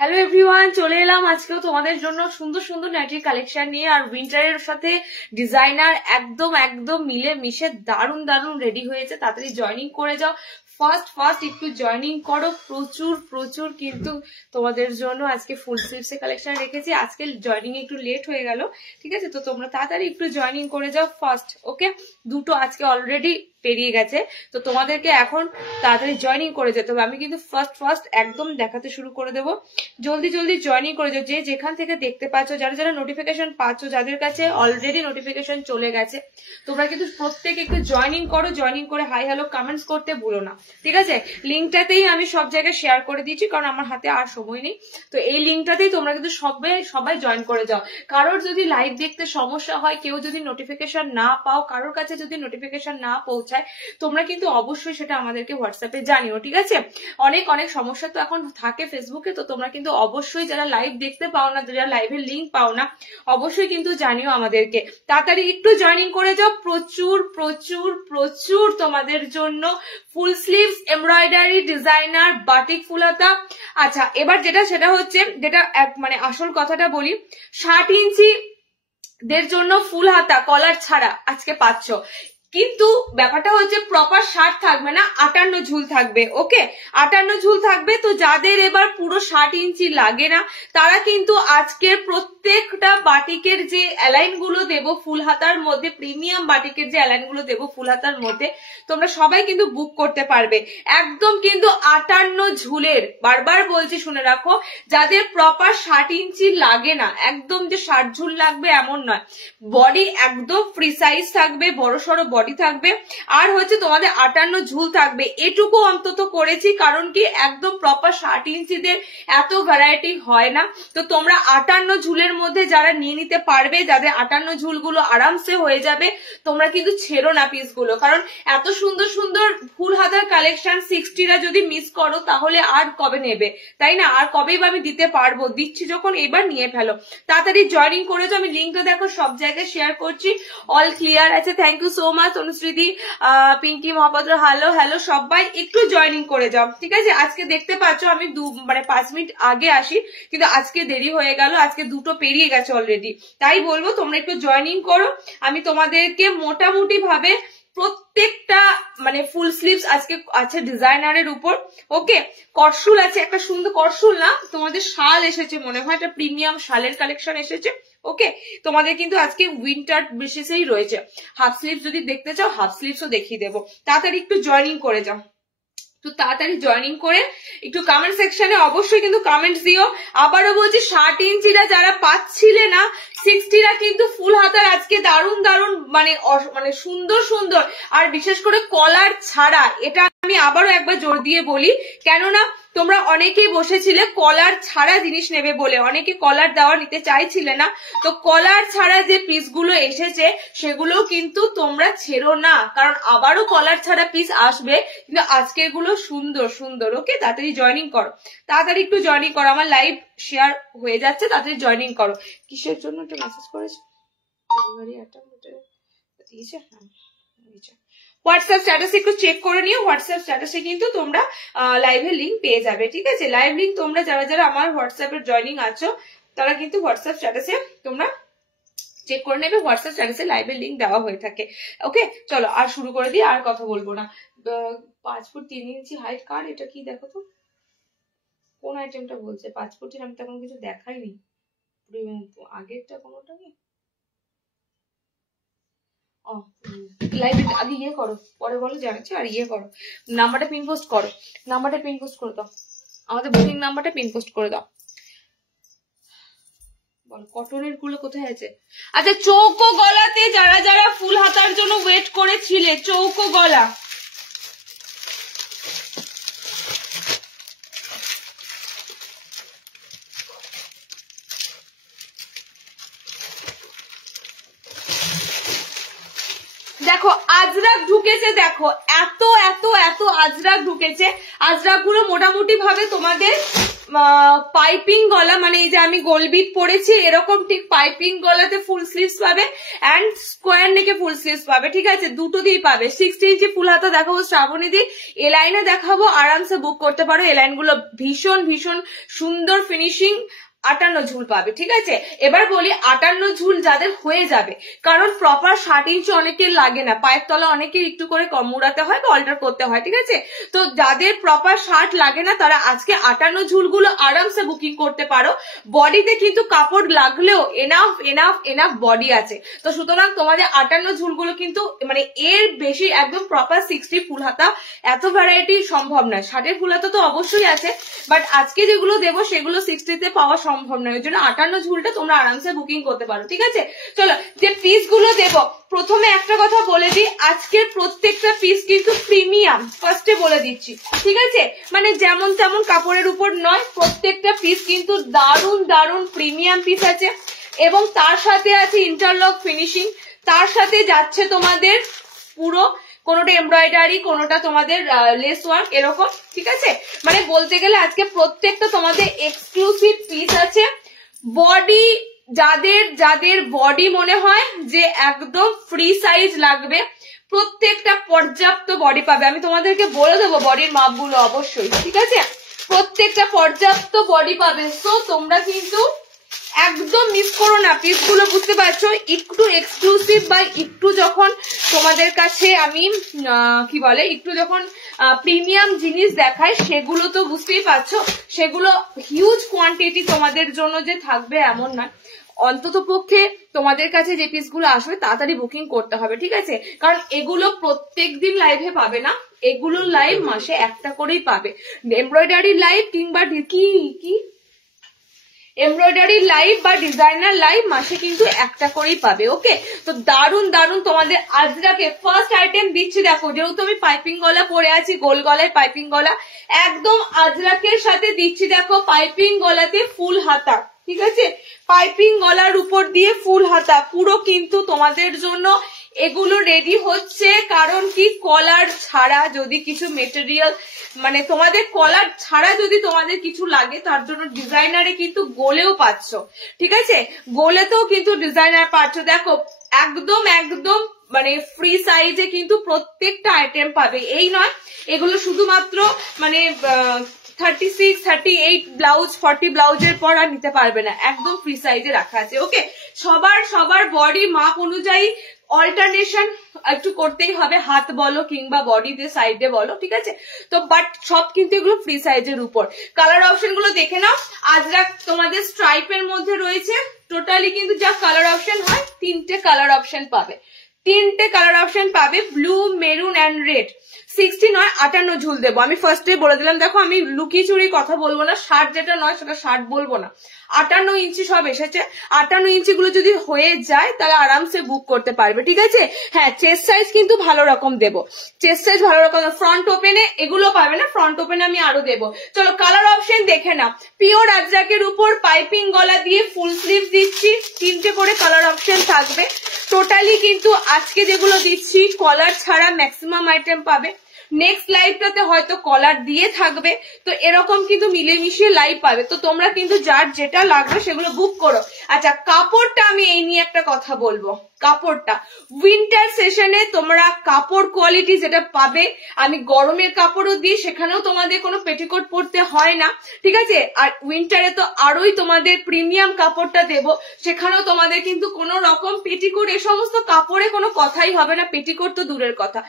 Hello everyone, চলে এলাম আজকেও তোমাদের জন্য সুন্দর সুন্দর নাইটির কালেকশন নিয়ে। আর উইন্টারের সাথে ডিজাইনার একদম একদম মিলে মিশে দারুণ দারুণ রেডি হয়েছে। তাড়াতাড়ি জয়েনিং করে যাও, ফার্স্ট একটু জয়েনিং করো। প্রচুর প্রচুর কিন্তু তোমাদের জন্য আজকে ফুল স্লিভসের কালেকশন রেখেছি। আজকে জয়েনিং একটু লেট হয়ে গেল, ঠিক আছে? তো তোমরা তাড়াতাড়ি একটু জয়েনিং করে যাও ফার্স্ট, ওকে? দুটো আজকে অলরেডি পেরিয়ে গেছে, তো তোমাদেরকে এখন তাড়াতাড়ি জয়েনিং করে যেতে হবে। আমি কিন্তু ফার্স্ট একদম দেখাতে শুরু করে দেবো। জলদি জলদি জয়েনিং করে যাও, যে যেখান থেকে দেখতে পাচ্ছ, যারা যারা নোটিফিকেশন পাচ্ছ, যাদের কাছে অলরেডি নোটিফিকেশন চলে গেছে, তোমরা কিন্তু প্রত্যেকে একটু জয়েনিং করো। জয়েনিং করে হাই হ্যালো কমেন্টস করতে ভুলো না, ঠিক আছে? লিঙ্কটাতেই আমি সব জায়গায় শেয়ার করে দিয়েছি, কারণ আমার হাতে আর সময় নেই। তো এই লিঙ্কটাতেই তোমরা কিন্তু সবাই জয়েন করে যাও। কারোর যদি লাইভ দেখতে সমস্যা হয়, কেউ যদি নোটিফিকেশন না পাও, কারোর কাছে যদি নোটিফিকেশন না পৌঁছায়, তোমরা কিন্তু অবশ্যই সেটা আমাদেরকে হোয়াটসঅ্যাপে জানিও, ঠিক আছে? অনেক সমস্যা তো এখন থাকে ফেসবুকে, তো তোমরা কিন্তু অবশ্যই যারা লাইভ দেখতে পাও না, যারা লাইভের লিঙ্ক পাও না, অবশ্যই কিন্তু জানিও আমাদেরকে। তাড়াতাড়ি একটু জয়েনিং করে যাও। প্রচুর প্রচুর প্রচুর তোমাদের জন্য full sleeves, embroidery, designer, batik ফুলাতা। আচ্ছা, এবার সেটা হচ্ছে যেটা মানে আসল কথাটা বলি, 60 ইঞ্চি দের জন্য ফুল হাতা কলার ছাড়া আজকে পাচ্ছ। কিন্তু ব্যাপারটা হচ্ছে প্রপার 60 থাকবে না, 58 ঝুল থাকবে, ওকে? 58 ঝুল থাকবে। তো যাদের এবার পুরো 60 ইঞ্চি লাগে না, তারা কিন্তু আজকের প্রত্যেকটা বাটিকের যে অ্যালাইন গুলো দেবো ফুল হাতার মধ্যে, প্রিমিয়াম বাটিকের যে অ্যালাইন গুলো দেবো ফুল হাতার মধ্যে, তোমরা সবাই কিন্তু বুক করতে পারবে। একদম কিন্তু 58 ঝুলের, বারবার বলছি শুনে রাখো, যাদের প্রপার 60 ইঞ্চি লাগে না, একদম যে 60 ঝুল লাগবে এমন নয়, বডি একদম ফ্রি সাইজ থাকবে, বড় সড়ো বডি থাকবে, আর হচ্ছে তোমাদের 58 ঝুল থাকবে। এটুকু অন্তত করেছি, কারণ কি একদম প্রপার 60 ইঞ্চিদের এত ভ্যারাইটি হয় না। তো তোমরা 58 ঝুলের মধ্যে যারা নিয়ে নিতে পারবে, যাদের 58 ঝুলগুলো আরামসে হয়ে যাবে, তোমরা কিন্তু ছেড়ো না পিসগুলো, কারণ এত সুন্দর সুন্দর ফুল হাতার কালেকশন 60রা যদি মিস করো, তাহলে আর কবে নেবে, তাই না? আর কবেই বা আমি দিতে পারবো? দিচ্ছি যখন, এবার নিয়ে ফেলো। তাড়াতাড়ি জয়েনিং করে যাও। আমি লিঙ্কটা দেখো সব জায়গায় শেয়ার করছি। অল ক্লিয়ার আছে, থ্যাংক ইউ সো মাচ অনুশ্রীদি, পিঙ্কি মহাপাত্র, হ্যালো সবাই একটু জয়েনিং করে যাও, ঠিক আছে? আজকে দেখতে পাচ্ছ আমি 5 মিনিট আগে আসি, কিন্তু আজকে দেরি হয়ে গেল, আজকে দুটো পেরিয়ে গেছে অলরেডি। তাই বলবো তোমরা একটু জয়েনিং করো। আমি তোমাদেরকে মোটামুটি ভাবে প্রত্যেকটা মানে ফুল স্লিভস আজকে আছে ডিজাইনারের উপর, ওকে? করসুল আছে, একটা সুন্দর করসুল না, তোমাদের শাল এসেছে মনে হয়, একটা প্রিমিয়াম শালের কালেকশন এসেছে, ওকে? তোমাদের কিন্তু আজকে উইন্টার বেসিসেই রয়েছে। হাফ স্লিভস যদি দেখতে চাও, হাফ স্লিভসও দেখিয়ে দেবো। তাড়াতাড়ি একটু জয়েনিং করে যাও। তো তাড়াতাড়ি জয়েনিং করে একটু কমেন্ট সেকশনে অবশ্যই কিন্তু কমেন্টস দিও। আবারও বলছি, 60 ইঞ্চিরা যারা পাচ্ছিলে না, 60রা কিন্তু ফুল হাতার আজকে দারুণ দারুণ মানে সুন্দর সুন্দর, আর বিশেষ করে কলার ছাড়া। এটা আমি আবারও একবার জোর দিয়ে বলি, কেননা তোমরা অনেকেই বসেছিলে কলার ছাড়া জিনিস নেবে বলে, অনেকে কলার দেওয়া নিতে চাইছিলে না। তো কলার ছাড়া যে পিসগুলো এসেছে, সেগুলো কিন্তু তোমরা ছেড়ো না, কারণ আবারও কলার ছাড়া পিস আসবে, কিন্তু আজকের গুলো সুন্দর সুন্দর, ওকে? তাড়াতাড়ি জয়েনিং করো, তাড়াতাড়ি একটু জয়েনিং করো। আমার লাইভ শেয়ার হয়ে যাচ্ছে, তাড়াতাড়ি জয়েনিং করো। কিসের জন্য একটা মেসেজ করেছে? হোয়াটসঅ্যাপ স্ট্যাটাসে একটু চেক করে নিও। হোয়াটসঅ্যাপ স্ট্যাটাসে কিন্তু তোমরা লাইভের লিঙ্ক পেয়ে যাবে, ঠিক আছে? লাইভ লিঙ্ক তোমরা যারা যারা আমার হোয়াটসঅ্যাপের জয়েনিং আছো, তারা কিন্তু হোয়াটসঅ্যাপ স্ট্যাটাসে তোমরা চেক করে নেবে। হোয়াটসঅ্যাপ স্ট্যাটাসে লাইভের লিঙ্ক দেওয়া হয়ে থাকে, ওকে? চলো আর শুরু করে দিই, আর কথা বলবো না। 5 ফুট 3 ইঞ্চি হাইট কার? এটা কি দেখো তো, কোন আইটেমটা বলছে 5 ফুটের? আমি তখন কিছু দেখাইনি, আগেরটা কোনোটা কি? লাইভে আগে ইয়ে করো, পরে বলো জানাচ্ছি, আর ইয়ে করো, নাম্বারটা পিন পোস্ট করো, নাম্বারটা পিন পোস্ট করে দাও, আমাদের বুকিং নাম্বারটা পিন পোস্ট করে দাও। বলো কটনের গুলো কোথায় আছে? আচ্ছা, চৌকো গলাতে যারা যারা ফুল হাতার জন্য ওয়েট করেছিলে, চৌকো গলা, দেখো আজরাক ঢুকেছে, দেখো এত এত এত আজরাক ঢুকেছে। আজরাক গুলো মোটামুটি ভাবে তোমাদের পাইপিং গলা, মানে এই যে আমি গোলবিট পরেছি এরকম ঠিক পাইপিং গলাতে ফুল স্লিভস পাবে অ্যান্ড স্কোয়ার নেকে ফুল স্লিভস পাবে, ঠিক আছে, দুটো দিয়েই পাবে। 60 ইঞ্চি ফুল হাতা দেখাবো শ্রাবণী দি, এ লাইনে দেখাবো, আরামসে বুক করতে পারো। এ লাইনগুলো ভীষণ ভীষণ সুন্দর ফিনিশিং, 58 ঝুল পাবে, ঠিক আছে। এবার বলি 58 ঝুল যাদের হয়ে যাবে, কারণ প্রপার 60 ইঞ্চি অনেকের লাগে না, পায়ের তলা অনেকের একটু করে কম মুড়াতে হয় বা অল্টার করতে হয়, ঠিক আছে। তো যাদের প্রপার 60 লাগে না তারা আজকে 58 ঝুলগুলো আরামসে বুকিং করতে পারো। বডিতে কিন্তু কাপড় লাগলেও এনাফ এনাফ এনাফ বডি আছে, তো সুতরাং তোমাদের 58 ঝুলগুলো কিন্তু মানে এর বেশি একদম প্রপার 60 ফুল হাতা এত ভ্যারাইটি সম্ভব নয়। 60 ফুল হাতা তো অবশ্যই আছে, বাট আজকে যেগুলো দেবো সেগুলো 60তে পাওয়া সম্ভব নয়, ওই জন্য 58 ঝুলটা তোমরা আরামসে বুকিং করতে পারো, ঠিক আছে। চলো যে পিস গুলো দেবো, প্রথমে একটা কথা বলে দিই, আজকের প্রত্যেকটা পিস কিন্তু প্রিমিয়াম, ফার্স্টে বলে দিচ্ছি, ঠিক আছে, মানে যেমন তেমন কাপড়ের উপর নয়, প্রত্যেকটা পিস কিন্তু দারুণ দারুণ প্রিমিয়াম পিস আছে এবং তার সাথে আছে ইন্টারলক ফিনিশিং, তার সাথে যাচ্ছে তোমাদের পুরো কোনোটা এমব্রয়ডারি, কোনোটা তোমাদের লেস ওয়ার্ক এরকম, ঠিক আছে। মানে বলতে গেলে আজকে প্রত্যেকটা তোমাদের এক্সক্লুসিভ পিস আছে। বডি যাদের যাদের বডি মনে হয় যে একদম ফ্রি সাইজ লাগবে, প্রত্যেকটা পর্যাপ্ত বডি পাবে, আমি তোমাদেরকে বলে দেবো বডির মাপগুলো অবশ্যই, ঠিক আছে, প্রত্যেকটা পর্যাপ্ত বডি পাবে। সো তোমরা কিন্তু একদম মিস করো না পিসগুলো, বুঝতে পারছো, একটু এক্সক্লুসিভ বা একটু যখন তোমাদের কাছে আমি কি বলে একটু যখন প্রিমিয়াম জিনিস দেখায় সেগুলো তো বুঝতেই পারছো, সেগুলো হিউজ কোয়ান্টিটি তোমাদের জন্য যে থাকবে এমন না, অন্তত পক্ষে তোমাদের কাছে যে পিসগুলো আসবে তাড়াতাড়ি বুকিং করতে হবে, ঠিক আছে, কারণ এগুলো প্রত্যেকদিন লাইভে পাবে না, এগুলো লাইভ মাসে একটা করেই পাবে, এমব্রয়ডারি লাইভ কিংবা কি এমব্রয়ডারি লাইভ বা ডিজাইনার লাইভ মাসে কিন্তু একটা করেই পাবে। ওকে, তো দারুন দারুন তোমাদের আজরাকে ফার্স্ট আইটেম দিচ্ছি, দেখো যেহেতু আমি পাইপিং গলা পরে আছি, গোল গলায় পাইপিং গলা, একদম আজরাকের সাথে দিচ্ছি, দেখো পাইপিং গলাতে ফুল হাতা, ঠিক আছে, পাইপিং গলার উপর দিয়ে ফুল হাতা, পুরো কিন্তু তোমাদের জন্য এগুলো রেডি হচ্ছে, কারণ কি কলার ছাড়া যদি কিছু মেটেরিয়াল মানে তোমাদের কলার ছাড়া যদি তোমাদের কিছু লাগে তার জন্য ডিজাইনারে কিন্তু গোলেও পাচ্ছ, ঠিক আছে, গোলেতেও কিন্তু ডিজাইনার পাচ্ছ। দেখো একদম একদম মানে ফ্রি সাইজে কিন্তু প্রত্যেকটা আইটেম পাবে, এই নয় এগুলো শুধুমাত্র মানে 36, 38 ব্লাউজ 40 ব্লাউজের পর আর নিতে পারবে না, একদম ফ্রি সাইজে রাখা আছে। ওকে, সবার বডি মাপ অনুযায়ী অল্টারনেশন একটু করতেই হবে, হাত বলো কিংবা বডিতে সাইডে বলো, ঠিক আছে, তো বাট সব কিন্তু এগুলো ফ্রি সাইজের উপর। কালার অপশন গুলো দেখে নাও, আজরা তোমাদের স্ট্রাইপের মধ্যে রয়েছে, টোটালি কিন্তু যা কালার অপশন হয় 3টে কালার অপশন পাবে, 3টে কালার অপশন পাবে, ব্লু, মেরুন অ্যান্ড রেড। 60 নয় 58 ঝুল দেবো, আমি ফার্স্টে বলে দিলাম, দেখো আমি লুকিয়ে চুরি কথা বলবো না, 60 যেটা নয় সেটা 60 বলবো না, 58 ইঞ্চি সব এসেছে, 58 ইঞ্চি গুলো যদি হয়ে যায় তাহলে আরামসে বুক করতে পারবে, ঠিক আছে। হ্যাঁ, চেস্ট সাইজ কিন্তু ভালো রকম দেবো, চেস্ট সাইজ ভালো রকম, ফ্রন্ট ওপেনে এগুলো পাবে না, ফ্রন্ট ওপেনে আমি আরো দেবো। চলো কালার অপশন দেখে নাও, পিওর আজরাকের উপর পাইপিং গলা দিয়ে ফুল স্লিভ দিচ্ছি, 3টে করে কালার অপশন থাকবে, টোটালি কিন্তু আজকে যেগুলো দিচ্ছি কলার ছাড়া ম্যাক্সিমাম আইটেম পাবে, নেক্সট লাইভটাতে হয়তো কলার দিয়ে থাকবে, তো এরকম কিন্তু মিলেমিশিয়ে লাইভ পাবে, তো তোমরা কিন্তু যার যেটা লাগবে সেগুলো বুক করো। আচ্ছা, কাপড়টা আমি এই নিয়ে একটা কথা বলবো, কাপড়টা উইন্টার সেশনে তোমরা কাপড় কোয়ালিটি যেটা পাবে, আমি গরমের কাপড়ও দিই, সেখানেও তোমাদের কোনো পেটিকোট পরতে হয় না, ঠিক আছে, আর উইন্টারে তো আরোই তোমাদের প্রিমিয়াম কাপড়টা দেবো, সেখানেও তোমাদের কিন্তু কোনো রকম পেটিকোট এ সমস্ত কাপড়ে কোনো কথাই হবে না, পেটিকোট তো দূরের কথা,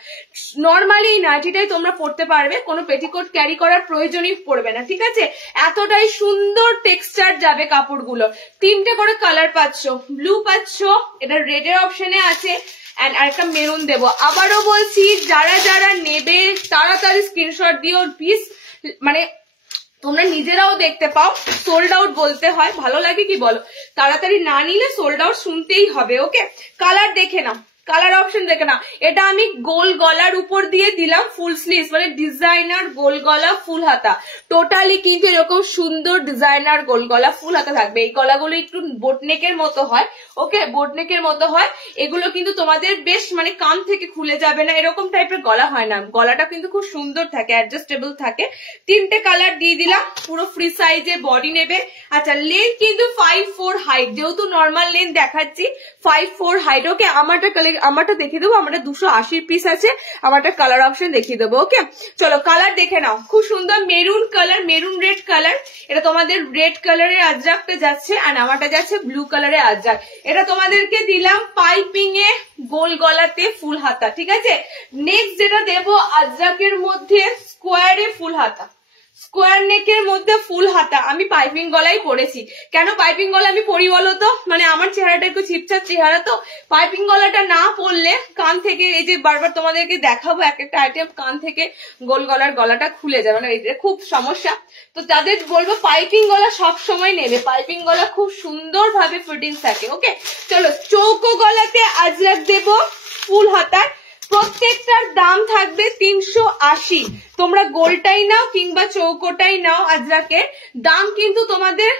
নর্মালি এই নাইটিটাই তোমরা পরতে পারবে, কোনো পেটিকোট ক্যারি করার প্রয়োজনই পড়বে না, ঠিক আছে, এতটাই সুন্দর টেক্সচার যাবে কাপড়গুলো। 3টে করে কালার পাচ্ছ, ব্লু পাচ্ছ, এটা রেডের অপশনে আছে, এন্ড আরেকটা মেরুন দেবো। আবারও বলছি, যারা যারা নেবে তাড়াতাড়ি স্ক্রিনশট দিও, পিস মানে তোমরা নিজেরাও দেখতে পাও, সোল্ড আউট বলতে হয়, ভালো লাগে কি বলো, তাড়াতাড়ি না নিলে সোল্ড আউট শুনতেই হবে। ওকে, কালার দেখে নাও, কালার অপশন দেখে না, এটা আমি গোল গলার উপর দিয়ে দিলাম ফুল স্লিভস, মানে ডিজাইনার গোল গলা ফুল হাতা। টোটালি কিন্তু এরকম সুন্দর ডিজাইনার গোল গলা ফুল হাতা থাকবে। এই গলাগুলো একটু বোটনেকের মতো হয়, ওকে, বোটনেকের মতো হয়। এগুলো কিন্তু তোমাদের বেশ মানে কান থেকে খুলে যাবে না, এরকম টাইপের গলা হয় না, গলাটা কিন্তু খুব সুন্দর থাকে, অ্যাডজাস্টেবল থাকে। 3টে কালার দিয়ে দিলাম, পুরো ফ্রি সাইজে বডি নেবে। আচ্ছা, লেন্থ কিন্তু 5'4" হাইট, যেহেতু নর্মাল লেন্থ দেখাচ্ছি 5'4" হাইট, ওকে। আমারটা দেখিয়ে দেবো, আমারটা 280 পিস আছে, আমারটা কালার অপশন দেখিয়ে দেবো, ওকে। চলো কালার দেখে নাও, খুব সুন্দর maroon colour, maroon red colour. এটা তোমাদের রেড কালারের আজরাকটা যাচ্ছে, আর আমারটা যাচ্ছে ব্লু কালারের আজরাক। এটা তোমাদেরকে দিলাম পাইপিং এ গোল গলাতে ফুল হাতা, ঠিক আছে। নেক্সট যেটা দেবো আজরাকের মধ্যে স্কোয়ারে ফুল হাতা, স্কোয়ার নেকের মধ্যে ফুল হাতা। আমি পাইপিং গলাই পরেছি, কেন পাইপিং গলা আমি পরি বলো তো, মানে আমার চেহারাটা একটু চিপচাপ চেহারা, তো পাইপিং গলাটা না পরলে কান থেকে, এই যে বারবার তোমাদেরকে দেখাবো এক একটা আইটেম, কান থেকে গোল গলার গলাটা খুলে যাবে, মানে এটা খুব সমস্যা। তো তাদের বলবো পাইপিং গলা সব সময় নেবে, পাইপিং গলা খুব সুন্দর ভাবে ফিটিং থাকে, ওকে। চলো চৌকো গলাতে আজরাক দেবো ফুল হাতার, প্রত্যেকটার দাম থাকবে 380। তোমরা গোলটাই নাও কিংবা চৌকোটাই নাও, আজরাকের দাম কিন্তু তোমাদের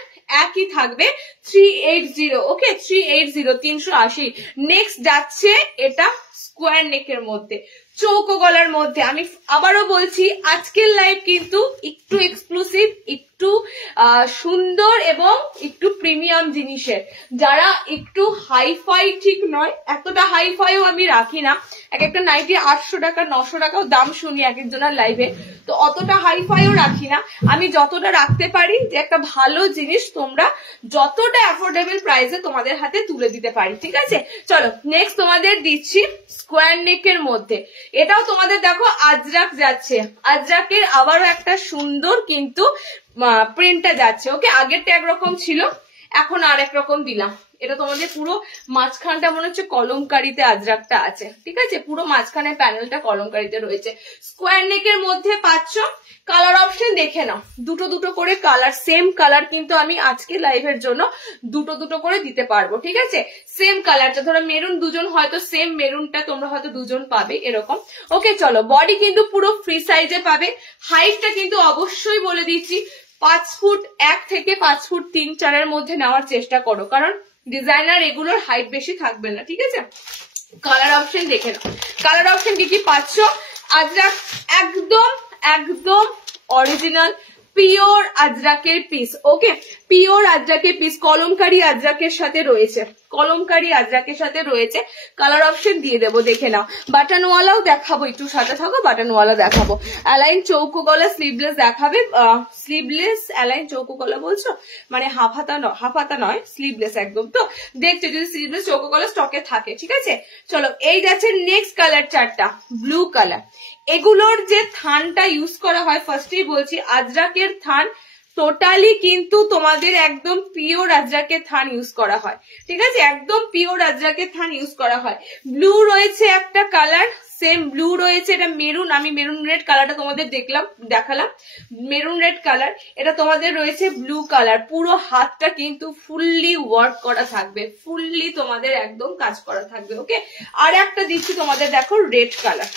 একই থাকবে 380, ওকে, 380, 380। নেক্সট যাচ্ছে এটা স্কোয়ার নেকের মধ্যে, চৌকো গলার মধ্যে। আমি আবারও বলছি, আজকের লাইভ কিন্তু একটু এক্সক্লুসিভ, একটু সুন্দর এবং একটু প্রিমিয়াম জিনিসের। যারা একটু হাইফাই ঠিক নয়, এতটা হাইফাইও আমি রাখি না, এক একটা নাইটি 800 টাকা 900 টাকাও দাম শুনি এক একজনের লাইভে, তো অতটা হাইফাইও রাখি না। আমি যতটা রাখতে পারি যে একটা ভালো জিনিস তোমরা যতটা অ্যাফোর্ডেবল প্রাইসে তোমাদের হাতে তুলে দিতে পারি, ঠিক আছে। চলো নেক্সট তোমাদের দিচ্ছি স্কোয়ার নেকের মধ্যে, এটাও তোমাদের দেখো আজরাক যাচ্ছে, আজরাকের আবারও একটা সুন্দর কিন্তু প্রিন্টটা যাচ্ছে, ওকে। আগেরটা একরকম ছিল, এখন আর একরকম দিলাম। এটা তোমাদের পুরো মাঝখানটা মনে হচ্ছে কলমকারিতে আজরাকটা আছে, ঠিক আছে, পুরো মাঝখানে প্যানেলটা কলমকারিতে রয়েছে। স্কোয়ার নেকের মধ্যে পাচ্ছ, কালার অপশন দেখে নাও, দুটো দুটো করে কালার, সেম কালার কিন্তু আমি আজকে লাইভের জন্য দুটো দুটো করে দিতে পারবো, ঠিক আছে। সেম কালারটা, ধরো মেরুন দুজন, হয়তো সেম মেরুনটা তোমরা হয়তো দুজন পাবে এরকম, ওকে। চলো বডি কিন্তু পুরো ফ্রি সাইজে পাবে। হাইটটা কিন্তু অবশ্যই বলে দিচ্ছি 5'1" থেকে 5'3-4" মধ্যে নেওয়ার চেষ্টা করো, কারণ ডিজাইনার এগুলোর হাইট বেশি থাকবে না, ঠিক আছে। কালার অপশন দেখে নাও, কালার অপশন কি কি পাচ্ছ। আজরাক একদম একদম অরিজিনাল পিওর আজরাকের পিস, ওকে, পিওর আজরাকের পিস, কলমকারি আজরাকের সাথে রয়েছে, কলমকারি আজরাকের সাথে রয়েছে। কালার অপশন দিয়ে দেবো, দেখে নাও। বাটনওয়ালাও দেখাবো, একটু সাথে থাকো, বাটনওয়ালা দেখাবো। অ্যালাইন চৌকো গলা স্লিভলেস দেখাবে, স্লিভলেস অ্যালাইন চৌকো গলা বলছো, মানে হাফ হাতা নয়, স্লিভলেস একদম। তো দেখছো যদি স্লিভলেস চৌকো গলা স্টকে থাকে, ঠিক আছে। চলো এই যাচ্ছে নেক্সট কালার, চারটা ব্লু কালার। এগুলোর যে থানটা ইউজ করা হয়, ফার্স্টেই বলছি আজরাকের থান টোটালি কিন্তু তোমাদের একদম পিওর আজরাকের থান ইউজ করা হয়, ঠিক আছে, একদম পিওর আজরাকের থান ইউজ করা হয়। ব্লু রয়েছে একটা কালার, সেম ব্লু রয়েছে, এটা মেরুন, আমি মেরুন রেড কালারটা তোমাদের দেখালাম, মেরুন রেড কালার। এটা তোমাদের রয়েছে ব্লু কালার, পুরো হাতটা কিন্তু ফুললি ওয়ার্ক করা থাকবে, ফুললি তোমাদের একদম কাজ করা থাকবে, ওকে। আর একটা দিচ্ছি তোমাদের, দেখো রেড কালার।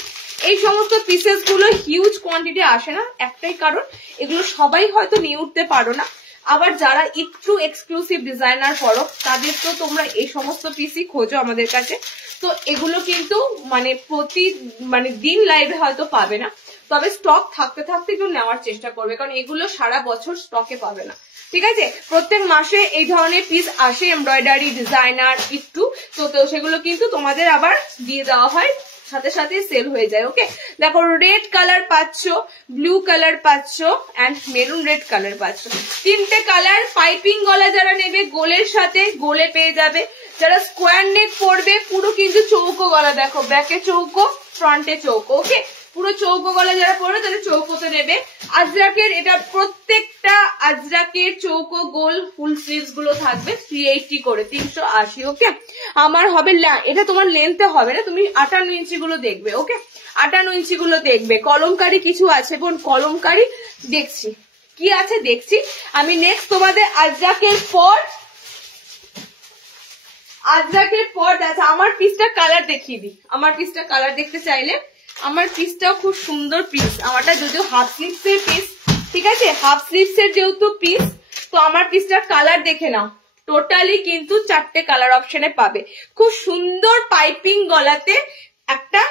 এই সমস্ত পিসেস গুলো হিউজ কোয়ান্টিটি আসে না, একটাই কারণ এগুলো সবাই হয়তো নিয়ে উঠতে পারো না, আবার যারা একটু এক্সক্লুসিভ ডিজাইনার করো তাদের তো তোমরা এই সমস্ত পিসই খোঁজো আমাদের কাছে, তো এগুলো কিন্তু মানে দিন লাইভে হয়তো পাবে না, তবে স্টক থাকতে থাকতে একটু নেওয়ার চেষ্টা করবে, কারণ এগুলো সারা বছর স্টকে পাবে না, ঠিক আছে। প্রত্যেক মাসে এই ধরনের পিস আসে, এমব্রয়ডারি ডিজাইনার একটু, তো সেগুলো কিন্তু তোমাদের আবার দিয়ে দেওয়া হয়, সাথে সাথে সেল হয়ে যায়, ওকে। দেখো রেড কালার পাচ্ছ, ব্লু কালার পাচ্ছ এন্ড মেরুন রেড কালার পাচ্ছ, 3টে কালার। পাইপিং গলা যারা নেবে গোলের সাথে গোলে পেয়ে যাবে, যারা স্কোয়ার নেক পরবে পুরো কিন্তু চৌকো গলা, দেখো ব্যাকে চৌকো ফ্রন্টে চৌকো, ওকে, পুরো চৌকো গলা যারা পরবে তাদের চৌকোতে নেবে। আজরাকের এটা প্রত্যেকটা আজরাকের চৌকো গোল ফুল স্লিভস গুলো থাকবে 380 করে, 380, ওকে। আমার হবে, এটা তোমার লেন্থে হবে না, তুমি 58 ইঞ্চি গুলো দেখবে, ওকে, 58 ইঞ্চি গুলো দেখবে। কলমকারি কিছু আছে বোন, কলমকারি দেখছি কি আছে দেখছি আমি। নেক্সট তোমাদের আজরাকের পর আজরাকের পর দেখা আমার পিসটা কালার দেখিয়ে দিই। আমার পিসটা কালার দেখতে চাইলে আমার পিসটাও খুব সুন্দর পিস। আমারটা যদিও হাফ স্লিভস এর পিস, ঠিক আছে, হাফ স্লিভস এর যেহেতু পিস, তো আমার পিসটার কালার দেখে নাও। টোটালি কিন্তু 4টে কালার অপশনে পাবে। খুব সুন্দর পাইপিং গলাতে একটা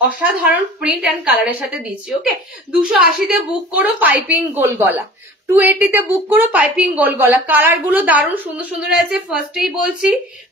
অসাধারণ প্রিন্ট এন্ড কালারের সাথে দিচ্ছি। ওকে, 280-তে বুক করো পাইপিং গোল গলা, 280-তে বুক করো পাইপিং গোল গলা। কালার গুলো দারুণ সুন্দর সুন্দর আছে। ফার্স্টেই বলছি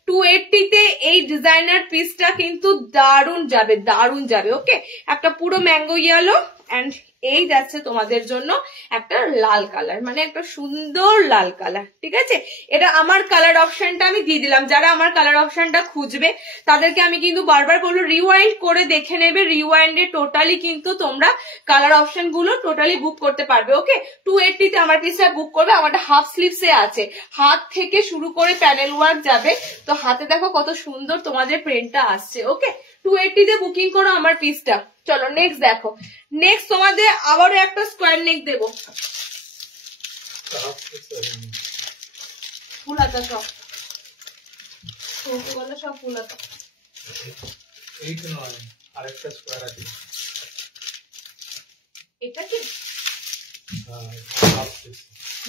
280-তে এই ডিজাইনার পিসটা কিন্তু দারুণ যাবে, দারুণ যাবে। ওকে, একটা পুরো ম্যাঙ্গো ইয়েলো এন্ড এই যাচ্ছে তোমাদের জন্য একটা লাল কালার, মানে একটা সুন্দর লাল কালার, ঠিক আছে। এটা আমার কালার অপশনটা আমি দিয়ে দিলাম। যারা আমার কালার অপশনটা খুঁজবে তাদেরকে আমি কিন্তু বারবার বলবো রিওয়াইন্ড করে দেখে নেবে। রিওয়াইন্ডে টোটালি কিন্তু তোমরা কালার অপশন গুলো টোটালি বুক করতে পারবে। ওকে, 280-তে আমার পিসটা বুক করবে। আমারটা হাফ স্লিভস এ আছে, হাত থেকে শুরু করে প্যানেল ওয়ার্ক যাবে। তো হাতে দেখো কত সুন্দর তোমাদের প্রিন্টটা আসছে। ওকে, 280-তে বুকিং করো আমার পিসটা। চলো নেক্সট দেখো। নেক্সট তোমাদের আবারও একটা স্কোয়ার নেক দেবো, ফুল হাতা সব, সব ফুল হাতা। আরেকটা স্কোয়ার আছে, এটা কি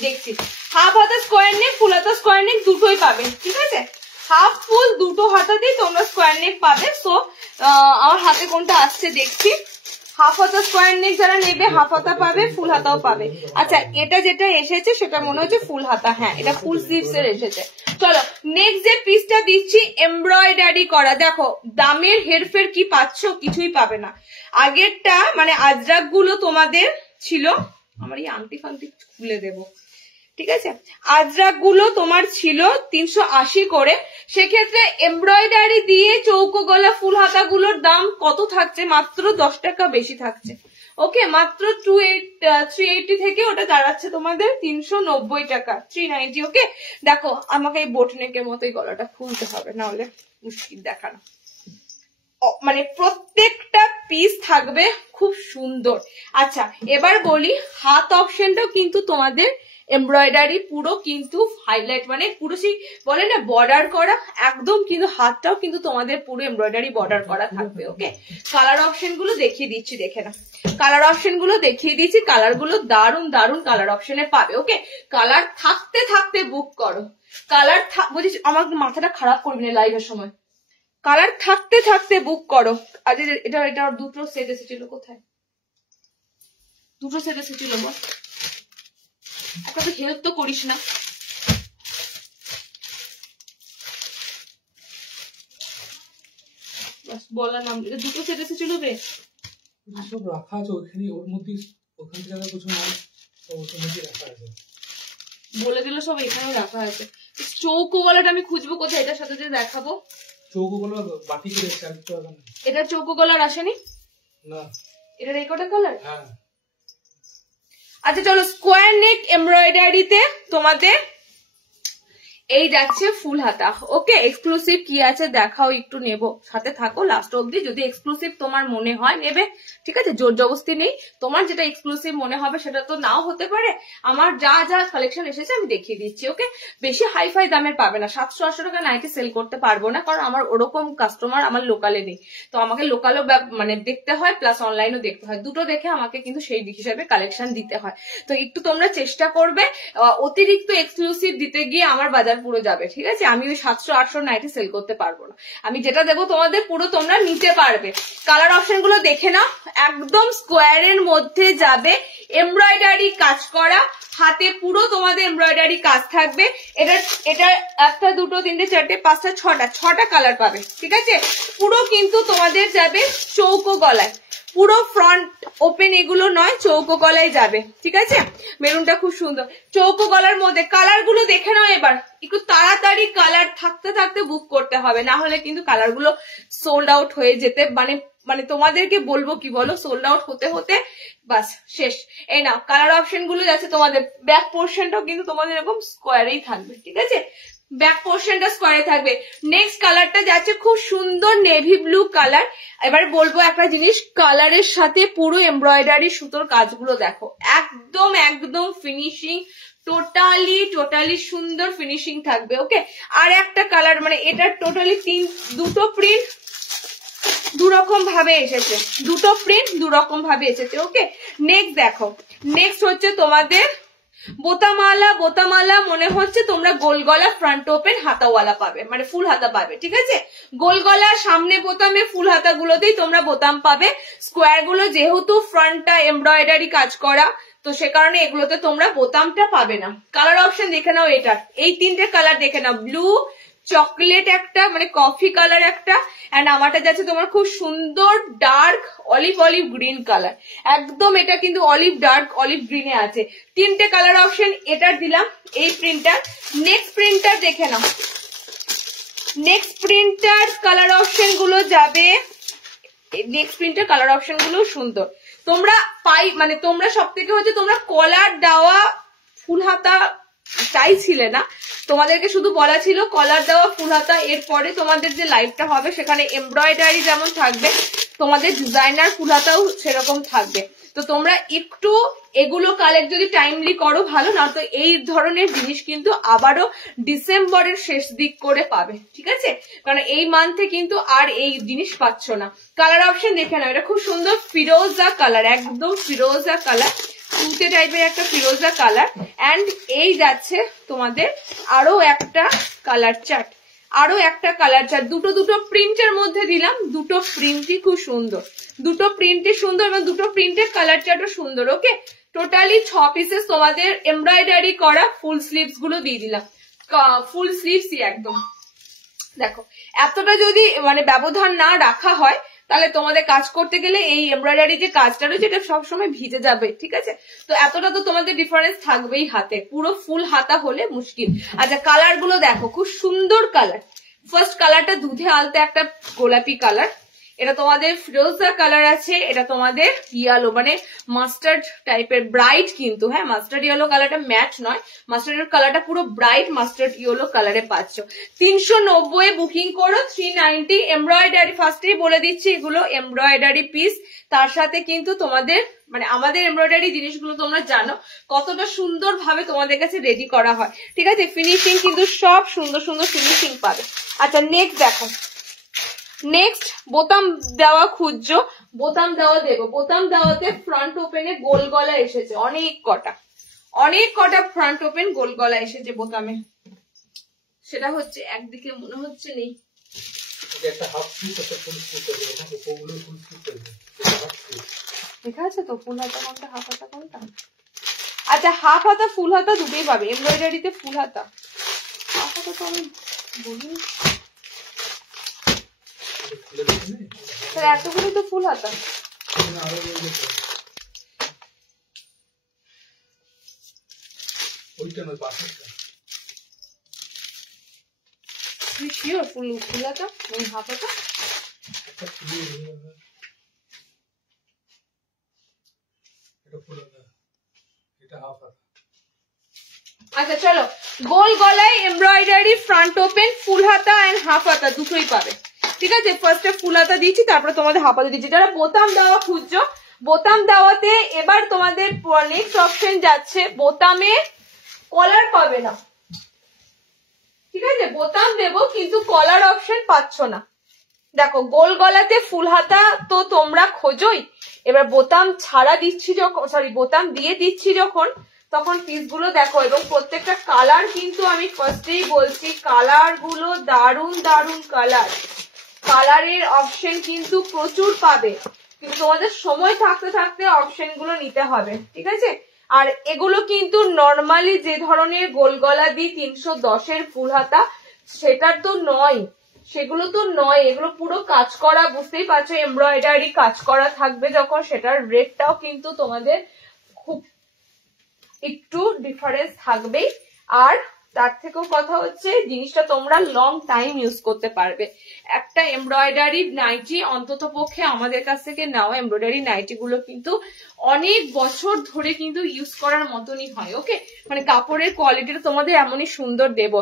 দেখছি। হাফ হাতা স্কোয়ার নেক, ফুল হাতা স্কোয়ার নেক দুটোই পাবে, ঠিক আছে। হাফ ফুল দুটো হাতাতেই তোমরা স্কোয়ার নেক পাবে। সো আমার হাতে কোনটা আসছে দেখছি। হাফ হাতা স্কোয়ার নেক যারা নেবে হাফ হাতা পাবে, ফুল হাতাও পাবে। আচ্ছা, এটা যেটা এসেছে সেটা মনে হচ্ছে ফুল হাতা, হ্যাঁ এটা ফুল স্লিভস এর এসেছে। চলো নেক্সট যে পিসটা দিচ্ছি এমব্রয়ডারি করা। দেখো দামের হেরফের কি পাচ্ছ, কিছুই পাবে না। আগেরটা মানে আজরাক গুলো তোমাদের ছিল, আমার এই আংটি ফাংটি খুলে দেবো, ঠিক আছে। আজরাক গুলো তোমার ছিল 380 করে। সেক্ষেত্রে এমব্রয়ডারি দিয়ে চৌকো গলা ফুল হাতা গুলোর দাম কত থাকছে? মাত্র 10 টাকা বেশি থাকছে। ওকে, মাত্র 380 থেকে ওটা দাঁড়াচ্ছে তোমাদের 390 টাকা, 390। ওকে, দেখো আমাকে এই বোটনেকের মতোই গলাটা খুলতে হবে, না হলে মুশকিল দেখানো। মানে প্রত্যেকটা পিস থাকবে খুব সুন্দর। আচ্ছা এবার বলি, হাত অপশনটাও কিন্তু তোমাদের এমব্রয়ডারি পুরো কিন্তু হাইলাইট, মানে পুরো সেই বলে না বর্ডার করা, একদম কিন্তু হাতটাও কিন্তু তোমাদের পুরো এমব্রয়ডারি বর্ডার করা থাকবে। ওকে, কালার অপশন গুলো দেখিয়ে দিচ্ছি, দেখে না। কালার অপশন গুলো দেখিয়ে দিচ্ছি, কালার গুলো দারুণ দারুণ কালার অপশনে পাবে। ওকে, কালার থাকতে থাকতে বুক করো। কালার বুঝিস, আমার মাথাটা খারাপ করবি না লাইভের সময়। কালার থাকতে থাকতে বুক করো। আজ এটা দুটো সেট এসেছিল, কোথায় দুটো সেট এসেছিল বল? একটা তো হেল্প তো করিস না। বলার নাম, দুটো সেট এসেছিল রে, সব রাখা আছে ওখানে, ওর মধ্যে ওখান থেকে কিছু নাই, ওর মধ্যে রাখা আছে, বলে দিল সব এখানে রাখা আছে। চৌকো গলাটা আমি খুঁজবো কোথায়, এটার সাথে যে দেখাবো। চৌকো গলা বাটি করে চালতে হবে না, এটা চৌকো গলার আসেনি না, এটা রেকর্ডের কালার। হ্যাঁ আচ্ছা চলো, স্কোয়ার নেক এমব্রয়ডারিতে তোমাদের এই যাচ্ছে ফুল হাতা। ওকে, এক্সক্লুসিভ কি আছে দেখাও, একটু নেবো, সাথে থাকো লাস্ট অব্দি। যদি এক্সক্লুসিভ তোমার মনে হয় নেবে, ঠিক আছে, জোর জবস্তি নেই। তোমার যেটা এক্সক্লুসিভ মনে হবে সেটা তো নাও হতে পারে। আমার যা যা কালেকশন এসেছে আমি দেখিয়ে দিচ্ছি। ওকে, বেশি হাইফাই দামের পাবে না। 700-800 টাকা নাইটি সেল করতে পারবো না, কারণ আমার ওরকম কাস্টমার আমার লোকালে নেই। তো আমাকে লোকালও মানে দেখতে হয়, প্লাস অনলাইনও দেখতে হয়, দুটো দেখে আমাকে কিন্তু সেই হিসাবে কালেকশন দিতে হয়। তো একটু তোমরা চেষ্টা করবে, অতিরিক্ত এক্সক্লুসিভ দিতে গিয়ে আমার বাজার পুরো যাবে, ঠিক আছে। আমি ওই 700-800 নাইটি সেল করতে পারবো না। আমি যেটা দেবো তোমাদের পুরো তোমরা নিতে পারবে। কালার অপশন গুলো দেখে নাও, একদম স্কোয়ারের মধ্যে যাবে, এমব্রয়ডারি কাজ করা, হাতে পুরো তোমাদের এমব্রয়ডারি কাজ থাকবে। এটা একটা দুটো তিনটে চারটে পাঁচটা ছটা কালার পাবে, ঠিক আছে। পুরো কিন্তু তোমাদের যাবে চৌকো গলায়, পুরো ফ্রন্ট ওপেন এগুলো নয়, চৌকো গলায় যাবে, ঠিক আছে। মেরুনটা খুব সুন্দর চৌকো গলার মধ্যে। কালার গুলো দেখে নাও এবার, একটু তাড়াতাড়ি কালার থাকতে থাকতে বুক করতে হবে, না হলে কিন্তু কালার গুলো সোল্ড আউট হয়ে যেতে মানে তোমাদেরকে বলবো কি বলো, সোল্ড আউট হতে হতে বাস শেষ। এই নাও কালার অপশন গুলো যাচ্ছে তোমাদের। ব্যাক পোর্শনটাও কিন্তু তোমাদের এরকম স্কোয়ারেই থাকবে, ঠিক আছে, ব্যাক পোর্শনটা স্কোয়ারে থাকবে। নেক্সট কালারটা যাচ্ছে খুব সুন্দর নেভি ব্লু কালার। এবার বলবো একটা জিনিস, কালারের সাথে পুরো এমব্রয়ডারি সুতোর কাজগুলো দেখো, একদম একদম ফিনিশিং টোটালি সুন্দর ফিনিশিং থাকবে। ওকে, আর একটা কালার, মানে এটা টোটালি দুটো প্রিন্ট দুরকম ভাবে এসেছে, দুটো প্রিন্ট দুরকম ভাবে এসেছে। ওকে, নেক্সট দেখো, নেক্সট হচ্ছে তোমাদের বোতামালা মনে হচ্ছে তোমরা গোল গলা ফ্রন্ট ওপেন হাতাওয়ালা পাবে, মানে ফুল হাতা পাবে। ঠিক আছে, গোল গলার সামনে বোতামে ফুল হাতা গুলোতেই তোমরা বোতাম পাবে। স্কোয়ার গুলো যেহেতু ফ্রন্টটা এমব্রয়ডারি কাজ করা, তো সে কারণে এগুলোতে তোমরা বোতামটা পাবে না। কালার অপশন দেখে নাও, এটার এই তিনটে কালার দেখে নাও, ব্লু, চকলেট একটা, মানে কফি কালার একটা, এন্ড আমারটা যাচ্ছে তোমার খুব সুন্দর ডার্ক অলিভ গ্রিন কালার। একদম এটা কিন্তু ডার্ক অলিভ গ্রিনে আছে। তিনটে কালার অপশন এটার দিলাম, এই প্রিন্টার। নেক্সট প্রিন্টার দেখে নাও, নেক্সট প্রিন্টার কালার অপশন গুলো যাবে, নেক্সট প্রিন্টার কালার অপশন গুলো সুন্দর। তোমরা মানে তোমরা সব থেকে হচ্ছে তোমরা কলার দেওয়া ফুল হাতা চাইছিলে না, তোমাদেরকে শুধু বলা ছিল কলার দেওয়া ফুল হাতা। এরপরে তোমাদের যে লাইভটা হবে সেখানে এমব্রয়ডারি যেমন থাকবে, তোমাদের ডিজাইনার ফুল হাতাও সেরকম থাকবে। তো তোমরা একটু এগুলো কালেক্ট যদি টাইমলি করো ভালো, না তো এই ধরনের জিনিস কিন্তু আবারও ডিসেম্বরের শেষ দিক করে পাবে। ঠিক আছে, কারণ এই মান্থে কিন্তু আর এই জিনিস পাচ্ছ না। কালার অপশন দেখে নাও, এটা খুব সুন্দর ফিরোজা কালার, একদম ফিরোজা কালার, তুতে টাইপের একটা ফিরোজা কালার। এন্ড এই যাচ্ছে তোমাদের আরো একটা কালার চার্ট, আরো একটা কালার চার্ট, দুটো প্রিন্টের মধ্যে দিলাম। দুটো প্রিন্টই খুব সুন্দর, দুটো প্রিন্টই সুন্দর এবং দুটো প্রিন্টের কালার চার্টও সুন্দর। ওকে, টোটালি 6 পিসেস তোমাদের এমব্রয়ডারি করা ফুল স্লিভস গুলো দিয়ে দিলাম, ফুল স্লিভসই একদম। দেখো, এতটা যদি মানে ব্যবধান না রাখা হয় তাহলে তোমাদের কাজ করতে গেলে এই এমব্রয়ডারি যে কাজটা রয়েছে এটা সবসময় ভিজে যাবে। ঠিক আছে, তো এতটা তো তোমাদের ডিফারেন্স থাকবেই হাতে, পুরো ফুল হাতা হলে মুশকিল। আচ্ছা, কালার গুলো দেখো, খুব সুন্দর কালার। ফার্স্ট কালারটা দুধে আলতে একটা গোলাপি কালার, এটা তোমাদের ফিরোজা কালার আছে, এটা তোমাদের ইয়েলো মানে মাস্টার্ড টাইপের ব্রাইট, কিন্তু হ্যাঁ মাস্টার্ড ইয়েলো কালারটা ম্যাট নয়, মাস্টার্ড কালারটা পুরো ব্রাইট মাস্টার্ড ইয়েলো কালারে পাচ্ছ। 390 বুকিং করো, 390 এমব্রয়ডারি। ফার্স্টেই বলে দিচ্ছি এগুলো এমব্রয়ডারি পিস, তার সাথে কিন্তু তোমাদের মানে আমাদের এমব্রয়ডারি জিনিসগুলো তোমরা জানো কতটা সুন্দর ভাবে তোমাদের কাছে রেডি করা হয়। ঠিক আছে, ফিনিশিং কিন্তু সব সুন্দর সুন্দর ফিনিশিং পাবে। আচ্ছা, নেক্সট দেখো, নেক্সট বোতাম দেওয়া খুঁজছো, বোতাম দেওয়া দেবো। বোতাম দেওয়াতে ফ্রন্ট ওপেনে গোল গলা এসেছে, অনেক কটা ফ্রন্ট ওপেন গোল গলা এসেছে বোতামে। সেটা হচ্ছে একদিকে মনে হচ্ছে নেই, লেখা আছে তো ফুল হাতা কোনটা হাফ হাতা কোনটা। আচ্ছা, হাফ হাতা ফুল হাতা দুটোই পাবে, এমব্রয়ডারিতে ফুল হাতা, হাফ হাতা তো আমি বলি এতগুলো তো ফুল হাতা। শিওর ফুল হাতা হাফ হাতা? আচ্ছা চলো, গোল গলায় এমব্রয়ডারি ফ্রন্ট ওপেন ফুল হাতা এন্ড হাফ হাতা দুটোই পাবে। ঠিক আছে, ফার্স্টে ফুল হাতা দিচ্ছি, তারপরে তোমাদের হাফ হাতা দিচ্ছি। যারা বোতাম দেওয়া খুঁজছো, বোতাম দেওয়াতে এবার তোমাদের নেক্সট অপশন যাচ্ছে বোতামে কলার পাবে না। ঠিক আছে, বোতাম দেবো কিন্তু কলার অপশন পাচ্ছ না। দেখো, গোল গলাতে ফুল হাতা তো তোমরা খোঁজোই, এবার বোতাম ছাড়া দিচ্ছি যখন, সরি বোতাম দিয়ে দিচ্ছি যখন, তখন পিসগুলো দেখো। এবং প্রত্যেকটা কালার কিন্তু আমি ফার্স্টেই বলছি, কালার গুলো দারুন কালার, কালারের অপশন কিন্তু প্রচুর পাবে, কিন্তু তোমাদের সময় থাকতে থাকতে অপশন গুলো নিতে হবে। ঠিক আছে, আর এগুলো কিন্তু নর্মালি যে ধরনের গোল গলা দিই 310-এর ফুল হাতা, সেটার তো নয়, সেগুলো তো নয়, এগুলো পুরো কাজ করা, বুঝতেই পারছো এমব্রয়ডারি কাজ করা থাকবে যখন, সেটার রেটটাও কিন্তু তোমাদের খুব একটু ডিফারেন্স থাকবেই। আর তার থেকেও কথা হচ্ছে জিনিসটা তোমরা লং টাইম ইউজ করতে পারবে। একটা এমব্রয়ডারি নাইটি অন্তত পক্ষে আমাদের কাছ থেকে নেওয়া এমব্রয়ডারি নাইটি গুলো কিন্তু অনেক বছর ধরে কিন্তু ইউজ করার মতনই হয়। ওকে, মানে কাপড়ের কোয়ালিটিটা তোমাদের এমনই সুন্দর দেব।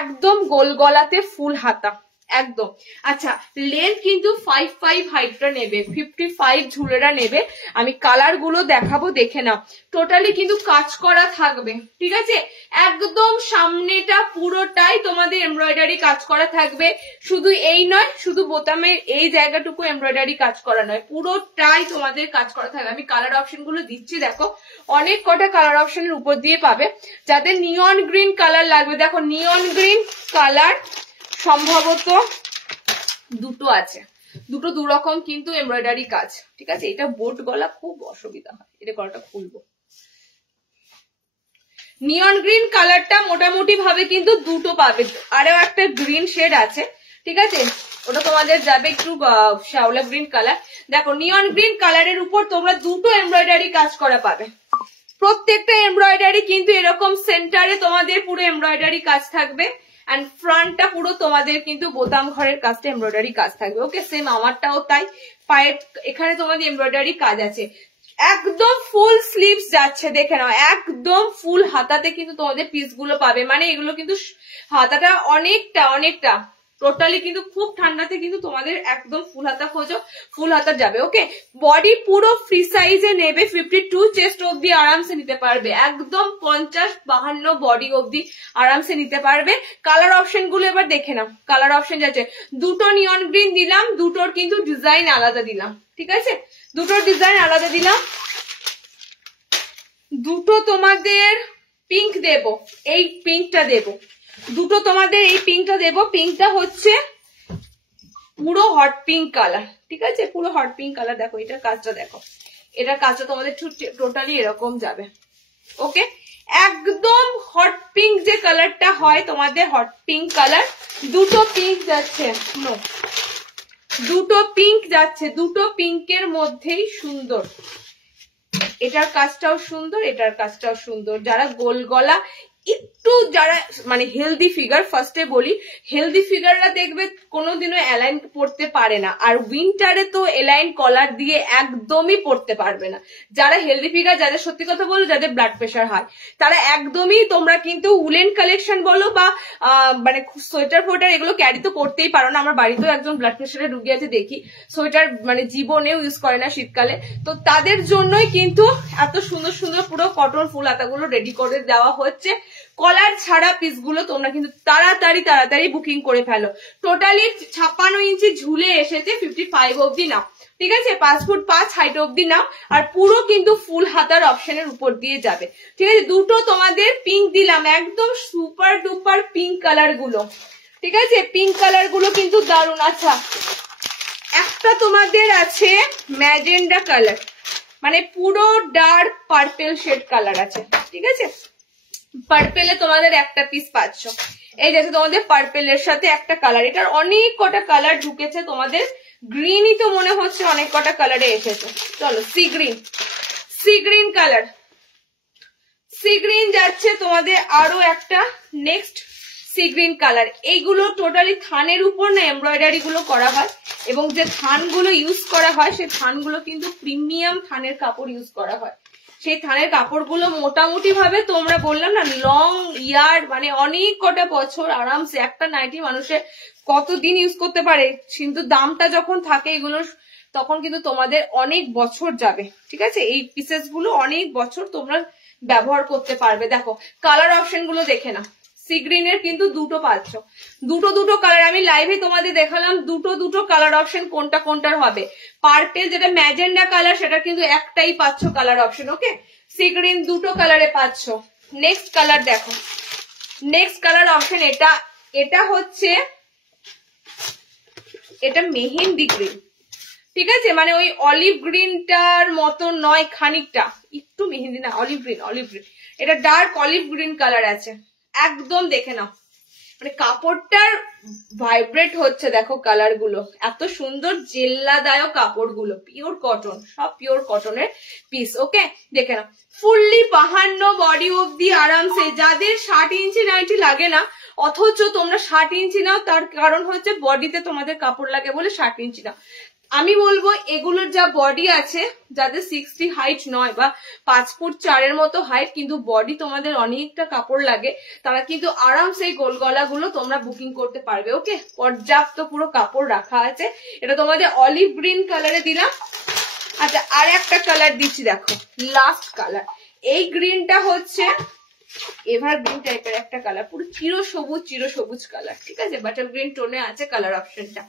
একদম গোল গলাতে ফুল হাতা, একদম। আচ্ছা, লেন্থ কিন্তু 5'5" হাইটটা নেবে, 55 ঝুলেরা নেবে। আমি কালার গুলো দেখাবো, দেখে নাও। টোটালি কিন্তু কাজ করা থাকবে, ঠিক আছে? একদম সামনেটা পুরোটাই তোমাদের এমব্রয়ডারি কাজ করা থাকবে। শুধু এই নয়, শুধু বোতামের এই জায়গাটুকু এমব্রয়ডারি কাজ করা নয়, পুরোটাই তোমাদের কাজ করা থাকবে। আমি কালার অপশন গুলো দিচ্ছি, দেখো অনেক কটা কালার অপশনের উপর দিয়ে পাবে। যাদের নিয়ন গ্রিন কালার লাগবে, দেখো নিয়ন গ্রিন কালার সম্ভবত দুটো আছে, দুটো দুরকম কিন্তু এমব্রয়ডারি কাজ, ঠিক আছে? এটা বোট গলা খুব অসুবিধা হয়, এটা গলাটা খুলবো। নিয়ন গ্রিন কালারটা মোটামুটি ভাবে কিন্তু দুটো পাবে, আরো একটা গ্রিন শেড আছে, ঠিক আছে? ওটা তোমাদের যাবে একটু শ্যাওলা গ্রিন কালার। দেখো নিয়ন গ্রিন কালারের উপর তোমরা দুটো এমব্রয়ডারি কাজ করা পাবে। প্রত্যেকটা এমব্রয়ডারি কিন্তু এরকম সেন্টারে তোমাদের পুরো এমব্রয়ডারি কাজ থাকবে, এন্ড ফ্রন্টটা পুরো তোমাদের কিন্তু বোতাম ঘরের কাজটা এমব্রয়ডারি কাজ থাকবে। ওকে, সেম আমারটাও তাই। পায়ের এখানে তোমাদের এমব্রয়ডারি কাজ আছে, একদম ফুল স্লিভস যাচ্ছে, দেখে নাও একদম ফুল হাতাতে কিন্তু তোমাদের পিস গুলো পাবে। মানে এগুলো কিন্তু হাতাটা অনেকটা টোটালি কিন্তু খুব ঠান্ডাতে কিন্তু তোমাদের একদম ফুল হাতা খোঁজো, ফুল হাতা যাবে। ওকে, বডি পুরো ফ্রি সাইজে নেবে, 52 চেস্ট অব্দি আরামসে নিতে পারবে, একদম 50-52 বডি অব্দি আরামসে নিতে পারবে। কালার অপশন গুলো এবার দেখে নাও। কালার অপশন যাচ্ছে, দুটো নিয়ন গ্রিন দিলাম, দুটোর কিন্তু ডিজাইন আলাদা দিলাম, ঠিক আছে? দুটোর ডিজাইন আলাদা দিলাম। দুটো তোমাদের পিঙ্ক দেব, এই পিঙ্কটা দেব, দুটো তোমাদের এই পিঙ্কটা দেব। পিঙ্কটা হচ্ছে পুরো হট পিঙ্ক কালার, ঠিক আছে? পুরো হট পিঙ্ক কালার। দেখো এটার কাজটা দেখো, এটার কাজটা তোমাদের টোটালি এরকম যাবে। ওকে, একদম হট পিঙ্ক যে কালারটা হয় তোমাদের, হট পিঙ্ক কালার। দুটো পিঙ্ক যাচ্ছে, দুটো পিঙ্ক যাচ্ছে, দুটো পিঙ্কের মধ্যেই সুন্দর। এটার কাজটাও সুন্দর, এটার কাজটাও সুন্দর। যারা গোল গলা একটু, যারা মানে হেলদি ফিগার, ফার্স্টে বলি হেলদি ফিগাররা দেখবে কোনোদিনও অ্যালাইন পড়তে পারে না, আর উইন্টারে তো এলাইন কলার দিয়ে একদমই পড়তে পারবে না। যারা হেলদি ফিগার, যাদের সত্যি কথা বলো যাদের ব্লাড প্রেশার হয়, তারা একদমই তোমরা কিন্তু উলেন কালেকশন বলো বা মানে সোয়েটার ফোয়েটার এগুলো ক্যারি তো করতেই পারো না। আমার বাড়িতেও একজন ব্লাড প্রেশারে রুগী আছে, দেখি সোয়েটার মানে জীবনেও ইউজ করে না শীতকালে। তো তাদের জন্যই কিন্তু এত সুন্দর সুন্দর পুরো কটন ফুল হাতাগুলো রেডি করে দেওয়া হচ্ছে। কলার ছাড়া পিসগুলো তোমরা কিন্তু তাড়াতাড়ি বুকিং করে ফেলো। টোটালি 56 ইঞ্চি ঝুলে এসেছে, 55 অব্দি নাও, ঠিক আছে? 5 ফুট 5 হাইট অব্দি নাও, আর পুরো কিন্তু ফুল হাতার অপশনের উপর দিয়ে যাবে, ঠিক আছে? দুটো তোমাদের পিঙ্ক দিলাম, একদম সুপার ডুপার পিঙ্ক কালার গুলো, ঠিক আছে? পিঙ্ক কালার গুলো কিন্তু দারুণ। আচ্ছা, একটা তোমাদের আছে ম্যাজেন্ডা কালার, মানে পুরো ডার্ক পার্পেল শেড কালার আছে, ঠিক আছে? পার্পেলে তোমাদের একটা পিস পাচ্ছ। এই যে তোমাদের পার্পেলের সাথে একটা কালার, এটার অনেক কটা কালার ঢুকেছে তোমাদের। গ্রিনই তো মনে হচ্ছে অনেক কটা কালারে এসেছে। চলো C green colour, sea green যাচ্ছে তোমাদের আরো একটা নেক্সট সি গ্রিন কালার। এইগুলো টোটালি থানের উপর না এমব্রয়ডারি গুলো করা হয়, এবং যে থানগুলো ইউজ করা হয় সেই থানগুলো কিন্তু প্রিমিয়াম থানের কাপড় ইউজ করা হয়। সেই থানের কাপড়গুলো মোটামুটি ভাবে তোমরা বললাম না লং ইয়ার, মানে অনেক কটা বছর আরামসে একটা নাইটি মানুষের কতদিন ইউজ করতে পারে, কিন্তু দামটা যখন থাকে এগুলোর তখন কিন্তু তোমাদের অনেক বছর যাবে, ঠিক আছে? এই পিসেস গুলো অনেক বছর তোমরা ব্যবহার করতে পারবে। দেখো কালার অপশন গুলো দেখে না, সি গ্রিনের কিন্তু দুটো পাচ্ছ, দুটো কালার। আমি লাইভে তোমাদের দেখালাম দুটো কালার অপশন কোনটা কোনটার হবে। পার্পেল যেটা ম্যাজেন্ডা কালার, সেটা কিন্তু একটাই পাচ্ছ কালার অপশন। ওকে, সি গ্রিন দুটো কালারে পাচ্ছ। নেক্সট কালার দেখো, নেক্সট কালার অপশন এটা হচ্ছে, এটা মেহেন্দি গ্রিন, ঠিক আছে? মানে ওই অলিভ গ্রিনটার মতো নয়, খানিকটা একটু মেহেন্দি না, অলিভ গ্রিন এটা ডার্ক অলিভ গ্রিন কালার আছে, একদম দেখে নাও। মানে কাপড়টার ভাইব্রেট হচ্ছে, দেখো কালার গুলো এত সুন্দর, জেল্লাদায়ক কাপড় গুলো, পিওর কটন, সব পিওর কটনের পিস। ওকে, দেখে নাও ফুললি 52 বডি অব্দি আরামসে। যাদের 60 ইঞ্চি নাইটি লাগে না, অথচ তোমরা 60 ইঞ্চি নাও, তার কারণ হচ্ছে বডিতে তোমাদের কাপড় লাগে বলে 60 ইঞ্চি নাও। আমি বলবো এগুলোর যা বডি আছে, যাদের 60 হাইট নয় বা 5 ফুট 4 মতো হাইট, কিন্তু বডি তোমাদের অনেকটা কাপড় লাগে, তারা কিন্তু আরামসে এই গোল গলাগুলো তোমরা বুকিং করতে পারবে। ওকে, পর্যাপ্ত পুরো কাপড় রাখা আছে। এটা তোমাদের অলিভ গ্রিন কালারে দিলাম। আচ্ছা, আর একটা কালার দিচ্ছি, দেখো লাস্ট কালার। এই গ্রিনটা হচ্ছে এভারগ্রিন টাইপের একটা কালার, পুরো চিরসবুজ কালার, ঠিক আছে, বাটার গ্রিন টোনে আছে কালার অপশনটা।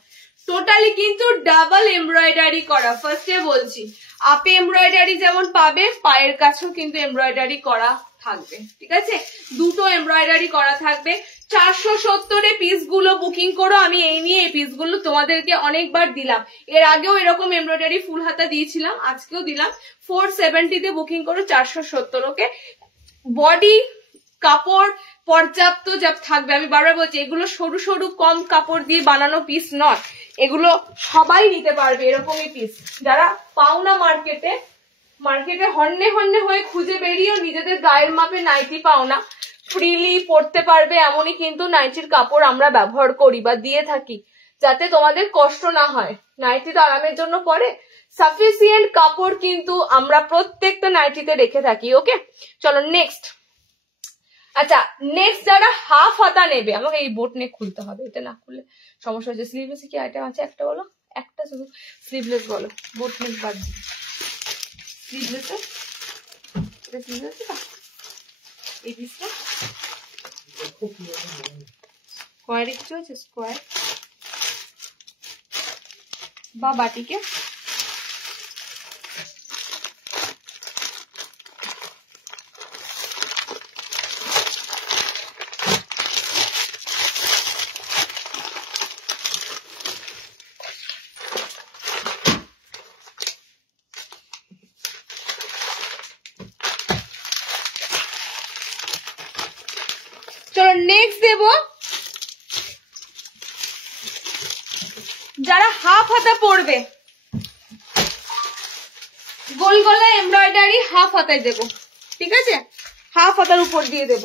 টোটালি কিন্তু ডাবল এমব্রয়ডারি করা। ফার্স্টে বলছি, আপে এমব্রয়ডারি যেমন পাবে, পায়ের কাছেও কিন্তু এমব্রয়ডারি করা থাকবে, ঠিক আছে, দুটো এমব্রয়ডারি করা থাকবে। 470 পিসগুলো বুকিং করো। আমি এই নিয়ে এই পিসগুলো তোমাদেরকে অনেকবার দিলাম, এর আগেও এরকম এমব্রয়ডারি ফুল হাতা দিয়েছিলাম, আজকেও দিলাম। 470 তে বুকিং করো, 470। ওকে, বডি কাপড় পর্যাপ্ত যা থাকবে। আমি বারবার বলছি, এগুলো সরু সরু কম কাপড় দিয়ে বানানো পিস নয়, এগুলো সবাই নিতে পারবে এরকমই পিস। যারা পাও না মার্কেটে হন্যে হয়ে খুঁজে বেরিয়েও নিজেদের গায়ের মাপে নাইটি পাও না, ফ্রিলি পরতে পারবে এমনই কিন্তু নাইটির কাপড় আমরা ব্যবহার করি বা দিয়ে থাকি, যাতে তোমাদের কষ্ট না হয়। নাইটি তো আরামের জন্য পরে, সাফিসিয়েন্ট কাপড় কিন্তু আমরা প্রত্যেকটা নাইটিতে রেখে থাকি। ওকে, চলো নেক্সট। আচ্ছা, নেক্সট যারা হাফ হাতা নেবে, আমাকে এই বোট নেক খুলতে হবে, এটা না খুললে সমস্যা হচ্ছে। স্লিভলেস কি আইটেম আছে একটা বলো, একটা শুধু স্লিভলেস বলো, বোট নেক বাদ দিই। স্লিভলেস এটা স্লিভলেস না, এই পিসটা স্কোয়ার একটু আছে, স্কোয়ার বা বাটিকে নেক্সট দেব যারা হাফ হাতা পরবে, গোল গলা এমব্রয়ডারি হাফ হাতায় দেব, ঠিক আছে, হাফ হাতার উপর দিয়ে দেব।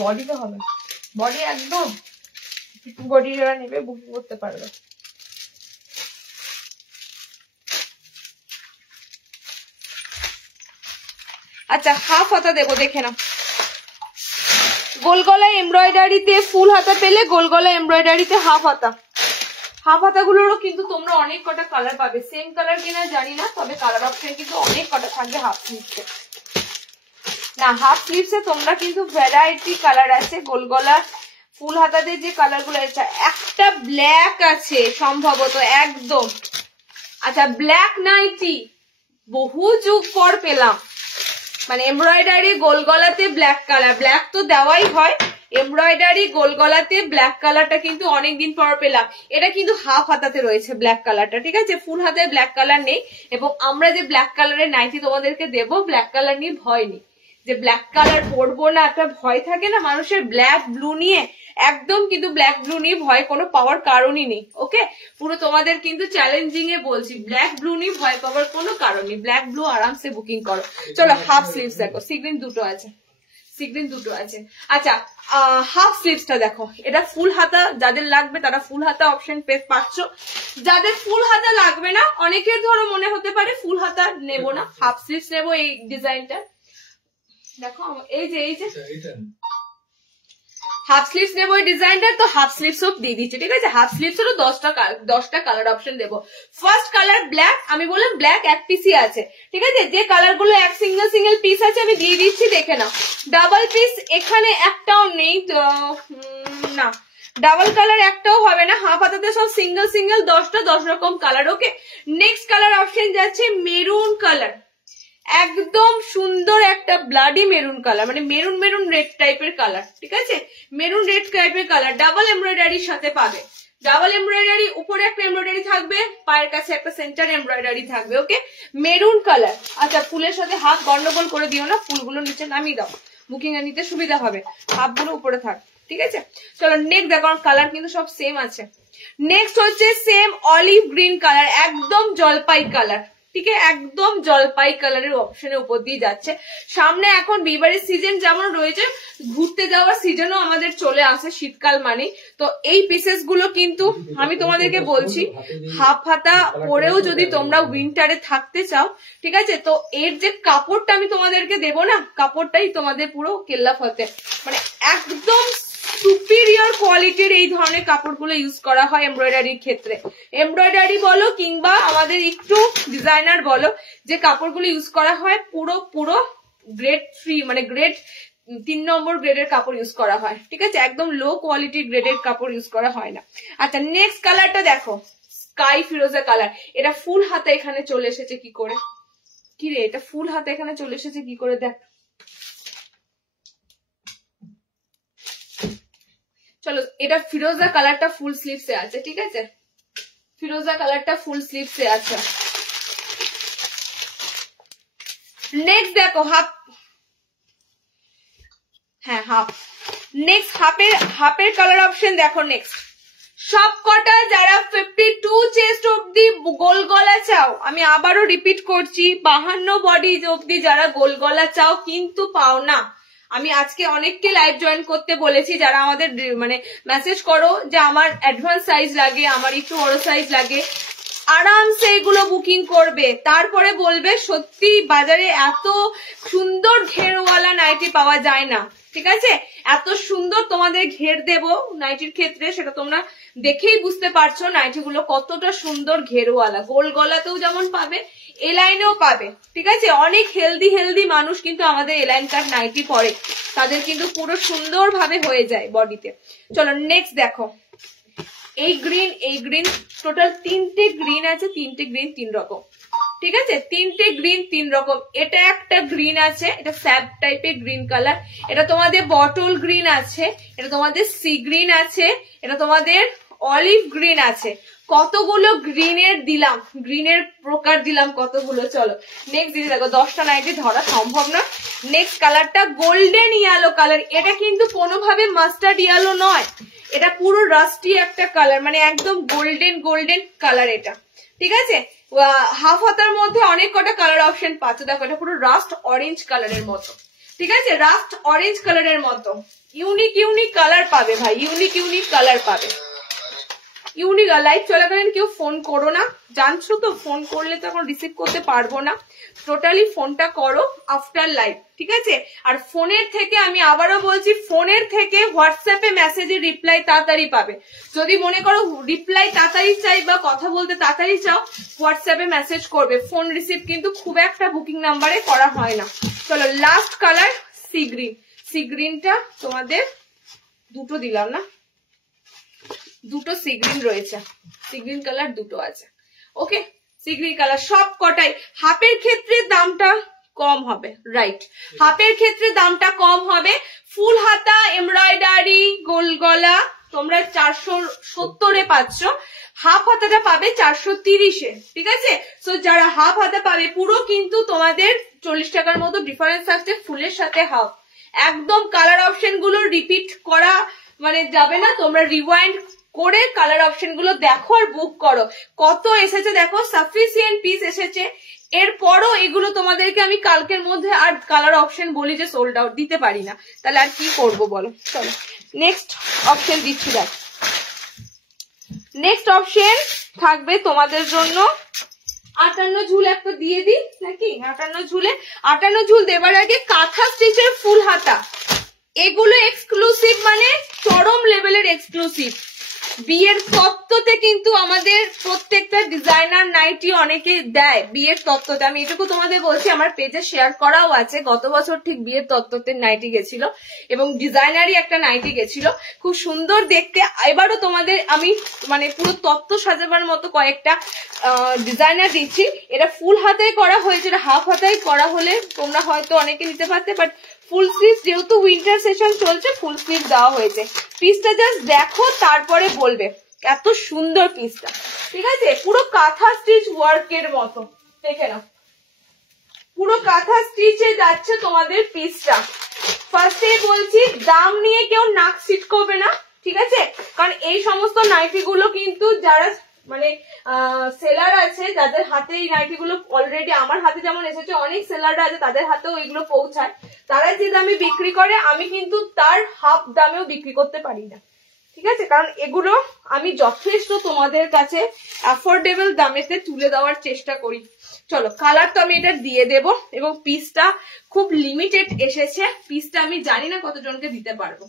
বডি তো হবে, বডি একদম বডি যারা নেবে বুকিং করতে পারবে। আচ্ছা, হাফ হাতা দেবো, দেখে নাও। গোল গলা এমব্রয়ডারিতে ফুল হাতা পেলে, গোল গলা এমব্রয়ডারিতে হাফ হাতা। হাফ হাতাগুলোরও কিন্তু তোমরা অনেক কটা কালার পাবে, সেম কালার কিনা জানি না, তবে কালার অপশন কিন্তু অনেক কটা থাকবে হাফ স্লিভসে। না, হাফ স্লিভসে তোমরা কিন্তু ভ্যারাইটি কালার আছে। গোল গলা ফুল হাতাতে যে কালার গুলো আছে, একটা ব্ল্যাক আছে সম্ভবত একদম। আচ্ছা, ব্ল্যাক নাইটি বহু যুগ পর পেলাম, মানে এমব্রয়ডারি গোল গলাতে ব্ল্যাক কালার, ব্ল্যাক তো দেওয়াই হয়, এমব্রয়ডারি গোল গলাতে ব্ল্যাক কালারটা কিন্তু অনেকদিন পর পেলাম। এটা কিন্তু হাফ হাতাতে রয়েছে ব্ল্যাক কালারটা, ঠিক আছে, ফুল হাতায় ব্ল্যাক কালার নেই। এবং আমরা যে ব্ল্যাক কালারের নাইটি তোমাদেরকে দেবো, ব্ল্যাক কালার নিয়ে ভয় নেই, যে ব্ল্যাক কালার পরবো না একটা ভয় থাকে না মানুষের ব্ল্যাক ব্লু নিয়ে, একদম কিন্তু ব্ল্যাক ব্লু নিয়ে ভয় কোনো পাওয়ার কারণই নেই। ওকে, পুরো তোমাদের কিন্তু চ্যালেঞ্জিং এ বলছি, ব্ল্যাক ব্লু নিয়ে ভয় পাওয়ার কোনো কারণ নেই, ব্ল্যাক ব্লু আরামসে বুকিং করো। চলো হাফ স্লিভস দেখো, সিগ্রিন দুটো আছে, সিগ্রিন দুটো আছে। আচ্ছা, হাফ স্লিভসটা দেখো, এটা ফুল হাতা যাদের লাগবে তারা ফুল হাতা অপশন পাচ্ছ। যাদের ফুল হাতা লাগবে না, অনেকের ধরো মনে হতে পারে ফুল হাতা নেবো না, হাফ স্লিভস নেবো, এই ডিজাইনটা দেখো, এই যে হাফ স্লিভস নেবো এই ডিজাইনটা, তো হাফ স্লিভস দিয়ে দিচ্ছে, ঠিক আছে। হাফ স্লিভস এরও 10টা কালার অপশন দেবো। ফার্স্ট কালার ব্ল্যাক, আমি বললাম ব্ল্যাক এক পিসই আছে, ঠিক আছে, যে কালার গুলো এক সিঙ্গেল পিস আছে আমি দিয়ে দিচ্ছি, দেখে নাও। ডাবল পিস এখানে একটাও নেই, না ডাবল কালার একটাও হবে না, হাফ হাতাতে সব সিঙ্গেল 10 রকম কালার। ওকে, নেক্সট কালার অপশন যাচ্ছে মেরুন কালার, একদম সুন্দর একটা ব্লাডি মেরুন কালার, মানে মেরুন রেড টাইপের কালার, ঠিক আছে, মেরুন রেড টাইপের কালার, ডাবল এমব্রয়ডারির সাথে পাবে। ডাবল এমব্রয়ডারি, উপরে একটা এমব্রয়ডারি থাকবে, পায়ের কাছে একটা সেন্টার এমব্রয়ডারি থাকবে। ওকে, মেরুন কালার। আচ্ছা, ফুলের সাথে হাফ গন্ডগোল করে দিও না, ফুলগুলো নিচে নামিয়ে দাও, বুকিং এ নিতে সুবিধা হবে, হাফ গুলো উপরে থাক। ঠিক আছে। চলো নেক্সট দেখো, কালার কিন্তু সব সেম আছে। নেক্সট হচ্ছে সেম অলিভ গ্রিন কালার, একদম জলপাই কালার, ঠিক আছে, একদম জলপাই কালারের অপশনের উপর দিয়ে যাচ্ছে। সামনে এখন বিবারের সিজন যেমন রয়েছে, ঘুরতে যাওয়ার সিজনও আমাদের চলে আসে শীতকাল মানে। তো এই পিসেস গুলো কিন্তু আমি তোমাদেরকে বলছি হাফ হাতা পরেও যদি তোমরা উইন্টারে থাকতে চাও, ঠিক আছে, তো এর যে কাপড়টা আমি তোমাদেরকে দেবো না, কাপড়টাই তোমাদের পুরো কেল্লা ফতে, মানে একদম সুপিরিয়র কোয়ালিটির এই ধরনের কাপড়গুলো ইউজ করা হয় এমব্রয়ডারির ক্ষেত্রে। এমব্রয়ডারি বলো কিংবা আমাদের একটু ডিজাইনার বলো, যে কাপড়গুলো ইউজ করা হয় পুরো পুরো গ্রেড 3 মানে গ্রেড 3 নম্বর গ্রেডের কাপড় ইউজ করা হয়, ঠিক আছে, একদম লো কোয়ালিটির গ্রেডের কাপড় ইউজ করা হয় না। আচ্ছা নেক্সট কালারটা দেখো, স্কাই ফিরোজা কালার, এটা ফুল হাতে এখানে চলে এসেছে কি করে, কি রে এটা ফুল হাতে এখানে চলে এসেছে কি করে দেখ। চলো এটা ফিরোজা কালারটা ফুল স্লিভসে আছে, ঠিক আছে, ফিরোজা কালারটা ফুল স্লিভসে আছে। নেক্সট দেখো হাফ, হ্যাঁ হাফ, নেক্সট হাফের কালার অপশন দেখো। নেক্সট সব কটা যারা 52 চেস্ট অব্দি গোল গলা চাও, আমি আবারও রিপিট করছি, 52 বডি অব্দি যারা গোল গলা চাও কিন্তু পাও না। আমি আজকে অনেককে লাইভ জয়েন করতে বলেছি, যারা আমাদের মানে মেসেজ করো যে আমার অ্যাডভান্স সাইজ লাগে, আমার একটু বড় সাইজ লাগে, আরামসে এগুলো বুকিং করবে, তারপরে বলবে সত্যি বাজারে এত সুন্দর ঘেরওয়ালা নাইটি পাওয়া যায় না, ঠিক আছে, এত সুন্দর তোমাদের ঘের দেব নাইটির ক্ষেত্রে, সেটা তোমরা দেখেই বুঝতে পারছো নাইটিগুলো কতটা সুন্দর ঘেরওয়ালা, গোল গলাতেও যেমন পাবে এ লাইনেও পাবে, ঠিক আছে। অনেক হেলদি মানুষ কিন্তু আমাদের এলাইন কাট নাইটি পরে, তাদের কিন্তু পুরো সুন্দর ভাবে হয়ে যায় বডিতে। চলো নেক্সট দেখো, এই গ্রিন টোটাল 3টে গ্রিন আছে, 3টে গ্রিন 3 রকম, ঠিক আছে, 3টে গ্রিন 3 রকম। এটা একটা গ্রিন আছে, এটা স্যাপ টাইপের গ্রিন কালার, এটা তোমাদের বটল গ্রিন আছে, এটা তোমাদের সি গ্রিন আছে, এটা তোমাদের অলিভ গ্রিন আছে। কতগুলো গ্রিনের দিলাম, গ্রিনের প্রকার দিলাম কতগুলো। চলো নেক্সট দিদি দেখো, 10টা নাইটি ধরা সম্ভব না। নেক্সট কালারটা গোল্ডেন ইয়েলো কালার, এটা কিন্তু কোনোভাবে মাস্টার্ড ইয়েলো নয়, এটা পুরো রাস্টি একটা কালার, মানে একদম গোল্ডেন কালার এটা, ঠিক আছে। হাফ হাতার মধ্যে অনেক কটা কালার অপশন পাচ্ছ, দেখো এটা পুরো রাস্ট অরেঞ্জ কালারের মতো, ঠিক আছে, রাস্ট অরেঞ্জ কালারের মতো। ইউনিক কালার পাবে ভাই, ইউনিক কালার পাবে, ইউনিক। লাইভ চলাকালীন কেউ ফোন করো না, জানছো তো, ফোন করলে তো এখন রিসিভ করতে পারবো না, টোটালি ফোনটা করো আফটার লাইভ, ঠিক আছে। আর ফোনের থেকে আমি আবারও বলছি, ফোনের থেকে হোয়াটসঅ্যাপে মেসেজের রিপ্লাই তাড়াতাড়ি পাবে। যদি মনে করো রিপ্লাই তাড়াতাড়ি চাই বা কথা বলতে তাড়াতাড়ি চাও, হোয়াটসঅ্যাপে মেসেজ করবে, ফোন রিসিভ কিন্তু খুব একটা বুকিং নাম্বারে করা হয় না। চলো last colour sea green, sea গ্রিনটা তোমাদের দুটো দিলাম না, দুটো সি গ্রিন রয়েছে, সি গ্রিন কালার দুটো আছে, ওকে, সি গ্রিন কালার সব কটাই। হাফের ক্ষেত্রে দামটা কম হবে, রাইট, হাফের ক্ষেত্রে দামটা কম হবে। ফুল হাতা এমব্রয়ডারি গোল গলা তোমরা 470-এ পাচ্ছ, হাফ হাতাটা পাবে 430-এ, ঠিক আছে। সো যারা হাফ হাতা পাবে, পুরো কিন্তু তোমাদের 40 টাকার মতো ডিফারেন্স আসছে ফুলের সাথে হাফ। একদম কালার অপশন গুলো রিপিট করা মানে যাবে না, তোমরা রিওয়াইন্ড করে কালার অপশন গুলো দেখো আর বুক করো। কত এসেছে দেখো, সাফিসিয়েন্ট পিস এসেছে। এরপরও এগুলো তোমাদেরকে আমি কালকের মধ্যে আর কালার অপশন বলি যে সোল্ড আউট, দিতে পারি না, তাহলে আর কি করবো বলো। চলো নেক্সট অপশন দিচ্ছি, দেখ নেক্সট অপশন থাকবে তোমাদের জন্য 58 ঝুল একটা দিয়ে দিই নাকি, 58 ঝুল দেবার আগে কাঁথা স্টিচের ফুল হাতা, এগুলো এক্সক্লুসিভ, মানে চরম লেভেলের এক্সক্লুসিভ। বিয়ের তত্ত্বতে কিন্তু আমাদের প্রত্যেকটা ডিজাইনার নাইটি অনেকে দেয় বিয়ের তত্ত্বতে, আমি এটুকু তোমাদের বলছি, আমার পেজে শেয়ার করাও আছে। গত বছর ঠিক বিয়ের তত্ত্বতে নাইটি গেছিল এবং ডিজাইনারই একটা নাইটি গেছিল, খুব সুন্দর দেখতে। এবারও তোমাদের আমি মানে পুরো তত্ত্ব সাজাবার মতো কয়েকটা ডিজাইনার দিচ্ছি। এটা ফুল হাতায় করা হয়েছে, এটা হাফ হাতায় করা হলে তোমরা হয়তো অনেকে নিতে পারতে, বাট ফুল স্লিভ যেহেতু উইন্টার সেশন চলছে, ফুল স্লিভ দেওয়া হয়েছে। পিসটা জাস্ট দেখো তারপরে বলবে, এত সুন্দর পিসটা, ঠিক আছে, পুরো কাঁথা স্টিচ ওয়ার্কের মতো, দেখে নাও পুরো কাঁথা স্টিচে যাচ্ছে তোমাদের পিসটা, ফার্স্টে বলছি দাম নিয়ে কেউ নাক সিটকোবে না, ঠিক আছে? কারণ এই সমস্ত নাইটি গুলো কিন্তু যারা মানে সেলার আছে, যাদের হাতে এই নাইটি গুলো অলরেডি আমার হাতে যেমন এসেছে, অনেক সেলাররা আছে তাদের হাতেও এগুলো পৌঁছায়, তারা যে দামে বিক্রি করে আমি কিন্তু তার হাফ দামেও বিক্রি করতে পারি না, ঠিক আছে? কারণ এগুলো আমি যথেষ্ট তোমাদের কাছে অ্যাফোর্ডেবল দামেতে তুলে দেওয়ার চেষ্টা করি। চলো, কালার তো আমি এটা দিয়ে দেব, এবং পিসটা খুব লিমিটেড এসেছে। পিসটা আমি জানি না কতজনকে দিতে পারবো,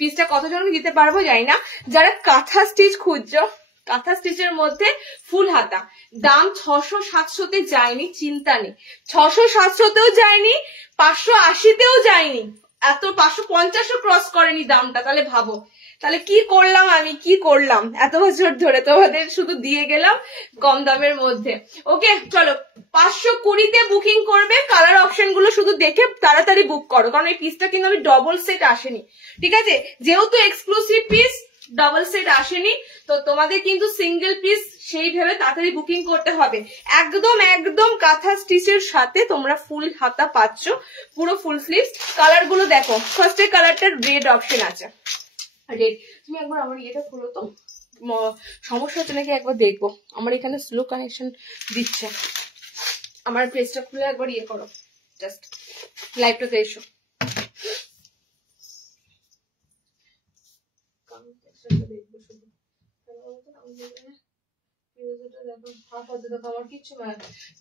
পিসটা কতজনকে দিতে পারবো জানি না। যারা কাঁথা স্টিচ খুঁজছো, কাঁথা স্টিচের মধ্যে ফুল হাতা, দাম 600-700-তে যায়নি, চিন্তা নেই। 600-700-তেও যায়নি, 580-তেও যায়নি, এত 550-ও ক্রস করেনি দামটা। তাহলে ভাবো, তাহলে কি করলাম আমি, কি করলাম এত বছর ধরে, তোমাদের শুধু দিয়ে গেলাম কম দামের মধ্যে। ওকে, চলো 520-তে বুকিং করবে। কালার অপশন গুলো শুধু দেখে তাড়াতাড়ি বুক করো, কারণ এই পিসটা কিন্তু আমি ডবল সেট আসেনি, ঠিক আছে? যেহেতু এক্সক্লুসিভ পিস, ডাবল সেট আসেনি, তো তোমাদের কিন্তু সিঙ্গেল পিস সেই ভেবে তাড়াতাড়ি বুকিং করতে হবে। একদম একদম কাঁথা স্টিচের সাথে তোমরা ফুল হাতা পাচ্ছ, পুরো ফুল স্লিভস। কালার গুলো দেখো, ফার্স্টের কালারটা রেড অপশন আছে, রেড। তুমি একবার আমার ইয়েটা খুলো তো, সমস্যা হচ্ছে নাকি একবার দেখবো। আমার এখানে স্লো কানেকশন দিচ্ছে, আমার পেজটা খুলে একবার ইয়ে করো, জাস্ট লাইভটাতে এসো।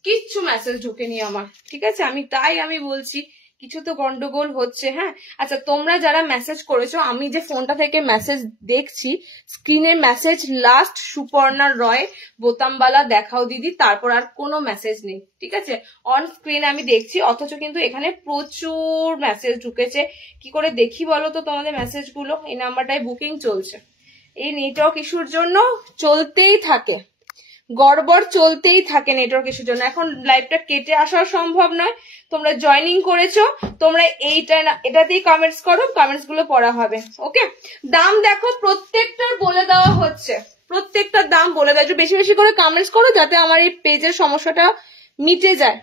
কিচ্ছু মেসেজ ঢোকেনি আমার, ঠিক আছে? আমি বলছি কিছু তো গন্ডগোল হচ্ছে। হ্যাঁ, আচ্ছা, তোমরা যারা মেসেজ করেছো, আমি যে ফোনটা থেকে মেসেজ দেখছি, স্ক্রিনের মেসেজ লাস্ট সুপর্ণা রয় বোতামবালা দেখাও দিদি, তারপর আর কোনো মেসেজ নেই, ঠিক আছে? অন স্ক্রিন আমি দেখছি, অথচ কিন্তু এখানে প্রচুর মেসেজ ঢুকেছে। কি করে দেখি বলো তো তোমাদের মেসেজ গুলো? এই নাম্বারটায় বুকিং চলছে, এই নেটওয়ার্ক ইস্যুর জন্য চলতেই থাকে, গড়বড় চলতেই থাকে নেটওয়ার্ক ইস্যুর জন্য। এখন লাইভটা কেটে আসাও সম্ভব নয়। তোমরা জয়েনিং করেছো, তোমরা এটাতেই কমেন্টস করো, কমেন্টস গুলো পড়া হবে। ওকে, দাম দেখো প্রত্যেকটার বলে দেওয়া হচ্ছে, প্রত্যেকটার দাম বলে দেওয়া। একটু বেশি বেশি করে কমেন্টস করো, যাতে আমার এই পেজের সমস্যাটা মিটে যায়,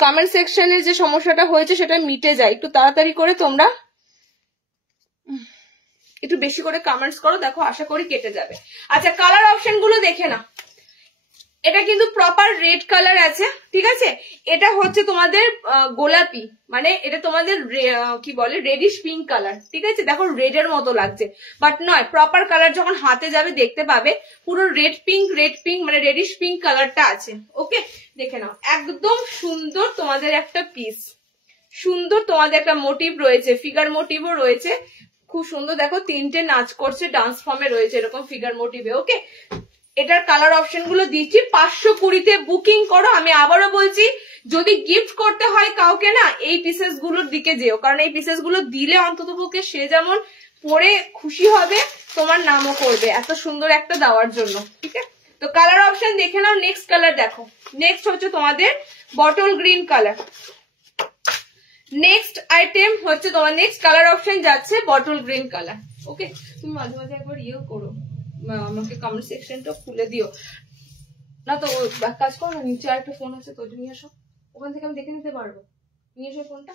কমেন্ট সেকশনের যে সমস্যাটা হয়েছে সেটা মিটে যায়। একটু তাড়াতাড়ি করে তোমরা একটু বেশি করে কমেন্টস করো, দেখো আশা করি কেটে যাবে। আচ্ছা, কালার অপশন গুলো দেখে না, এটা কিন্তু প্রপার রেড কালার আছে, ঠিক আছে? এটা হচ্ছে তোমাদের গোলাপি, মানে এটা তোমাদের কি বলে রেডিশ পিঙ্ক কালার, ঠিক আছে? দেখো রেড এর মতো লাগছে, বাট নয়, প্রপার কালার যখন হাতে যাবে দেখতে পাবে পুরো রেড পিঙ্ক মানে রেডিশ পিঙ্ক কালারটা আছে। ওকে, দেখে নাও, একদম সুন্দর তোমাদের একটা পিস, সুন্দর তোমাদের একটা মোটিভ রয়েছে, ফিগার মোটিভও রয়েছে, খুব সুন্দর। দেখো 3টে নাচ করছে, ডান্স ফর্মে রয়েছে এরকম ফিগার মোটিভে। ওকে, এটার কালার অপশন গুলো দিচ্ছি, 520-তে বুকিং করো। আমি আবারও বলছি, যদি গিফট করতে হয় কাউকে না, এই পিসেস গুলোর দিকে যেও, কারণ এই পিসেস গুলো দিলে অন্তত পক্ষে সে যেমন পরে খুশি হবে, তোমার নামও করবে এত সুন্দর একটা দেওয়ার জন্য, ঠিক আছে? তো কালার অপশন দেখে নাও। নেক্সট কালার দেখো, নেক্সট হচ্ছে তোমাদের bottle green colour. Next item হচ্ছে তোমার, নেক্সট কালার অপশন যাচ্ছে বটল গ্রিন কালার। ওকে, তুমি মাঝে মাঝে একবার ইয়েও করো, আমাকে কমেন্ট সেকশনটা খুলে দিও না তো। কাজ করো না, নিচে আর একটা ফোন আছে তো, নিয়ে এসো, ওখান থেকে আমি দেখে নিতে পারবো। নিয়ে এসো ফোনটা,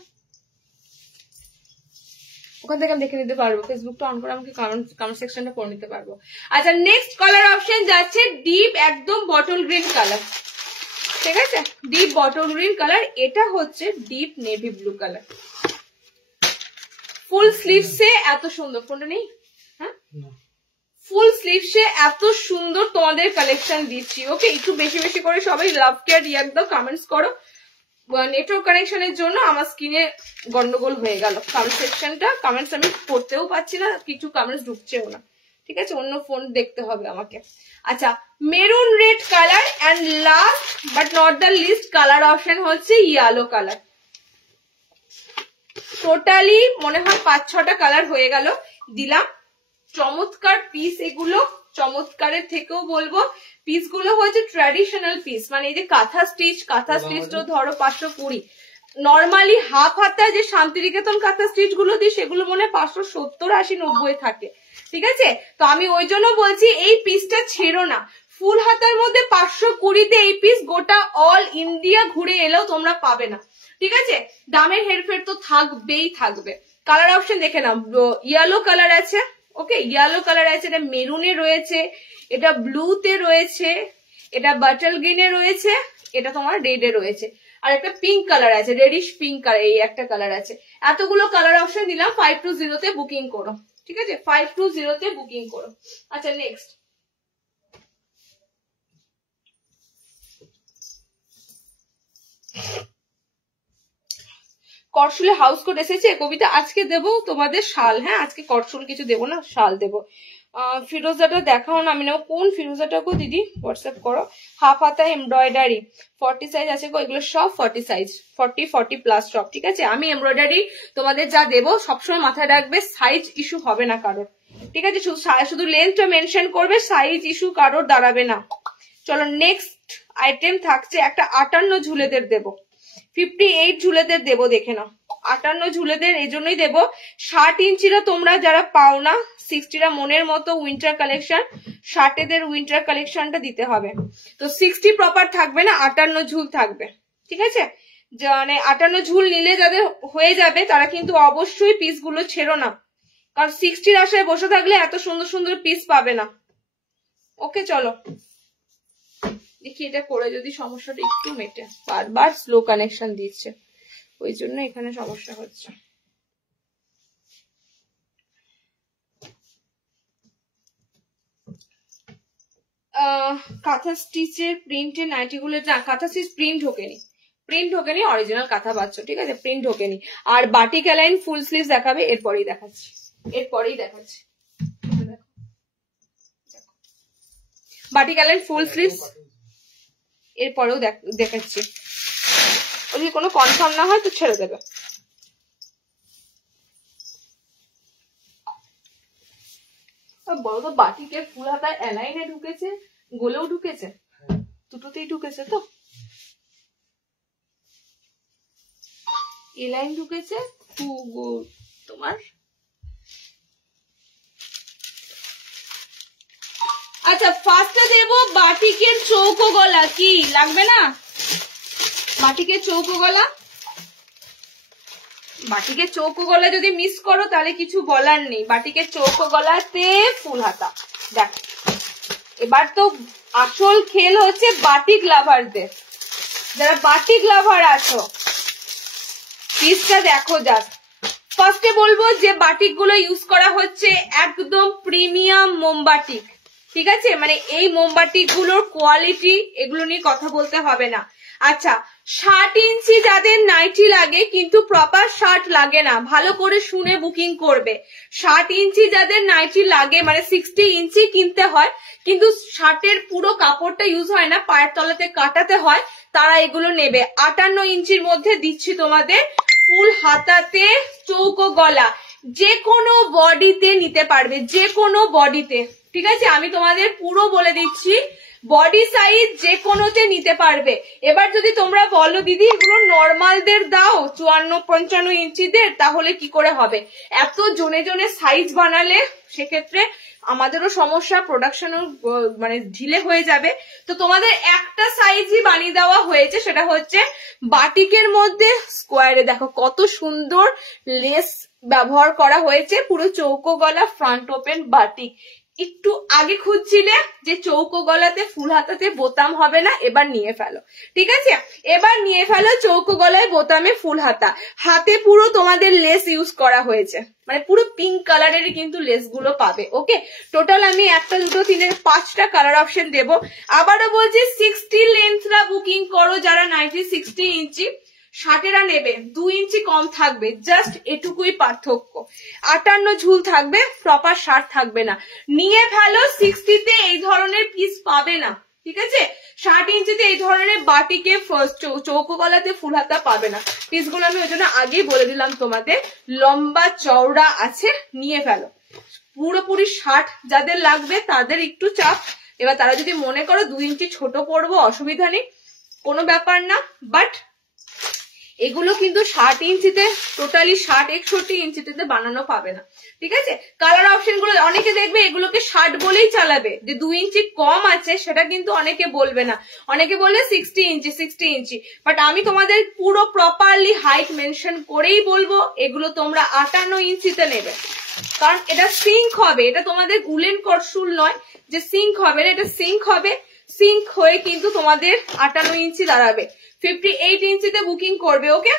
ওখান থেকে আমি দেখে নিতে পারবো, ফেসবুকটা অন করে আমাকে কমেন্ট সেকশনটা করে নিতে পারবো। আচ্ছা, নেক্সট কালার অপশন যাচ্ছে ডিপ একদম বটল গ্রিন কালার, ঠিক আছে? ডিপ বটল গ্রিন কালার, এটা হচ্ছে ডিপ নেভি ব্লু কালার, ফুল স্লিভসে এত সুন্দর। ফোনটা নেই? হ্যাঁ, ফুল স্লিভসে এত সুন্দর তোমাদের কালেকশন দিচ্ছি। ওকে, একটু বেশি বেশি করে সবাই লাভ কেয়ার রিয়াক্ট দাও, কমেন্টস করো। নেটওয়ার্ক কানেকশনের জন্য আমার স্ক্রিনে গন্ডগোল হয়ে গেল, কমেন্ট সেকশনটা, কমেন্টস আমি পড়তেও পাচ্ছি না, কিছু কমেন্টস ঢুকছেও না, ঠিক আছে? অন্য ফোন দেখতে হবে আমাকে। আচ্ছা, maroon red colour, and last but not the least colour option হচ্ছে ইয়েলো কালার। টোটালি মনে হয় 5-6টা কালার হয়ে গেল দিলাম। চমৎকার পিস এগুলো, চমৎকারের থেকেও বলবো পিস গুলো হচ্ছে ট্র্যাডিশনাল পিস, মানে এই যে কাঁথা স্টিচ তো ধরো 520, নর্মালি হাফ হাতা যে শান্তিনিকেতন কাঁথা স্টিচ গুলো দিই সেগুলো মনে হয় 570, 80, 90 থাকে, ঠিক আছে? তো আমি ওই জন্য বলছি এই পিসটা ছেড়ো না। ফুল হাতার মধ্যে 520-তে এই পিস গোটা অল ইন্ডিয়া ঘুরে এলেও তোমরা পাবে না, ঠিক আছে? দামের হেরফের তো থাকবেই থাকবে, কালার অপশন দেখে নাও, ইয়েলো কালার আছে, ওকে ইয়েলো কালার আছে, এটা মেরুনে রয়েছে, এটা ব্লুতে রয়েছে, এটা বাটল গ্রিনে রয়েছে, এটা তোমার রেডে রয়েছে, আর একটা পিঙ্ক কালার আছে, রেডিশ পিঙ্ক কালার, এই একটা কালার আছে। এতগুলো কালার অপশন দিলাম। 520 তে বুকিং করো, ঠিক আছে, 520 তে বুকিং করো। আচ্ছা নেক্সট, করসুলে হাউস কোট এসেছে কবিতা, আজকে দেবো তোমাদের শাল, হ্যাঁ আজকে করসুল কিছু দেবো না, শাল দেবো। ফিরোজাটা দেখাও না, আমি নেবো। কোন ফিরোজাটা গো দিদি, হোয়াটসঅ্যাপ করো। হাফ হাতা এমব্রয়ডারি 40 সাইজ আছে গো, এগুলো সব 40 সাইজ, 40 প্লাস সব, ঠিক আছে। আমি এমব্রয়ডারি তোমাদের যা দেবো সবসময় মাথায় রাখবে, সাইজ ইস্যু হবে না কারোর, ঠিক আছে, শুধু লেন্থটা মেনশন করবে, সাইজ ইস্যু কারোর দাঁড়াবে না। চলো নেক্সট আইটেম থাকছে একটা 58 ঝুলেদের দেবো, 58 ঝুলেদের দেবো, দেখে নাও। 58 ঝুলেদের এই জন্যই দেবো, 60 ইঞ্চিরা তোমরা যারা পাও না, 60রা মনের মতো উইন্টার কালেকশন, 60এদের উইন্টার কালেকশনটা দিতে হবে। তো 60 প্রপার থাকবে না, 58 ঝুল থাকবে, ঠিক আছে। মানে 58 ঝুল নিলে যাদের হয়ে যাবে তারা কিন্তু অবশ্যই পিসগুলো ছেড়ো না, কারণ 60-র আশায় বসে থাকলে এত সুন্দর সুন্দর পিস পাবে না। ওকে চলো দেখি এটা করে যদি সমস্যাটা একটু মেটে, বারবার স্লো কানেকশন দিচ্ছে, ওই জন্য এখানে সমস্যা হচ্ছে। কাঁথা স্টিচের প্রিন্টের নাইটি গুলো, না কাঁথা স্টিচ প্রিন্ট ঢোকেনি, অরিজিনাল কাঁথা পাচ্ছ, ঠিক আছে, প্রিন্ট ঢোকেনি। আর বাটিক অ্যালাইন ফুল স্লিভ দেখাবে, এরপরেই দেখাচ্ছি। বাটিক অ্যালাইন ফুল স্লিভ এরপরেও দেখাচ্ছি, যদি কোনো কনফার্ম না হয় তো ছেড়ে দেবে। বলো তো বাটিকের ফুল হাতা অ্যালাইনে ঢুকেছে, গোলেও ঢুকেছে, দুটোতেই ঢুকেছে, তো এলাইন ঢুকেছে তোমার। আচ্ছা ফার্স্টে দেবো বাটিকের চৌকো গলা, কি লাগবে না, বাটিকের চৌকো গলা। বাটিকের চৌকো গলা যদি মিস করো তাহলে কিছু বলার নেই, বাটিকের চৌকো গলাতে ফুল হাতা। দেখ এবার তো আসল খেল হচ্ছে বাটিক লাভারদের, যারা বাটিক লাভার আছো পিসটা দেখো জাস্ট। ফার্স্টে বলবো যে বাটিক গুলো ইউজ করা হচ্ছে একদম প্রিমিয়াম মোমবাটিক, ঠিক আছে, মানে এই মোমবাটিক গুলোর কোয়ালিটি এগুলো নিয়ে কথা বলতে হবে না। আচ্ছা 60 ইঞ্চি যাদের নাইটি লাগে কিন্তু প্রপার শার্ট লাগে না, ভালো করে শুনে বুকিং করবে। 60 ইঞ্চি যাদের নাইটি লাগে, মানে 60 ইঞ্চি কিনতে হয় কিন্তু শার্টের পুরো কাপড়টা ইউজ হয় না, পায়ের তলাতে কাটাতে হয়, তারা এগুলো নেবে। 58 ইঞ্চির মধ্যে দিচ্ছি তোমাদের ফুল হাতাতে চৌকো গলা, যে কোনো বডিতে নিতে পারবে, যে কোনো বডিতে, ঠিক আছে, আমি তোমাদের পুরো বলে দিচ্ছি, বডি সাইজ যে কোনোতে নিতে পারবে। এবার যদি তোমরা বলো দিদি এগুলো নর্মালদের দাও 54-55 ইঞ্চিদের, তাহলে কি করে হবে, এত জনে জনে সাইজ বানালে সেক্ষেত্রে আমাদেরও সমস্যা, প্রোডাকশনও মানে ঢিলে হয়ে যাবে। তো তোমাদের একটা সাইজই বানিয়ে দেওয়া হয়েছে, সেটা হচ্ছে বাটিকের মধ্যে স্কোয়ারে, দেখো কত সুন্দর লেস ব্যবহার করা হয়েছে, পুরো চৌকো গলা ফ্রন্ট ওপেন বাটিক। একটু আগে খুঁজছিলে যে চৌকো গলাতে ফুল হাতাতে বোতাম হবে না, এবার নিয়ে ফেলো, ঠিক আছে, এবার নিয়ে ফেলো চৌকো গলায় বোতামে ফুল হাতা, হাতে পুরো তোমাদের লেস ইউজ করা হয়েছে, মানে পুরো পিঙ্ক কালারের কিন্তু লেস গুলো পাবে। ওকে টোটাল আমি 1, 2, 3, 5টা কালার অপশন দেবো। আবারও বলছি 60 লেন্থরা বুকিং করো, যারা 60 ইঞ্চি, 60এরা নেবে 2 ইঞ্চি কম থাকবে, জাস্ট এটুকুই পার্থক্য। 58 ঝুল থাকবে, প্রপার শার্ট থাকবে না, নিয়ে ফেলো। 60তে এই ধরনের পিস পাবে না, ঠিক আছে, 60 ইঞ্চিতে এই ধরনের বাটিকে চৌকো গলাতে ফুল হাতা পাবে না। পিসগুলো আমি ওই জন্য আগেই বলে দিলাম তোমাদের, লম্বা চওড়া আছে, নিয়ে ফেলো। পুরোপুরি 60 যাদের লাগবে তাদের একটু চাপ, এবার তারা যদি মনে করো 2 ইঞ্চি ছোট পরবো অসুবিধা নেই, কোনো ব্যাপার না, বাট এগুলো কিন্তু 60 ইঞ্চিতে, টোটালি 60-61 ইঞ্চিতে বানানো পাবে না, ঠিক আছে। কালার অপশন গুলো অনেকে দেখবে এগুলোকে 60 বলেই চালাবে, যে 2 ইঞ্চি কম আছে সেটা কিন্তু অনেকে বলবে না, অনেকে বলবে 60 ইঞ্চি। বাট আমি তোমাদের পুরো প্রপারলি হাইট মেনশন করেই বলবো এগুলো তোমরা 58 ইঞ্চিতে নেবে, কারণ এটা সিঙ্ক হবে, এটা তোমাদের উলেন কটসুল নয় যে সিঙ্ক হবে না, এটা সিঙ্ক হবে, সিঙ্ক হয়ে কিন্তু তোমাদের 58 ইঞ্চি দাঁড়াবে। 58 ইঞ্চিতে বুকিং করবে, ওকে।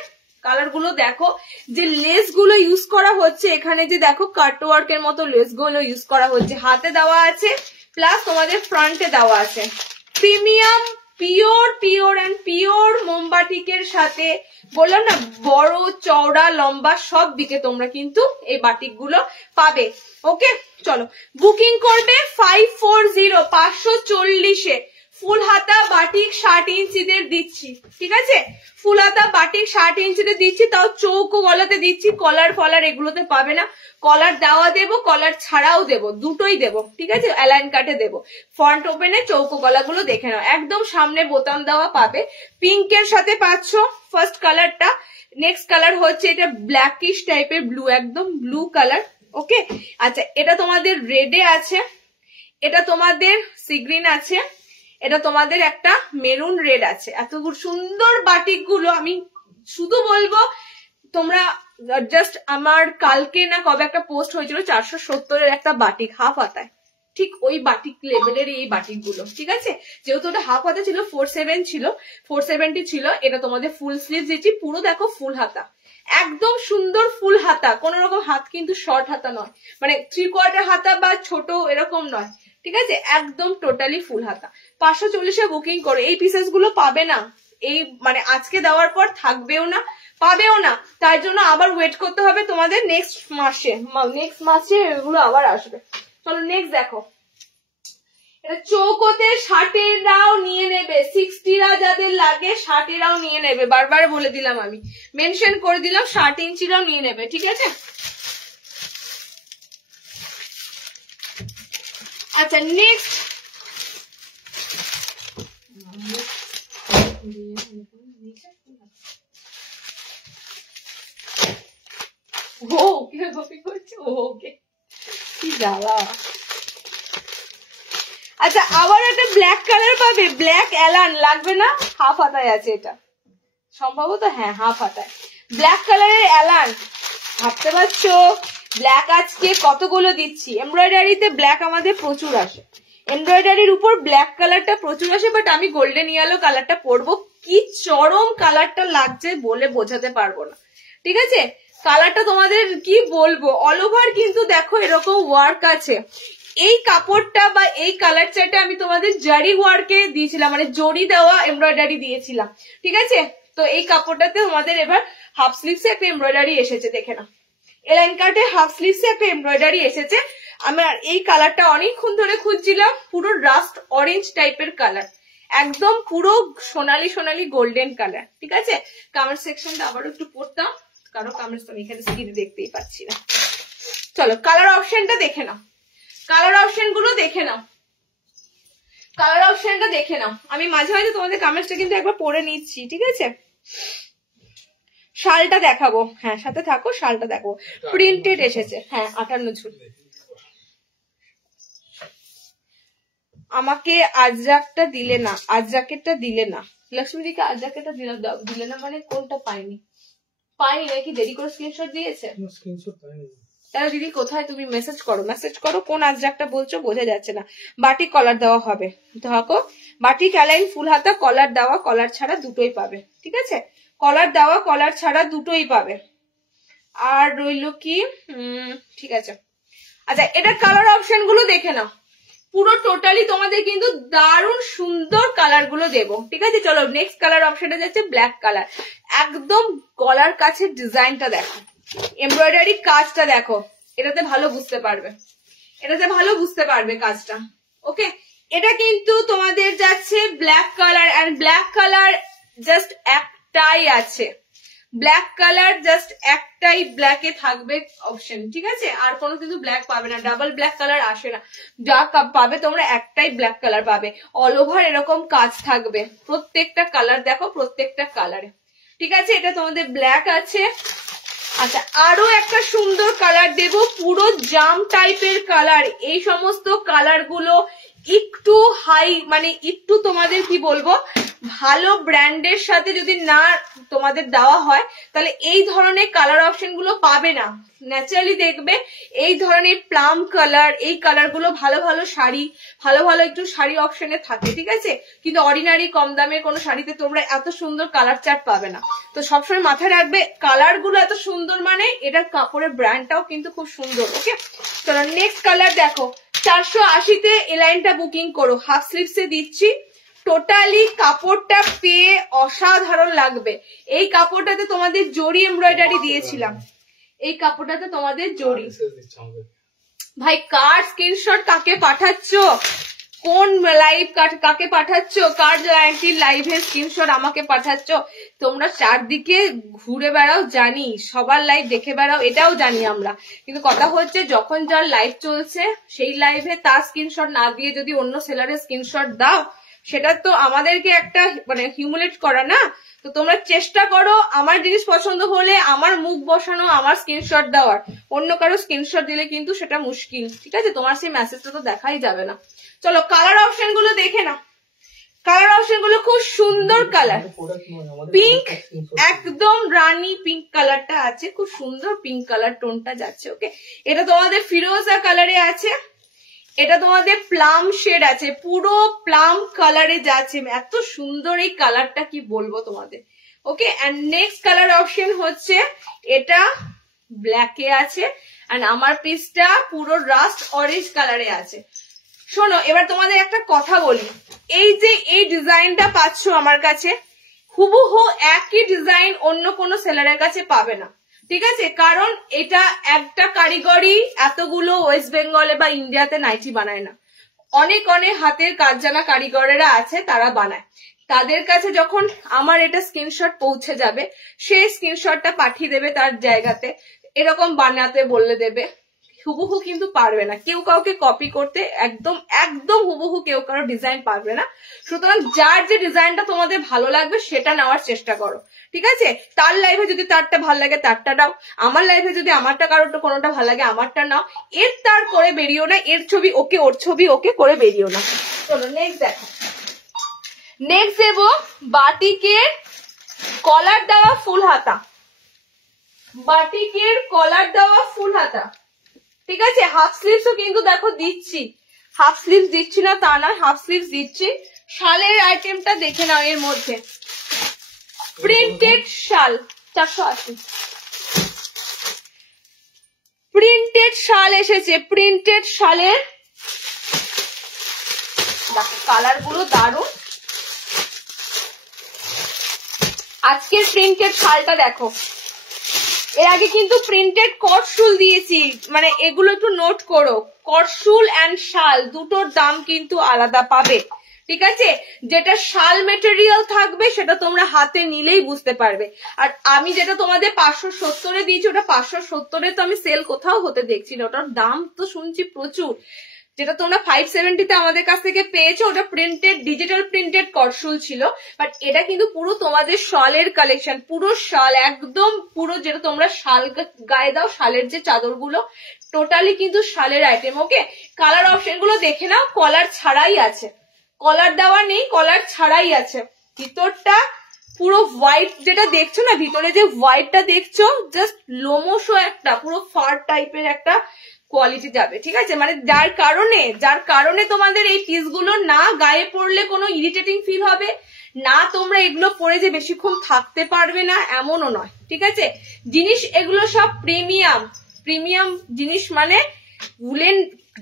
কালার গুলো দেখো, যে লেস গুলো ইউজ করা হচ্ছে এখানে, যে দেখো কাটওয়ার্ক এর মতো লেস গুলো ইউজ করা হচ্ছে, হাতে দেওয়া আছে প্লাস তোমাদের ফ্রন্টে দেওয়া আছে। প্রিমিয়াম পিওর এন্ড পিওর মোমবাটিকের সাথে বললাম না, বড় চওড়া লম্বা সব দিকে তোমরা কিন্তু এই বাটিক গুলো পাবে, ওকে। চলো বুকিং করবে 540 ফুল হাতা বাটিক 60 ইঞ্চিদের দিচ্ছি, ঠিক আছে। ফুল হাতা বাটিক 60 ইঞ্চিতে দিচ্ছি, তাও চৌকো গলাতে দিচ্ছি, কলার ফলার এগুলোতে পাবে না। কলার দেওয়া দেবো, কলার ছাড়াও দেবো, দুটোই দেবো, ঠিক আছে। অ্যালাইন কাটে দেবো। ফ্রন্ট ওপেনে চৌকো গলাগুলো দেখে নাও, একদম সামনে বোতাম দেওয়া পাবে। পিঙ্কের সাথে পাচ্ছ ফার্স্ট কালারটা। নেক্সট কালার হচ্ছে এটা ব্ল্যাকিশ টাইপের ব্লু, একদম ব্লু কালার, ওকে। আচ্ছা, এটা তোমাদের রেডে আছে, এটা তোমাদের সি গ্রিন আছে, এটা তোমাদের একটা মেরুন রেড আছে। এত সুন্দর বাটিক গুলো আমি শুধু বলবো তোমরা জাস্ট, আমার কালকে না কবে একটা পোস্ট হয়েছিল 470 একটা বাটিক হাফ হাতায়, ঠিক ওই বাটিক লেভেলের এই বাটিক গুলো, ঠিক আছে। যেহেতু ওটা হাফ হাতা ছিল, 470 ছিল, এটা তোমাদের ফুল স্লিভ দিচ্ছি, পুরো দেখো ফুল হাতা, একদম সুন্দর ফুল হাতা, কোন রকম হাত কিন্তু শর্ট হাতা নয়, মানে 3/4 হাতা বা ছোট এরকম নয়, ঠিক আছে, একদম টোটালি ফুল হাতা। 540 বুকিং করে। এই পিসেস গুলো পাবে না, এই মানে আজকে দেওয়ার পর থাকবেও না, পাবেও না, তার জন্য আবার ওয়েট করতে হবে তোমাদের নেক্সট মাসে এগুলো আবার আসবে। চলো নেক্সট দেখো, এটা চৌকোতে 60-এরাও নিয়ে নেবে, 60-রা যাদের লাগে 60-এরাও নিয়ে নেবে, বারবার বলে দিলাম, আমি মেনশন করে দিলাম, 60 ইঞ্চিরাও নিয়ে নেবে, ঠিক আছে। আচ্ছা নেক্সট, ওকে করছে, ওকে কি জ্বালা। আচ্ছা আবার একটা ব্ল্যাক কালার পাবে, ব্ল্যাক অ্যালান, লাগবে না, হাফ হাতায় আছে এটা সম্ভবত, হ্যাঁ হাফ হাতায়, ব্ল্যাক কালারের অ্যালান। ভাবতে পারছো ব্ল্যাক আজকে কতগুলো দিচ্ছি, এমব্রয়ডারিতে ব্ল্যাক আমাদের প্রচুর আসে, এমব্রয়ডারির উপর ব্ল্যাক কালারটা প্রচুর আসে, বাট আমি গোল্ডেন ইয়েলো কালারটা পরবো, কি চরম কালারটা লাগছে বলে বোঝাতে পারবো না, ঠিক আছে। কালারটা তোমাদের কি বলবো, অল ওভার কিন্তু দেখো এরকম ওয়ার্ক আছে। এই কাপড়টা বা এই কালার চার্টে আমি তোমাদের জারি ওয়ার্কে দিয়েছিলাম, মানে জরি দেওয়া এমব্রয়ডারি দিয়েছিলাম, ঠিক আছে। তো এই কাপড়টাতে তোমাদের এবার হাফ স্লিভসে একটা এমব্রয়ডারি এসেছে, দেখে না, এলাইন কাটে হাফ স্লিভসে একটা এমব্রয়ডারি এসেছে। আমার এই কালারটা অনেকক্ষণ ধরে খুঁজছিলাম, পুরো রাস্ট অরেঞ্জ টাইপের কালার, একদম পুরো সোনালি সোনালি গোল্ডেন কালার, ঠিক আছে। কমেন্ট সেকশনটা আবারও একটু পড়তাম, কারো কমেন্টস আমি এখানে স্ক্রিনে দেখতেই পাচ্ছি না। চলো কালার অপশনটা দেখে নাও, কালার অপশন গুলো দেখে নাও, কালার অপশনটা দেখে নাও। আমি মাঝে মাঝে তোমাদের কমেন্টসটা কিন্তু একবার পড়ে নিচ্ছি, ঠিক আছে। শালটা দেখাবো, হ্যাঁ সাথে থাকো, শালটা দেখো, প্রিন্টেড এসেছে, হ্যাঁ 58 ঝুল। আমাকে আজরাকটা দিলে না, আজরাকেটটা দিলে না, লক্ষ্মীদিকে আজরাকেটটা দিলে না, মানে কোনটা পাইনি নাকি দেরি করে স্ক্রিনশট দিয়েছে, তাহলে দিদি কোথায়, তুমি মেসেজ করো, কোন আজরাকটা বলছো বোঝা যাচ্ছে না। বাটিক কলার দেওয়া হবে, দেখো বাটিক অ্যালাইন ফুল হাতা, কলার দেওয়া কলার ছাড়া দুটোই পাবে, ঠিক আছে, কলার দেওয়া কলার ছাড়া দুটোই পাবে। আর রইলো কি, ঠিক আছে। আচ্ছা এটা কালার অপশন গুলো দেখে নাও, পুরো টোটালি তোমাদের কিন্তু দারুণ সুন্দর কালার গুলো দেবো, ঠিক আছে। চলো নেক্সট কালার অপশনটা যাচ্ছে ব্ল্যাক কালার, একদম গলার কাছে ডিজাইনটা দেখো, এমব্রয়ডারি কাজটা দেখো, এটাতে ভালো বুঝতে পারবে কাজটা, ওকে। এটা কিন্তু তোমাদের যাচ্ছে black colour, and black colour just একটাই আছে, ব্ল্যাক কালার জাস্ট একটাই ব্ল্যাকে থাকবে অপশন, ঠিক আছে। আর কোনো কিন্তু ব্ল্যাক পাবে না, ডাবল ব্ল্যাক কালার আসে না, যা পাবে তোমরা একটাই ব্ল্যাক কালার পাবে। অল ওভার এরকম কাজ থাকবে, প্রত্যেকটা কালার দেখো, প্রত্যেকটা কালারে ঠিক আছে, এটা তোমাদের ব্ল্যাক আছে। আচ্ছা, আরো একটা সুন্দর কালার দেব, পুরো জাম টাইপের কালার। এই সমস্ত কালার গুলো একটু হাই, মানে একটু তোমাদের কি বলবো, ভালো ব্র্যান্ডের সাথে যদি না তোমাদের দেওয়া হয় তাহলে এই ধরনের কালার অপশন গুলো পাবে না। ন্যাচারালি দেখবে এই ধরনের প্লাম কালার, এই কালার গুলো ভালো ভালো শাড়ি, ভালো ভালো একটু শাড়ি অপশনে থাকে, ঠিক আছে, কিন্তু অর্ডিনারি কম দামের কোনো শাড়িতে তোমরা এত সুন্দর কালার চার্ট পাবে না। তো সবসময় মাথায় রাখবে কালার গুলো এত সুন্দর মানে এটার কাপড়ের ব্র্যান্ডটাও কিন্তু খুব সুন্দর। ওকে, চলো নেক্সট কালার দেখো। 480-তে এই লাইনটা বুকিং করো, হাফ স্লিভসে দিচ্ছি। টোটালি কাপড়টা পেয়ে অসাধারণ লাগবে। এই কাপড়টাতে তোমাদের জরি এমব্রয়ডারি দিয়েছিলাম, এই কাপড়টাতে তোমাদের জরি। ভাই কার স্ক্রিনশট কাকে পাঠাচ্ছ, কোন লাইভ কাকে পাঠাচ্ছ, কার লাইভের স্ক্রিনশট আমাকে পাঠাচ্ছ? তোমরা চারদিকে ঘুরে বেড়াও জানি, সবার লাইভ দেখে বেড়াও এটাও জানি আমরা, কিন্তু কথা হচ্ছে যখন যার লাইভ চলছে সেই লাইভে তার স্ক্রিনশট না দিয়ে যদি অন্য সেলারের স্ক্রিনশট দাও, সেটা তো আমাদেরকে একটা মানে হিউমিলেট করা না। তো তোমরা চেষ্টা করো আমার জিনিস পছন্দ হলে আমার মুখ বসানো, আমার স্ক্রিনশট দেওয়ার। অন্য কারো স্ক্রিনশট দিলে কিন্তু সেটা মুশকিল, ঠিক আছে, তোমার সেই মেসেজটা তো দেখাই যাবে না। চলো কালার অপশন গুলো দেখে নাও। কালার অপশন গুলো খুব সুন্দর কালার, পিঙ্ক, একদম রানী পিঙ্ক কালারটা আছে, খুব সুন্দর পিঙ্ক কালার টোনটা যাচ্ছে। ওকে, এটা তোমাদের ফিরোজা কালারে আছে, এটা তোমাদের প্লাম শেড আছে, পুরো প্লাম কালারে যাচ্ছে, এত সুন্দর এই কালারটা কি বলবো তোমাদের। ওকে, এন্ড নেক্সট কালার অপশন হচ্ছে এটা ব্ল্যাকে আছে, এন্ড আমার পিসটা পুরো রাস্ট অরেঞ্জ কালারে আছে। শোনো এবার তোমাদের একটা কথা বলি, এই যে এই ডিজাইনটা পাচ্ছ আমার কাছে, হুবহু একই ডিজাইন অন্য কোনো সেলারের কাছে পাবে না, ঠিক আছে, কারণ এটা একটা কারিগরি এতগুলো ওয়েস্ট বেঙ্গলে বা ইন্ডিয়াতে নাইটি বানায় না। অনেক অনেক হাতের কাজ জানা কারিগরেরা আছে, তারা বানায়। তাদের কাছে যখন আমার এটা স্ক্রিনশট পৌঁছে যাবে, সেই স্ক্রিনশটটা পাঠিয়ে দেবে তার জায়গাতে, এরকম বানাতে বললে দেবে। হুবহু কিন্তু পারবে না কেউ কাউকে কপি করতে, একদম একদম হুবহু কেউ কারো ডিজাইন পারবে না। সুতরাং যার যে ডিজাইনটা তোমাদের ভালো লাগবে সেটা নেওয়ার চেষ্টা করো, ঠিক আছে। তার লাইভে যদি তারটা ভালো লাগে তারটা নাও, আমার লাইভে যদি আমারটা কারোর কোনোটা ভালো লাগে আমারটা নাও, এর তার করে বেরিয়েও না, এর ছবি ওকে ওর ছবি ওকে করে বেরিয়েও না। চলো নেক্সট দেখো। নেক্সট দেবো বাটিকের কলার দেওয়া ফুল হাতা, বাটিকের কলার দেওয়া ফুল হাতা, ঠিক আছে। হাফ স্লিভসও কিন্তু দেখো দিচ্ছি, হাফ স্লিভস দিচ্ছি না তা না, হাফ স্লিভস দিচ্ছি। শালের আইটেমটা দেখে নাও, এর মধ্যে প্রিন্টেড শাল, 480 প্রিন্টেড শাল এসেছে, প্রিন্টেড শালের দেখো কালার গুলো দারুন। আজকের প্রিন্টেড শালটা দেখো, এর আগে কিন্তু প্রিন্টেড কটশুল দিয়েছি, মানে এগুলো একটু নোট করো, কটশুল এন্ড শাল দুটোর দাম কিন্তু আলাদা পাবে, ঠিক আছে। যেটা শাল মেটেরিয়াল থাকবে সেটা তোমরা হাতে নিলেই বুঝতে পারবে। আর আমি যেটা তোমাদের 570-এ দিয়েছি, ওটা 570-এ তো আমি সেল কোথাও হতে দেখছি না, ওটার দাম তো শুনছি প্রচুর। যেটা তোমরা 570-তে আমাদের কাছ থেকে পেয়েছো ওটা প্রিন্টেড, ডিজিটাল প্রিন্টেড কটশুল ছিল, বাট এটা কিন্তু পুরো তোমাদের শালের কালেকশন, পুরো শাল একদম পুরো, যেটা তোমরা শাল গায়ে দাও, শালের যে চাদরগুলো টোটালি কিন্তু শালের আইটেম। ওকে, কালার অপশন গুলো দেখে নাও, কলার ছাড়াই আছে, কলার দেওয়া নেই, কলার ছাড়াই আছে। ভিতরটা পুরো হোয়াইট, যেটা দেখছো না ভিতরে যে হোয়াইটটা দেখছো, জাস্ট লোমোসো একটা পুরো ফার টাইপের একটা কোয়ালিটি যাবে, ঠিক আছে। মানে যার কারণে তোমাদের এই পিসগুলো না গায়ে পড়লে কোনো ইরিটেটিং ফিল হবে না, তোমরা এগুলো পরে যে বেশিক্ষণ থাকতে পারবে না এমনও নয়, ঠিক আছে। জিনিস এগুলো সব প্রিমিয়াম, প্রিমিয়াম জিনিস, মানে উলেন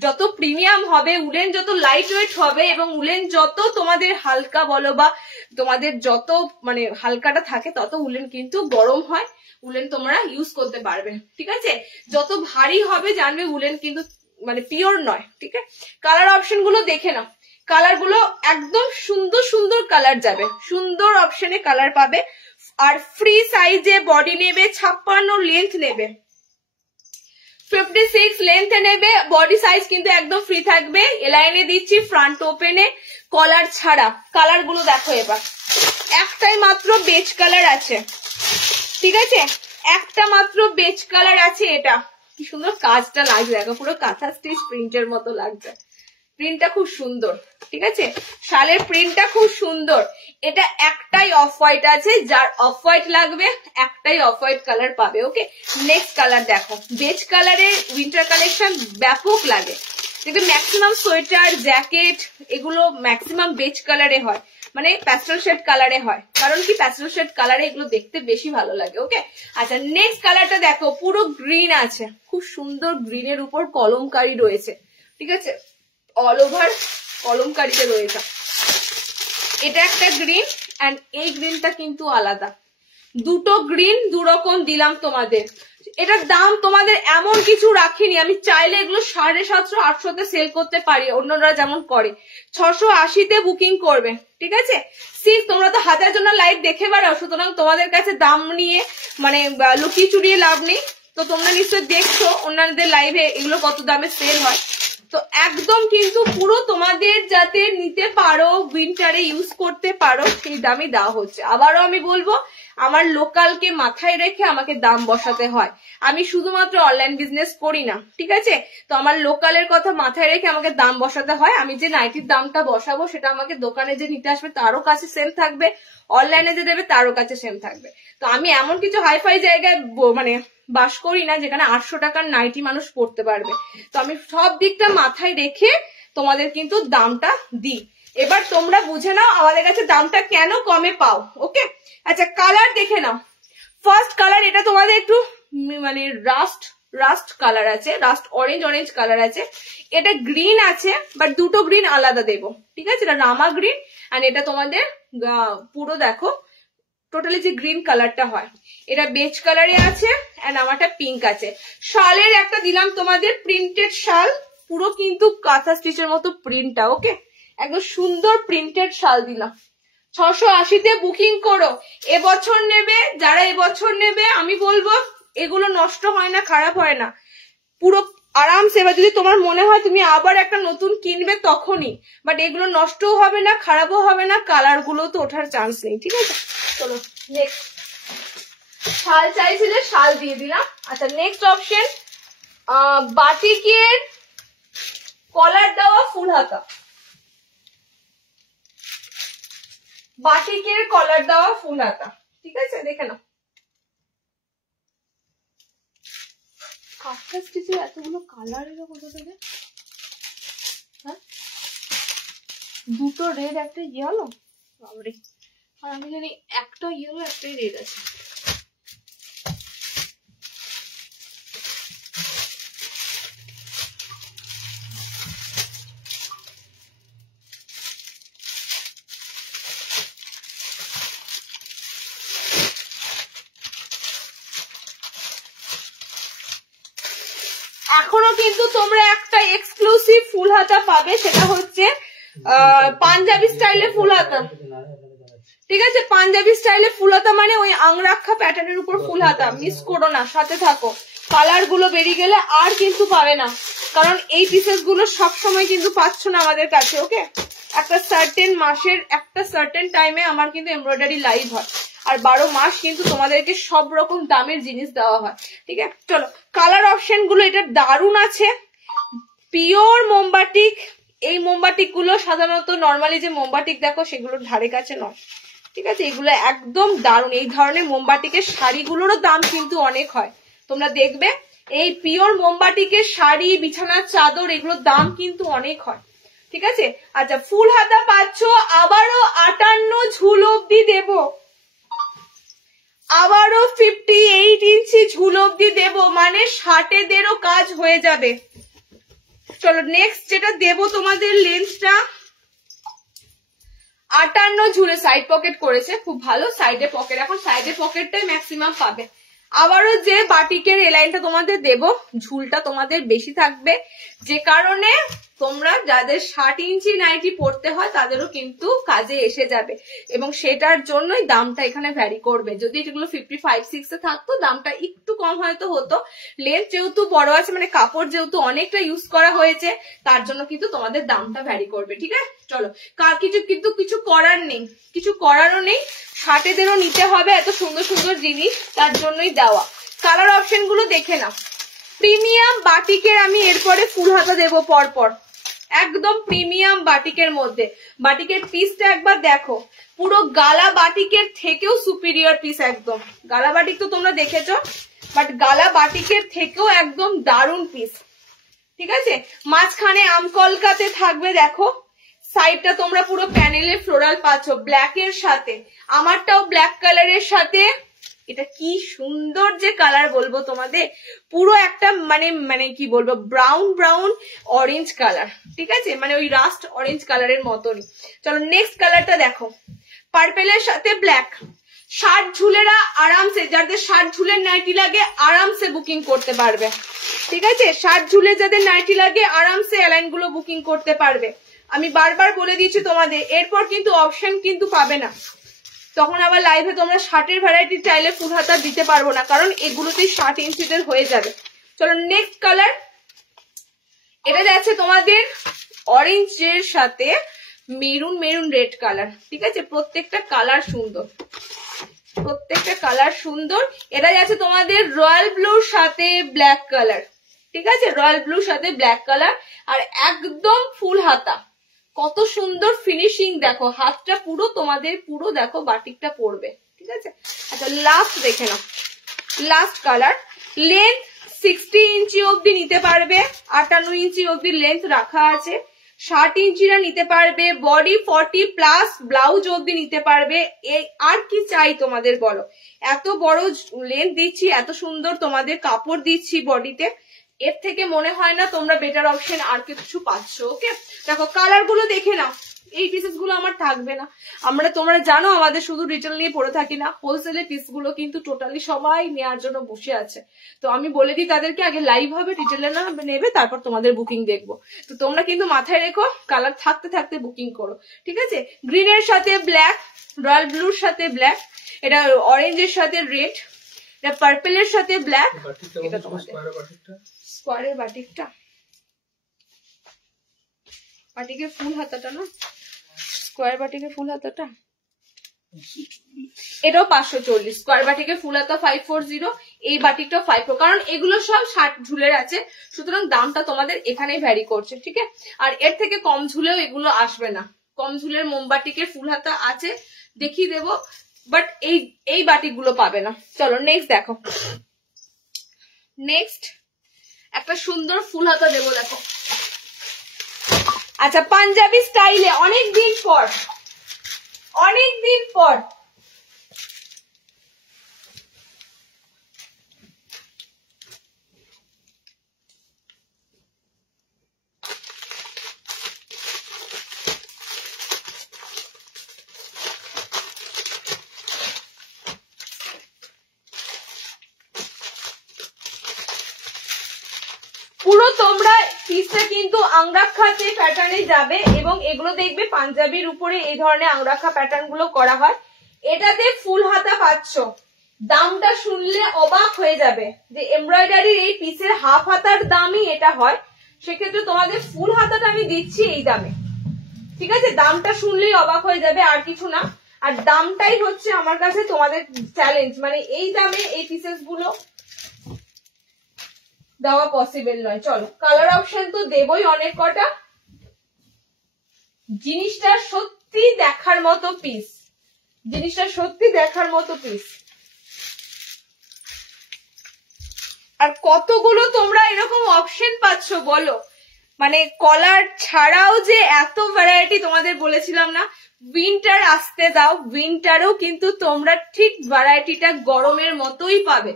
যত প্রিমিয়াম হবে, উলেন যত লাইট ওয়েট হবে, এবং উলেন যত তোমাদের হালকা বলো বা তোমাদের যত মানে হালকাটা থাকে, তত উলেন কিন্তু গরম হয়, উলেন তোমরা ইউজ করতে পারবে, ঠিক আছে। যত ভারী হবে জানবে উলেন কিন্তু মানে পিওর নয়, ঠিক আছে। কালার অপশন গুলো দেখে নাও, কালার গুলো একদম সুন্দর সুন্দর কালার যাবে, সুন্দর অপশনে কালার পাবে। আর ফ্রি সাইজে বডি নেবে, 56 লেন্থ নেবে, 56 লেন্থে নেবে, বডি সাইজ কিন্তু একদম ফ্রি থাকবে। এলাইনে দিচ্ছি ফ্রন্ট ওপেনে, কলার ছাড়া। কালার গুলো দেখো, এবার একটাই মাত্র বেজ কালার আছে, ঠিক আছে, একটা মাত্র বেজ কালার আছে। এটা কি সুন্দর কাজটা লাগছে, দেখো পুরো কাঁথা স্টিচ প্রিন্টের মতো লাগছে। প্রিন্টটা খুব সুন্দর, ঠিক আছে, শালের প্রিন্টটা খুব সুন্দর। এটা একটাই অফ হোয়াইট আছে, যার অফ হোয়াইট লাগবে একটাই অফ হোয়াইট কালার পাবে। ওকে, নেক্সট কালার দেখো, বেজ কালারের উইন্টার কালেকশন ব্যাপক লাগে। দেখবে ম্যাক্সিমাম সোয়েটার, জ্যাকেট এগুলো ম্যাক্সিমাম বেজ কালারে হয়, মানে প্যাস্টেল শেড কালারে হয়। কারণ কি, প্যাস্টেল শেড কালারে এগুলো দেখতে বেশি ভালো লাগে। ওকে, আচ্ছা নেক্সট কালারটা দেখো, পুরো গ্রিন আছে, খুব সুন্দর গ্রিনের উপর কলমকারি রয়েছে, ঠিক আছে, অল ওভার কলমকারিতে রয়েছে। এটা একটা গ্রিন, এন্ড এই গ্রিনটা কিন্তু আলাদা। দুটো গ্রিন দুরকম দিলাম তোমাদের। এটার দাম তোমাদের এমন কিছু রাখিনি, আমি চাইলে এগুলো 750-800 সেল করতে পারি, অন্যরা যেমন করে। 680-তে বুকিং করবে, ঠিক আছে। তোমরা তো হাজার জন্য লাইভ দেখে বেড়াও, সুতরাং তোমাদের কাছে দাম নিয়ে মানে লুকিয়ে চুরিয়ে লাভ নেই। তো তোমরা নিশ্চয় দেখছো অন্যদের লাইভে এগুলো কত দামে সেল হয়। তো একদম কিন্তু পুরো তোমাদের যাতে নিতে পারো, উইন্টারে ইউজ করতে পারো, সেই দামই দেওয়া হচ্ছে। আবারও আমি বলবো, আমার লোকালকে মাথায় রেখে আমাকে দাম বসাতে হয়। আমি শুধুমাত্র অনলাইন বিজনেস করি না, ঠিক আছে, তো আমার লোকালের কথা মাথায় রেখে আমাকে দাম বসাতে হয়। আমি যে নাইটির দামটা বসাবো সেটা আমাকে দোকানে যে নিতে আসবে তারও কাছে সেম থাকবে, অনলাইনে যে দেবে তারও কাছে সেম থাকবে। তো আমি এমন কিছু হাইফাই জায়গায় মানে বাস করি না যেখানে 800 টাকার নাইটি মানুষ পড়তে পারবে। তো আমি সব দিকটা মাথায় রেখে তোমাদের কিন্তু দামটা দিই। এবার তোমরা বুঝে নাও আমাদের কাছে দামটা কেন কমে পাও। ওকে, আচ্ছা কালার দেখে নাও। ফার্স্ট কালার, এটা তোমাদের একটু মানে রাস্ট কালার আছে, রাস্ট অরেঞ্জ কালার আছে। এটা গ্রিন আছে, বাট দুটো গ্রিন আলাদা দেবো, ঠিক আছে। এটা রামা গ্রিন, আর এটা তোমাদের পুরো দেখো টোটালি যে গ্রিন কালারটা হয়, এটা বেজ কালারে আছে, এন্ড আমারটা পিঙ্ক আছে। শালের একটা দিলাম তোমাদের প্রিন্টেড শাল, পুরো কিন্তু কাঁথা স্টিচের মতো প্রিন্টটা। ওকে, একদম সুন্দর প্রিন্টেড শাল দিলাম। 680-তে বুকিং করো। এবছর নেবে যারা, এবছর নেবে আমি বলবো এগুলো নষ্ট হয় না, খারাপ হয় না, পুরো আরামসে। এবার যদি তোমার মনে হয় তুমি আবার একটা নতুন কিনবে তখনই, বাট এগুলো নষ্টও হবে না, খারাপও হবে না, কালার গুলো তো ওঠার চান্স নেই, ঠিক আছে। চলো নেক্সট, শাল চাইছিলে শাল দিয়ে দিলাম। আচ্ছা নেক্সট অপশন, বাটিকের কলার দেওয়া ফুল হাতা, বাটিকের কলার দেওয়া ফুল হাতা, ঠিক আছে, দেখে নাও। কাঁথা স্টিচে এতগুলো কালার এলো কোথা থেকে? হ্যাঁ, দুটো রেড একটা ইয়েলো, বাবারে, আর আমি জানি একটা ইয়েলো একটাই রেড আছে। এখনো কিন্তু তোমরা একটা এক্সক্লুসিভ ফুল হাতা পাবে, সেটা হচ্ছে পাঞ্জাবি স্টাইলে ফুল হাতা, ঠিক আছে। পাঞ্জাবি স্টাইলে ফুল হাতা মানে ওই আংরাক্ষা প্যাটার্নের উপর ফুল হাতা, মিস করো না, সাথে থাকো। কালার গুলো বেরিয়ে গেলে আর কিন্তু পাবে না, কারণ এই পিসেস গুলো সবসময় কিন্তু পাচ্ছ না আমাদের কাছে। ওকে, একটা সার্টেন মাসের একটা সার্টেন টাইমে আমার কিন্তু এমব্রয়ডারি লাইভ হয়, আর 12 মাস কিন্তু তোমাদেরকে সব রকম দামের জিনিস দেওয়া হয়, ঠিক আছে। চলো কালার অপশন গুলো, এটা দারুণ আছে, পিওর মোমবাটিক। এই মোমবাটিক গুলো সাধারণত নর্মালি যে মোমবাটিক দেখো সেগুলোর ধারে কাছে নয়, ঠিক আছে। এগুলো একদম দারুণ। এই ধরনের মোমবাটিকের শাড়িগুলোরও দাম কিন্তু অনেক হয়, তোমরা দেখবে এই পিওর মোমবাটিকের শাড়ি, বিছানার চাদর, এগুলোর দাম কিন্তু অনেক হয়, ঠিক আছে। আচ্ছা ফুল হাতা পাচ্ছ, আবারও 58 ঝুল অব্দি দেব, আবারও 58 ইঞ্চি ঝুল অব্দি দেব, মানে 60-এরও কাজ হয়ে যাবে। চলো নেক্সট যেটা দেব তোমাদের, লেন্সটা 58 ঝুলে সাইড পকেট করেছে, খুব ভালো সাইডে পকেট। এখন সাইডে পকেটটাই ম্যাক্সিমাম পাবে। আবারও যে বাটিকের এই লাইনটা তোমাদের দেব, ঝুলটা তোমাদের বেশি থাকবে, যে কারণে তোমরা যাদের 60 ইঞ্চি নাইটি পড়তে হয় তাদেরও কিন্তু কাজে এসে যাবে, এবং সেটার জন্যই দামটা এখানে ভ্যারি করবে। যদি এগুলো 55-6 এ থাকতো দামটা একটু কম হয়তো হতো, লেন্থ যেহেতু বড় আছে মানে কাপড় যেহেতু অনেকটা ইউজ করা হয়েছে তার জন্য কিন্তু তোমাদের দামটা ভ্যারি করবে। ঠিক আছে, চলো কিছু করার নেই, কিছু করারও নেই, 60-এদেরও নিতে হবে, এত সুন্দর সুন্দর জিনিস তার জন্যই দেওয়া। কালার অপশন গুলো দেখে নাও। প্রিমিয়াম বাটিকের আমি এরপরে ফুল হাতা দেবো পরপর, একদম প্রিমিয়াম বাটিকের মধ্যে। বাটিকের পিসটা একবার দেখো, পুরো গালা বাটিকের থেকেও সুপিরিয়র পিস একদম। গালা বাটিক তো তোমরা দেখেছো, বাট গালা বাটিকের থেকেও একদম দারুণ পিস। ঠিক আছে, মাঝখানে আমকলকাতে থাকবে, দেখো সাইডটা তোমরা পুরো প্যানেলে ফ্লোরাল পাচ্ছ ব্ল্যাক এর সাথে, আমারটাও ব্ল্যাক কালারের সাথে। এটা কি সুন্দর যে কালার বলবো তোমাদের, পুরো একটা মানে কি বলবো, ব্রাউন অরেঞ্জ কালার। ঠিক আছে, মানে ওই রাস্ট অরেঞ্জ কালারের মতনই। চলো নেক্সট কালারটা দেখো, পার্পেলের সাথে ব্ল্যাক। 60 ঝুলেরা আরামসে, যাদের 60 ঝুলের নাইটি লাগে আরামসে বুকিং করতে পারবে। ঠিক আছে, 60 ঝুলে যাদের নাইটি লাগে আরামসে অ্যালাইন গুলো বুকিং করতে পারবে। আমি বারবার বলে দিচ্ছি তোমাদের, এরপর কিন্তু অপশন কিন্তু পাবে না, তখন আবার লাইভে তোমরা 60-এর ভ্যারাইটি চাইলে ফুল হাতা দিতে পারবো না, কারণ এগুলোতেই 60 ইঞ্চিদের হয়ে যাবে। চলো নেক্সট কালার, এটা যাচ্ছে তোমাদের অরেঞ্জের সাথে মেরুন রেড কালার। ঠিক আছে, প্রত্যেকটা কালার সুন্দর, প্রত্যেকটা কালার সুন্দর। এটা যাচ্ছে তোমাদের রয়্যাল ব্লুর সাথে ব্ল্যাক কালার। ঠিক আছে, রয়্যাল ব্লুর সাথে ব্ল্যাক কালার, আর একদম ফুল হাতা। কত সুন্দর ফিনিশিং দেখো, হাতটা পুরো তোমাদের পুরো দেখো বাটিকটা পড়বে। ঠিক আছে, আচ্ছা লাস্ট দেখে নাও, লাস্ট কালার। লেন্থ 60 ইঞ্চি অব্দি নিতে পারবে, 58 ইঞ্চি অব্দি লেন্থ রাখা আছে। 60 ইঞ্চিরা নিতে পারবে, বডি 40+ ব্লাউজ অব্দি নিতে পারবে। আর কি চাই তোমাদের বলো, এত বড় লেন্থ দিচ্ছি, এত সুন্দর তোমাদের কাপড় দিচ্ছি বডিতে, এর থেকে মনে হয় না তোমরা বেটার অপশন আর কিছু পাচ্ছ। ওকে, দেখো কালার গুলো দেখে নাও। এই পিসেস গুলো আমার থাকবে না, তোমরা জানো আমাদের শুধু রিটেল নিয়ে পড়ে থাকি না, হোলসেলের পিস গুলো কিন্তু টোটালি সবাই নেওয়ার জন্য বসে আছে। তো আমি বলে দিই তাদেরকে, আগে লাইভ হবে, রিটেলে না নেবে, তারপর তোমাদের বুকিং দেখবো। তো তোমরা কিন্তু মাথায় রেখো, কালার থাকতে থাকতে বুকিং করো। ঠিক আছে, গ্রিনের সাথে ব্ল্যাক, রয়্যাল ব্লুর সাথে ব্ল্যাক, এটা অরেঞ্জের সাথে রেড, এটা পার্পেলের সাথে ব্ল্যাক। এটা তোমাদের স্কোয়ারের বাটিকটা, বাটিকের ফুল হাতাটা না, স্কোয়ার বাটিকের ফুল হাতাটা, এটাও 540। স্কোয়ার বাটিকের ফুল হাতা 540, এই বাটিকটাও 540, কারণ এগুলো সব 60 ঝুলের আছে, সুতরাং দামটা তোমাদের এখানেই ভ্যারি করছে। ঠিক আছে, আর এর থেকে কম ঝুলেও এগুলো আসবে না। কম ঝুলের মোমবাটিকের ফুল হাতা আছে, দেখিয়ে দেবো, বাট এই বাটিকগুলো পাবে না। চলো নেক্সট দেখো, নেক্সট একটা সুন্দর ফুল হাতা দেবো, দেখো। আচ্ছা, পাঞ্জাবি স্টাইলে অনেকদিন পর পুরো তোমরা পিসটা কিন্তু আংরাক্ষাতে প্যাটার্নে যাবে, এবং এগুলো দেখবে পাঞ্জাবির উপরে এই ধরনের আংরাক্ষা প্যাটার্ন গুলো করা হয়। এটাতে ফুল হাতা পাচ্ছ, দামটা শুনলে অবাক হয়ে যাবে যে এমব্রয়ডারির এই পিসের হাফ হাতার দামই এটা হয়, সেক্ষেত্রে তোমাদের ফুল হাতাটা আমি দিচ্ছি এই দামে। ঠিক আছে, দামটা শুনলেই অবাক হয়ে যাবে, আর কিছু না। আর দামটাই হচ্ছে আমার কাছে তোমাদের চ্যালেঞ্জ, মানে এই দামে এই পিসেস গুলো দেওয়া পসিবল নয়। চলো কালার অপশন তো দেবই অনেক কটা, জিনিসটা সত্যি দেখার মতো পিস, জিনিসটা সত্যি দেখার মতো পিস। আর কতগুলো তোমরা এরকম অপশন পাচ্ছ বলো, মানে কলার ছাড়াও যে এত ভ্যারাইটি তোমাদের বলেছিলাম না। উইন্টার আসতে দাও, উইন্টারেও কিন্তু তোমরা ঠিক ভ্যারাইটিটা গরমের মতোই পাবে।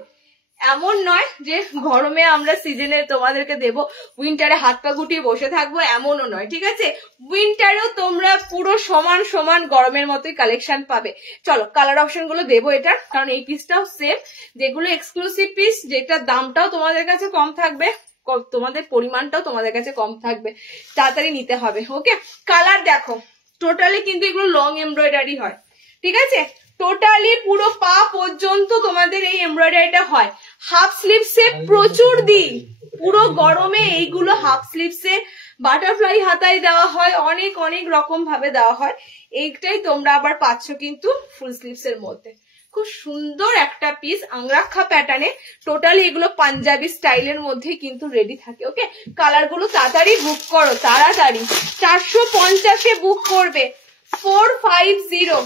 এমন নয় যে গরমে আমরা সিজনে তোমাদেরকে দেব, উইন্টারে হাত পা গুটিয়ে বসে থাকবো, এমনও নয়। ঠিক আছে, উইন্টারেও তোমরা পুরো সমান গরমের মতোই কালেকশন পাবে। চলো কালার অপশন গুলো দেবো এটার, কারণ এই পিসটাও সেম, যেগুলো এক্সক্লুসিভ পিস, যেটা দামটাও তোমাদের কাছে কম থাকবে। তোমাদের পরিমাণটাও তোমাদের কাছে কম থাকবে, তাড়াতাড়ি নিতে হবে। ওকে, কালার দেখো, টোটালি কিন্তু এগুলো লং এমব্রয়ডারি হয়, ঠিক আছে, টোটালি পুরো পা পর্যন্ত তোমাদের এই এমব্রয়ডারিটা হয়। হাফ স্লিভসে প্রচুর দিই, পুরো গরমে এইগুলো হাফ স্লিভসে বাটারফ্লাই হাতায় দেওয়া হয়, অনেক অনেক রকম ভাবে দেওয়া হয়। এইটাই তোমরা আবার পাচ্ছ কিন্তু ফুল স্লিভস এর মধ্যে। খুব সুন্দর একটা পিস আংরাক্ষা প্যাটার্নে, টোটালি এগুলো পাঞ্জাবি স্টাইলের মধ্যে কিন্তু রেডি থাকে। ওকে, কালার গুলো তাড়াতাড়ি বুক করো, তাড়াতাড়ি। 450-এ বুক করবে, 450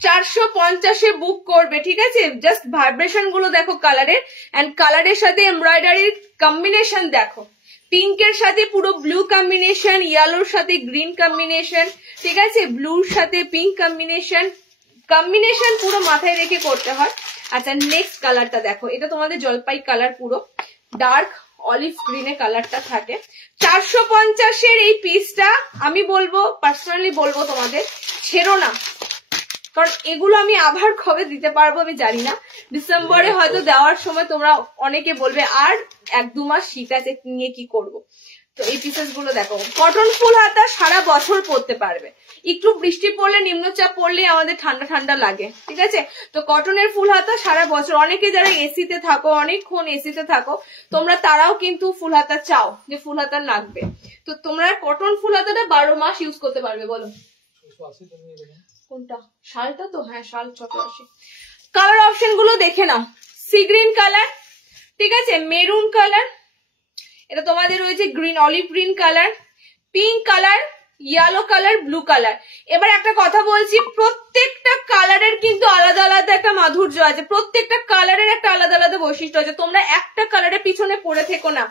450-এ বুক করবে, ঠিক আছে। জাস্ট ভাইব্রেশন গুলো দেখো কালারের, এন্ড কালারের সাথে এমব্রয়ডারির কম্বিনেশন দেখো, পিঙ্কের সাথে পুরো ব্লু কম্বিনেশন, ইয়েলোর সাথে গ্রিন কম্বিনেশন, ঠিক আছে, ব্লুর সাথে পিঙ্ক কম্বিনেশন পুরো মাথায় রেখে করতে হয়। আচ্ছা, নেক্সট কালারটা দেখো, এটা তোমাদের জলপাই কালার, পুরো ডার্ক অলিভ গ্রিনে কালারটা থাকে। 450-এর এই পিসটা আমি বলবো, পার্সোনালি বলবো তোমাদের ছেড়ো না, কারণ এগুলো আমি আবার কবে দিতে পারবো আমি জানি না। ডিসেম্বরে হয়তো দেওয়ার সময় তোমরা অনেকে বলবে আর 1-2 মাস শীত আছে, নিয়ে কি করব। তো এই পিসেস গুলো দেখো, কটন ফুল হাতা সারা বছর পরতে পারবে, একটু বৃষ্টি পড়লে নিম্নচাপ পড়লে আমাদের ঠান্ডা ঠান্ডা লাগে, ঠিক আছে। তো কটনের ফুল হাতা সারা বছর, অনেকে যারা এসিতে থাকো, অনেকক্ষণ এসিতে থাকো তোমরা, তারাও কিন্তু ফুল হাতা চাও যে ফুল হাতা লাগবে, তো তোমরা কটন ফুল হাতাটা 12 মাস ইউজ করতে পারবে। বলো কোনটা, শালটা তো, হ্যাঁ শাল 680। কালার অপশন গুলো দেখে নাও, সি গ্রিন কালার, ঠিক আছে, মেরুন কালার, এটা তোমাদের রয়েছে green olive green colour, pink colour, yellow colour, blue colour. এবার একটা কথা বলছি, প্রত্যেকটা কালারের কিন্তু আলাদা আলাদা একটা মাধুর্য আছে, প্রত্যেকটা কালারের একটা আলাদা আলাদা বৈশিষ্ট্য আছে। তোমরা একটা কালারের পিছনে পড়ে থেকো না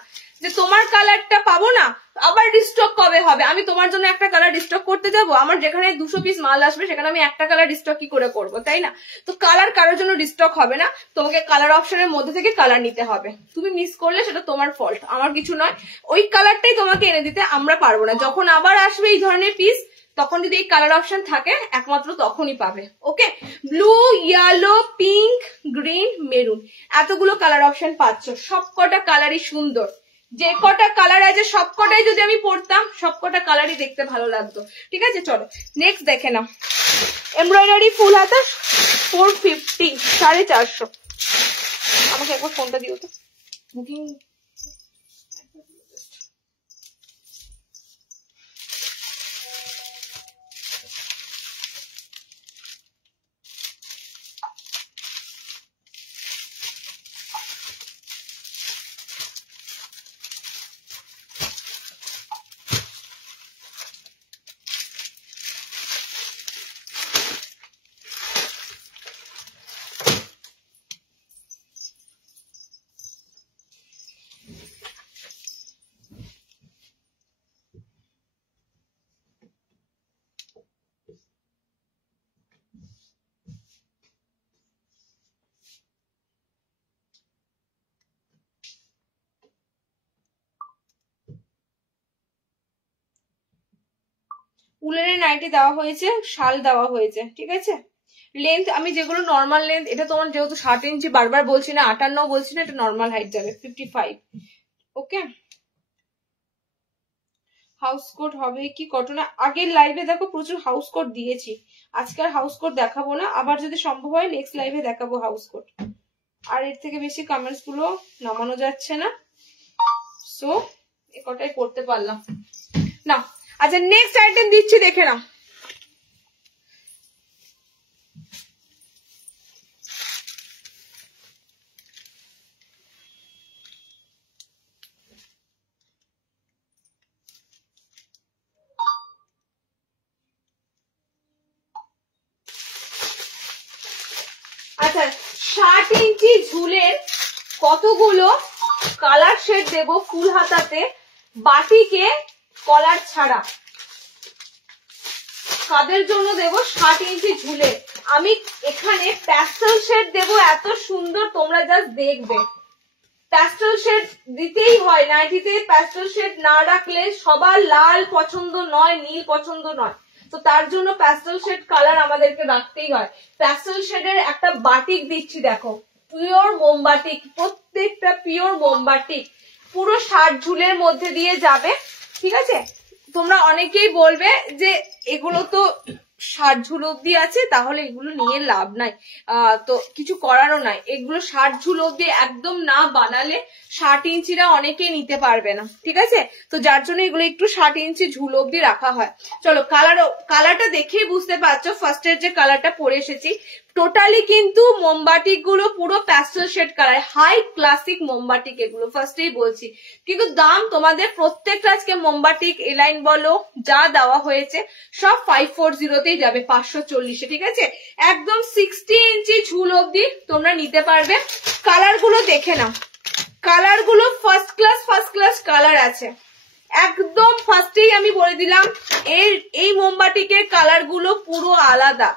যে তোমার কালারটা পাবো না, আবার রিস্টক কবে হবে। আমি তোমার জন্য একটা কালার রিস্টক করতে যাবো, আমার যেখানে 200 পিস মাল আসবে সেখানে আমি একটা কালার রিস্টক কি করে করবো, তাই না। তো কালার কারোর জন্য রিস্টক হবে না, তোমাকে কালার অপশনের মধ্যে থেকে কালার নিতে হবে। তুমি মিস করলে সেটা তোমার ফল্ট, আমার কিছু নয়। ওই কালারটাই তোমাকে এনে দিতে আমরা পারবো না। যখন আবার আসবে এই ধরনের পিস, তখন যদি এই কালার অপশন থাকে একমাত্র তখনই পাবে। Okay, blue, yellow, pink, green, maroon, এতগুলো কালার অপশন পাচ্ছ। সবকটা কালারই সুন্দর, যে কটা কালার আছে সবকটাই যদি আমি পড়তাম সবকটা কালারই দেখতে ভালো লাগতো, ঠিক আছে। চলো নেক্সট দেখে নাও, এমব্রয়ডারি ফুল হাতা 450, 450। আমাকে একবার ফোনটা দিও তো, বুকিং। উলেনের নাইটি দেওয়া হয়েছে, শাল দেওয়া হয়েছে, ঠিক আছে। লেন্থ আমি যেগুলো নর্মাল লেন্থ, এটা তোমার যেহেতু 7 ইঞ্চি, বারবার বলছি না 58 বলছি না, এটা নর্মাল হাইট যাবে 55। ওকে, হাউস কোট হবে কি কটনে, আগের লাইভে দেখো প্রচুর হাউস কোট দিয়েছি, আজকে আর হাউস কোট দেখাবো না, আবার যদি সম্ভব হয় নেক্সট লাইভে দেখাবো হাউস কোট। আর এর থেকে বেশি কমেন্টস গুলো নামানো যাচ্ছে না, সো এ কটাই করতে পারলাম না। আচ্ছা, নেক্সট আইটেম দিচ্ছি, দেখে নাও। আচ্ছা, 60 ইঞ্চি ঝুলের কতগুলো কালার শেড দেব ফুল হাতাতে, বাটিকে কলার ছাড়া। কাদের জন্য দেব 60 ইঞ্চি ঝুলে, আমি এখানে প্যাস্টেল শেড দেব, এত সুন্দর, তোমরা জাস্ট দেখবে। প্যাস্টেল শেড দিতেই হয়, নাইটিতে প্যাস্টেল শেড না রাখলে সবার লাল পছন্দ নয়, নীল পছন্দ নয়, তো তার জন্য প্যাস্টেল শেড কালার আমাদেরকে রাখতেই হয়। প্যাস্টেল শেডের একটা বাটিক দিচ্ছি দেখো, পিওর মোমবাটিক, প্রত্যেকটা পিওর মোমবাটিক, পুরো 60 ঝুলের মধ্যে দিয়ে যাবে। ঠিক আছে, তোমরা অনেকেই বলবে যে এগুলো তো 60 ঝুল অব্দি আছে, তাহলে এগুলো নিয়ে লাভ নাই, তো কিছু করারও নাই। এগুলো 60 ঝুল অব্দি একদম না বানালে 60 ইঞ্চিরা অনেকেই নিতে পারবে না। ঠিক আছে, তো যার জন্য এগুলো একটু 60 ইঞ্চি ঝুল অব্দি রাখা হয়। চলো কালারটা দেখেই বুঝতে পারছো, ফার্স্টের যে কালারটা পরে এসেছি, টোটালি কিন্তু মোমবাটিক গুলো পুরো pastel shade colour, high classic মোমবাটিক এগুলো, ফার্স্টেই বলছি। কিন্তু দাম তোমাদের প্রত্যেকটা আজকে মোমবাটিক এলাইন বলো যা দেওয়া হয়েছে সব 540তেই যাবে, 540-এ। ঠিক আছে, একদম 60 ইঞ্চি ঝুল অব্দি তোমরা নিতে পারবে। কালার গুলো দেখে নাও, কালার গুলো ফার্স্ট ক্লাস কালার আছে। একদম ফার্স্টেই আমি বলে দিলাম, এই মোমবাটিকের কালার গুলো পুরো আলাদা।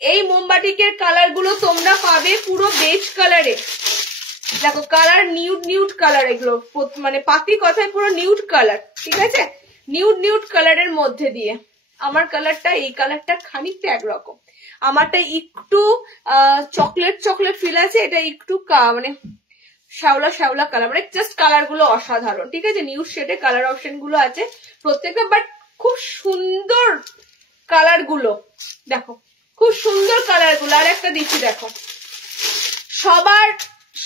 এই মোমবাটিকের কালার গুলো তোমরা পাবে পুরো বেজ কালারে। দেখো কালার নিউড কালার, এগুলো মানে পাতি কথায় পুরো নিউড কালার। ঠিক আছে, নিউড কালারের মধ্যে দিয়ে আমার কালারটা, এই কালারটা খানিকটা একরকম, আমারটা একটু চকলেট ফিল আছে, এটা একটু মানে শ্যাওলা কালার, মানে জাস্ট কালার গুলো অসাধারণ। ঠিক আছে, নিউড শেডে কালার অপশন গুলো আছে প্রত্যেকটা, বাট খুব সুন্দর কালার গুলো, দেখো খুব সুন্দর কালার গুলো। আর একটা দিচ্ছি দেখো, সবার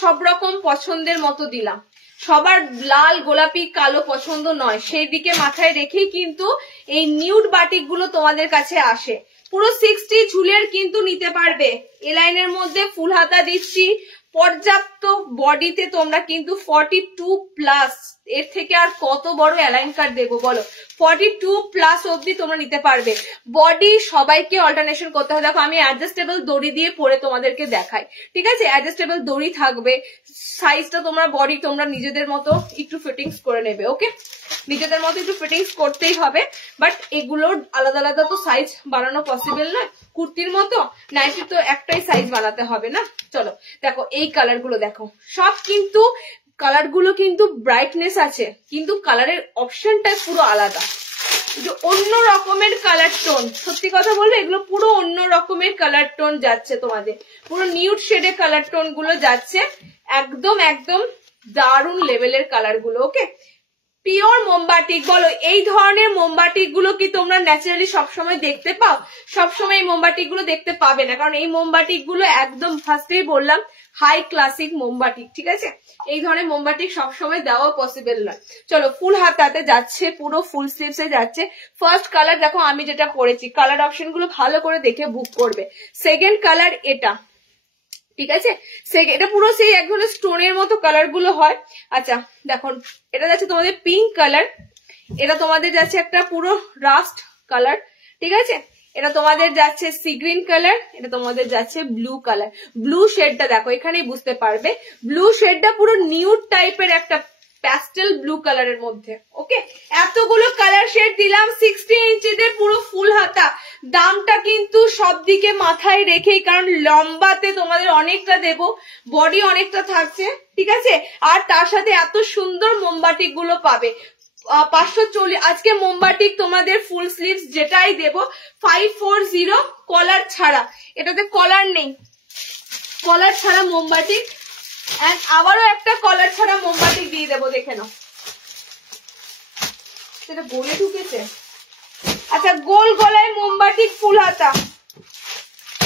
সব রকম পছন্দের মতো দিলাম, সবার লাল গোলাপি কালো পছন্দ নয়, সেই দিকে মাথায় রেখেই কিন্তু এই নিউড বাটিক গুলো তোমাদের কাছে আসে। পুরো 60 ঝুলের কিন্তু নিতে পারবে। এলাইনের মধ্যে ফুল হাতা দিচ্ছি, পর্যাপ্ত বডিতে তোমরা কিন্তু 42+, এর থেকে আর কত বড় অ্যালাইন কার্ড দেবো বলো, 42+ অব্দি তোমরা নিতে পারবে। বডি সবাইকে অল্টারনেশন করতে হবে। দেখো আমি অ্যাডজাস্টেবল দড়ি দিয়ে পরে তোমাদেরকে দেখাই। ঠিক আছে, অ্যাডজাস্টেবল দড়ি থাকবে, সাইজটা তোমরা নিজেদের মতো একটু ফিটিংস করে নেবে। ওকে, নিজেদের মতো একটু ফিটিংস করতেই হবে, বাট এগুলোর আলাদা তো সাইজ বানানো পসিবল নয়। কুর্তির মতো নাইটি তো একটাই সাইজ বানাতে হবে না। চলো দেখো এই কালার গুলো দেখো, সব কিন্তু কালার গুলো কিন্তু ব্রাইটনেস আছে, কিন্তু কালারের অপশনটা পুরো আলাদা, অন্য রকমের কালার টোন। সত্যি কথা বলবো, এগুলো পুরো অন্য রকমের কালার টোন যাচ্ছে তোমাদের, পুরো নিউড শেডের কালার টোন গুলো যাচ্ছে, একদম দারুণ লেভেলের কালার গুলো। ওকে, পিওর মোমবাটিক বলো, এই ধরনের মোমবাটিক গুলো কি তোমরা ন্যাচারালি সবসময় দেখতে পাও? সবসময় এই মোমবাটিক গুলো দেখতে পাবে না, কারণ এই মোমবাটিক গুলো একদম ফার্স্টেই বললাম হাই ক্লাসিক মোমবাটিক। ঠিক আছে, এই ধরনের মোমবাটিক সবসময় দেওয়া পসিবল নয়। চলো ফুল হাতাতে যাচ্ছে, পুরো ফুল স্লিভসে যাচ্ছে। ফার্স্ট কালার দেখো আমি যেটা পরেছি, কালার অপশন গুলো ভালো করে দেখে বুক করবে। সেকেন্ড কালার এটা, ঠিক আছে, এটা পুরো সেই এক ধরনের স্টোনের মতো কালার গুলো হয়। আচ্ছা দেখো, এটা যাচ্ছে তোমাদের পিঙ্ক কালার, এটা তোমাদের যাচ্ছে একটা পুরো রাস্ট কালার। ঠিক আছে, এটা তোমাদের যাচ্ছে সি গ্রিন কালার, এটা তোমাদের যাচ্ছে ব্লু কালার। ব্লু শেডটা দেখো, এখানেই বুঝতে পারবে ব্লু শেডটা পুরো নিউড টাইপের একটা প্যাস্টেল ব্লু কালারের মধ্যে। ওকে, এতগুলো কালার শেড দিলাম, 60 ইঞ্চিতে পুরো ফুল হাতা। দামটা কিন্তু সব দিকে মাথায় রেখেই, কারণ লম্বাতে তোমাদের অনেকটা দেব, বডি অনেকটা থাকছে। ঠিক আছে, আর তার সাথে এত সুন্দর মোমবাটিক গুলো পাবে। 540 আজকে মোমবাটিক তোমাদের ফুল স্লিভস যেটাই দেব 540 কলার ছাড়া, এটাতে কলার নেই, কলার ছাড়া মোমবাটিক। এন্ড আবারও একটা কলার ছাড়া মোমবাটিক দিয়ে দেবো, দেখে নাও সেটা গোলে ঢুকেছে। আচ্ছা, গোল গলায় মোমবাটিক ফুল হাতা,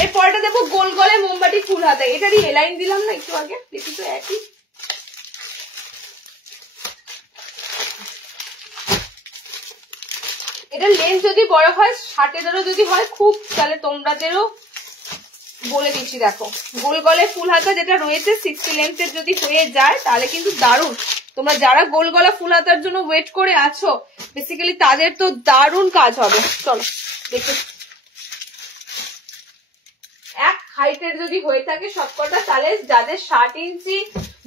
এর পরেটা দেবো গোল গলায় মোমবাটিক ফুল হাতা। এটারই এলাইন দিলাম না একটু আগে, দেখি তো একই। এটা লেন্থ যদি বড় হয়, 60-এরও যদি হয় খুব, তাহলে তোমাদেরও বলে দিচ্ছি। দেখো গোল গলায় ফুল হাতা যেটা রয়েছে 60 লেন্থের যদি হয়ে যায় তাহলে কিন্তু দারুণ। তোমরা যারা গোল গলা ফুল হাতার জন্য ওয়েট করে আছো, বেসিক্যালি তাদের তো দারুণ কাজ হবে। চলো দেখো, এক হাইটের যদি হয়ে থাকে সবকটা, তাহলে যাদের 60 ইঞ্চি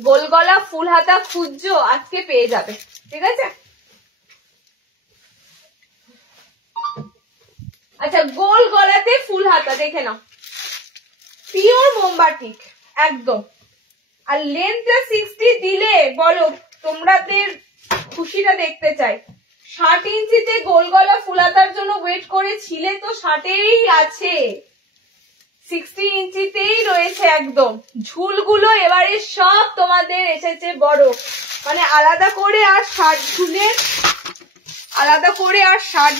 গোল গলা ফুল হাতা খুঁজছো আজকে পেয়ে যাবে। ঠিক আছে, আচ্ছা গোল গলাতে ফুল হাতা দেখে নাও, পিওর মোমবাটিক একদম। আর লেন্থটা 60 দিলে বলো, তোমাদের খুশিটা দেখতে চাই। 60 ইঞ্চিতে গোল গলা ফুল হাতার জন্য ওয়েট করেছিলে তো 60-এই আছে, 60 ইঞ্চিতেই রয়েছে একদম। ঝুলগুলো এবারে সব তোমাদের এসেছে বড়, মানে আলাদা করে আর 60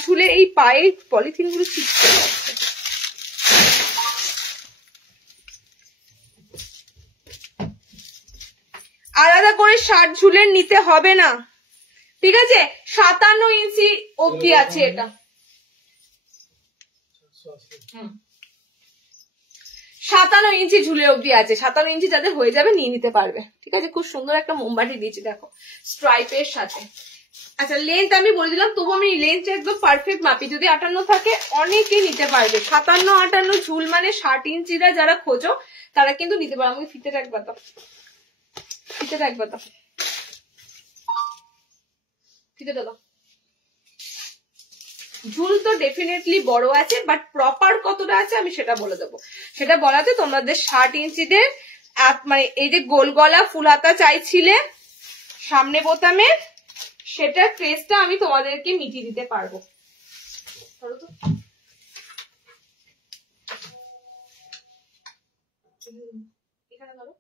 ঝুলের এই পায়ের পলিথিন গুলো ছিটকে যাচ্ছে। আলাদা করে 60 ঝুলের নিতে হবে না, ঠিক আছে? 57 ইঞ্চি অবধি আছে এটা। 57 ইঞ্চি ঝুলে অবধি আছে। 57 ইঞ্চি যাদের হয়ে যাবে নিয়ে নিতে পারবে, ঠিক আছে? খুব সুন্দর একটা মোমবাতি দিয়েছি দেখো স্ট্রাইপের সাথে। আচ্ছা, লেন্থ আমি বলে দিলাম, তবু আমি লেন্থ একদম পারফেক্ট মাপি। যদি 58 থাকে অনেকে নিতে পারবে। 57-58 ঝুল মানে 60 ইঞ্চিরা যারা খোঁজো তারা কিন্তু নিতে পারো। আমাকে ফিতে রাখবা তো, ফিতেটা দাও। ঝুল তো ডেফিনেটলি বড় আছে, বাট প্রপার কতটা আছে আমি সেটা বলে দেবো। সেটা বলাতে তোমাদের 60 ইঞ্চিদের মানে এই যে গোল গলা ফুল হাতা চাইছিলে সামনে বোতামে, সেটা ট্রেসটা আমি তোমাদেরকে মিটিয়ে দিতে পারবো। এখানে ধরো,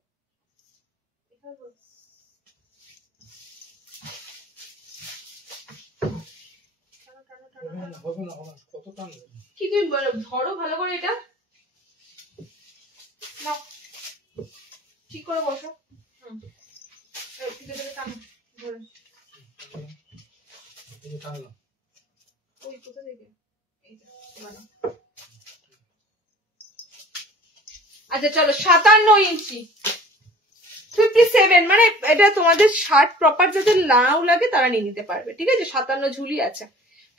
কি তুমি ধরো ভালো করে, এটা নাও ঠিক করে বসো। আচ্ছা চলো, 57 ইঞ্চি 57, মানে এটা তোমাদের 60 প্রপার যাদের নাও লাগে তারা নিয়ে নিতে পারবে, ঠিক আছে? 57 ঝুলি আছে,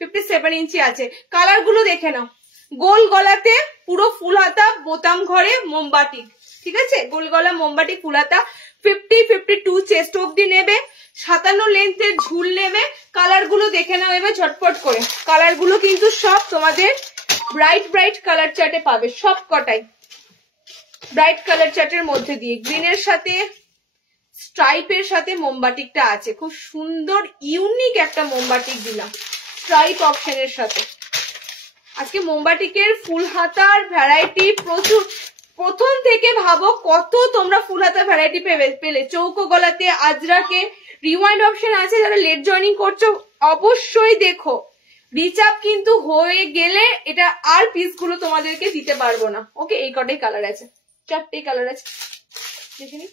57 ইঞ্চি আছে। কালার গুলো দেখে নাও। গোল গলাতে পুরো ফুল হাতা, বোতাম ঘরে মোমবাতি, ঠিক আছে? গোল গলা মোমবাতি ফুল হাতা। 50-52 চেস্ট অব্দি নেবে। 57 লেন্থের ঝুল নেবে। কালার গুলো দেখে নাও এবার ঝটপট করে। কালার গুলো কিন্তু সব তোমাদের ব্রাইট ব্রাইট কালার চার্টে পাবে, সব কটাই ব্রাইট কালার চার্টের মধ্যে দিয়ে। গ্রিনের সাথে স্ট্রাইপের সাথে মোমবাটিকটা আছে, খুব সুন্দর ইউনিক একটা মোমবাটিক দিলাম স্ট্রাইপ অপশনের সাথে। আজকে মোমবাটিকের ফুল হাতার ভ্যারাইটি প্রচুর। প্রথম থেকে ভাবো কত তোমরা ফুল হাতার ভ্যারাইটি পেলে। চৌকো গলাতে, আজরাকে, রিওয়াইন্ড অপশন আছে। যারা লেট জয়েনিং করছো অবশ্যই দেখো। রিচ আপ কিন্তু হয়ে গেলে এটা আর পিসগুলো তোমাদেরকে দিতে পারবো না। ওকে, এই কটাই কালার আছে, 4টে কালার আছে, দেখে নি।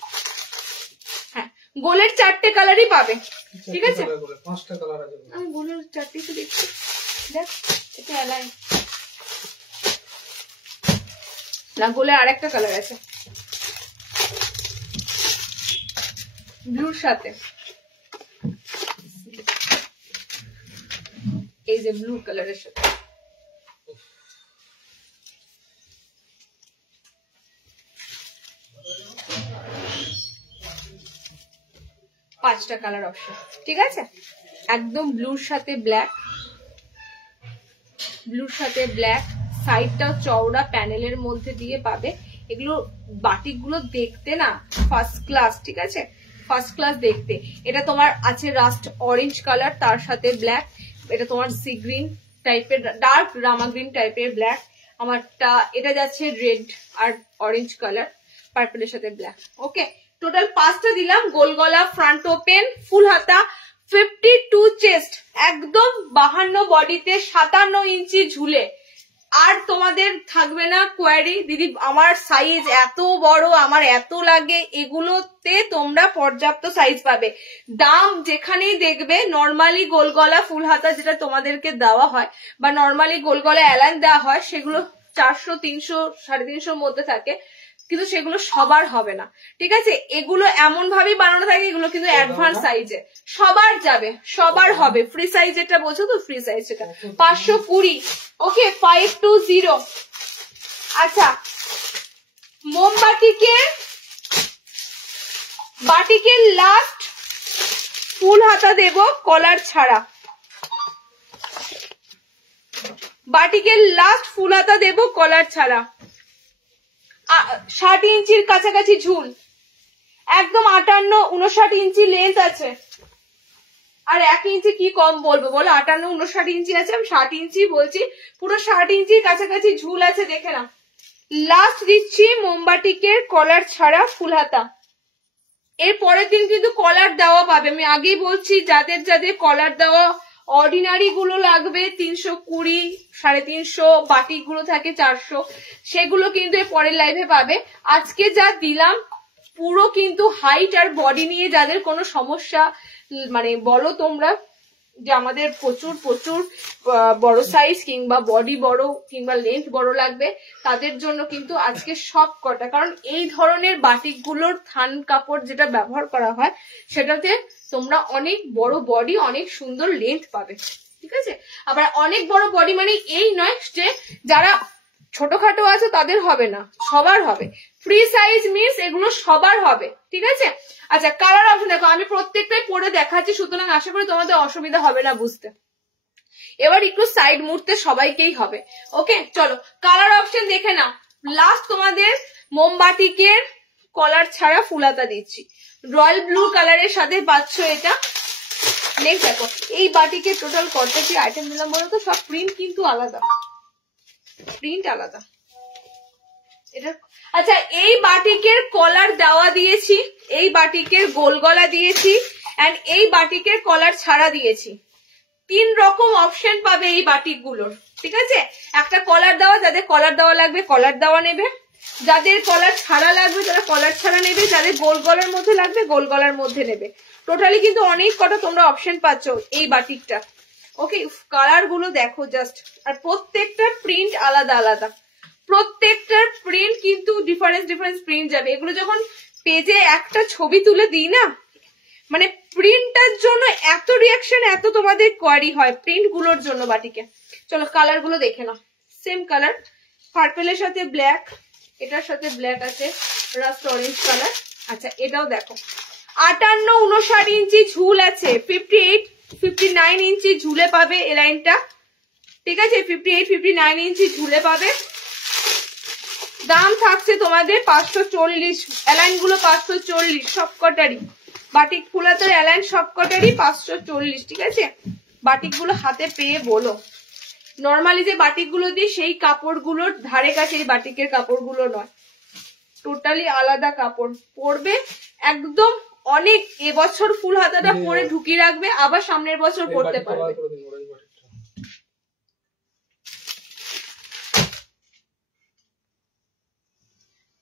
হ্যাঁ, গোলের 4টে কালারই পাবে, ঠিক আছে? 5টা কালার আছে। আমি গোলের 4টে তো দেখছি, দেখ এটা অ্যালাইন না, গোলের আরেকটা কালার আছে ব্লুর সাথে। এই যে ব্লু কালারের সাথে পাঁচটা কালার অপশন, ঠিক আছে? একদম ব্লুর সাথে ব্ল্যাক, ব্লুর সাথে ব্ল্যাক, সাইডটা চওড়া প্যানেলের মধ্যে দিয়ে পাবে। এগুলো বাটিকগুলো দেখতে না ফার্স্ট ক্লাস, ঠিক আছে? ফার্স্ট ক্লাস দেখতে। এটা তোমার আছে রাস্ট অরেঞ্জ কালার, তার সাথে ব্ল্যাক। এটা তোমার সি গ্রিন টাইপের, ডার্ক রামা গ্রিন টাইপের ব্ল্যাক। আমারটা এটা যাচ্ছে রেড আর অরেঞ্জ কালার, পার্পলের সাথে ব্ল্যাক। ওকে, টোটাল 5টা দিলাম। গোল গলা, ফ্রন্ট ওপেন, ফুল হাতা, 52 চেস্ট, একদম 52 বডিতে, 57 ইঞ্চি ঝুলে। আর তোমাদের থাকবে না কোয়ারি, দিদি আমার সাইজ এত বড়, আমার এত লাগে। এগুলোতে তোমরা পর্যাপ্ত সাইজ পাবে। দাম যেখানেই দেখবে নর্মালি গোল গলা ফুল হাতা যেটা তোমাদেরকে দেওয়া হয়, বা নর্মালি গোল গলা অ্যালাইন দেওয়া হয়, সেগুলো 400, 300, 350 মধ্যে থাকে, কিন্তু সেগুলো সবার হবে না, ঠিক আছে? এগুলো এমন ভাবেই বানানো থাকে, এগুলো কিন্তু অ্যাডভান্স সাইজে সবার যাবে, সবার হবে। ফ্রি সাইজ যেটা বলছো তো, ফ্রি সাইজ সেটা 520। ওকে, 520। আচ্ছা, বাটিকের লাস্ট ফুল হাতা দেব কলার ছাড়া। বাটিকের লাস্ট ফুল হাতা দেব কলার ছাড়া। 60 ইঞ্চির কাছাকাছি ঝুল, একদম 58-59 ইঞ্চি লেন্থ আছে। আর 1 ইঞ্চি কি কম বলবো বলো? 58-59 ইঞ্চি আছে, আমি 60 ইঞ্চি বলছি। পুরো 60 ইঞ্চির কাছাকাছি ঝুল আছে, দেখে না। লাস্ট দিচ্ছি মোমবাটিকের কলার ছাড়া ফুল হাতা। এর পরের দিন কিন্তু কলার দেওয়া পাবে, আমি আগেই বলছি যাদের যাদের কলার দেওয়া অর্ডিনারি গুলো লাগবে 320, 350, বাটিক গুলো থাকে 400, সেগুলো কিন্তু এর পরের লাইভে পাবে। আজকে যা দিলাম পুরো কিন্তু হাইট আর বডি নিয়ে যাদের কোনো সমস্যা মানে বলো তোমরা যে আমাদের প্রচুর প্রচুর বড় সাইজ কিংবা বডি বড় কিংবা লেন্থ বড় লাগবে, তাদের জন্য কিন্তু আজকে সব কটা, কারণ এই ধরনের বাটিক গুলোর থান কাপড় যেটা ব্যবহার করা হয় সেটাতে তোমরা অনেক বড় বডি অনেক সুন্দর লেন্থ পাবে, ঠিক আছে। আবার অনেক বড় বডি মানে এই নয় যে যারা ছোটখাটো আছে তাদের হবে না, সবার হবে। ফ্রি সাইজ মিন্স এগুলো সবার হবে, ঠিক আছে। আচ্ছা কালার অপশন দেখো, আমি প্রত্যেকটাই পরে দেখাচ্ছি, সুতরাং আশা করি তোমাদের অসুবিধা হবে না বুঝতে। এবার একটু সাইড মুড়তে সবাইকেই হবে, ওকে। চলো কালার অপশন দেখে নাও। লাস্ট তোমাদের মোমবাটিকের কলার ছাড়া ফুলাতা দিচ্ছি, রয়্যাল ব্লু কালারের সাথে পাচ্ছ এটা। নেক্সট দেখো এই বাটিকের টোটাল কতটা কি আইটেম দিলাম বলো তো, সব প্রিন্ট কিন্তু আলাদা, প্রিন্ট আলাদা এটা। আচ্ছা এই বাটিকের কলার দেওয়া দিয়েছি, এই বাটিকের গোল গলা দিয়েছি, এন্ড এই বাটিকের কলার ছাড়া দিয়েছি। 3 রকম অপশন পাবে এই বাটিক গুলোর, ঠিক আছে। একটা কলার দেওয়া, যাদের কলার দেওয়া লাগবে কলার দেওয়া নেবে, যাদের কলার ছাড়া লাগবে তারা কলার ছাড়া নেবে, যাদের গোল গলার মধ্যে লাগবে গোল গলার মধ্যে নেবে। টোটালি কিন্তু অনেক কটা তোমরা অপশন পাচ্ছ এই বাটিকটা, ওকে। কালার গুলো দেখো জাস্ট, আর প্রত্যেকটার প্রিন্ট আলাদা আলাদা, প্রত্যেকটার প্রিন্ট কিন্তু ডিফারেন্স ডিফারেন্স প্রিন্ট যাবে। এগুলো যখন পেজে একটা ছবি তুলে দিই না, মানে প্রিন্টটার জন্য এত রিয়াকশন, এত তোমাদের কোয়ারি হয় প্রিন্ট গুলোর জন্য বাটিকে। চলো কালার গুলো দেখে নাও। সেম কালার, পার্পেলের সাথে ব্ল্যাক, এটার সাথে ব্ল্যাক আছে, রাস্ট অরেঞ্জ কালার। আচ্ছা এটাও দেখো 58-59 ইঞ্চি ঝুল আছে, 58-59 ইঞ্চি ঝুলে পাবে এই লাইনটা, ঠিক আছে। 58-59 ইঞ্চি ঝুলে পাবে। দাম থাকছে তোমাদের 540, অ্যালাইন গুলো 540 সবকটারই, বাটিক ফুলাতের অ্যালাইন সবকটারই 540, ঠিক আছে। বাটিক গুলো হাতে পেয়ে বলো, নর্মালি যে বাটিক গুলো দিই সেই কাপড় গুলোর ধারে কাছে এই বাটিকের কাপড় গুলো নয়, টোটালি আলাদা কাপড় পরবে একদম। অনেক এবছর ফুল হাতাটা পরে ঢুকিয়ে রাখবে, আবার সামনের বছর পরতে পারবে।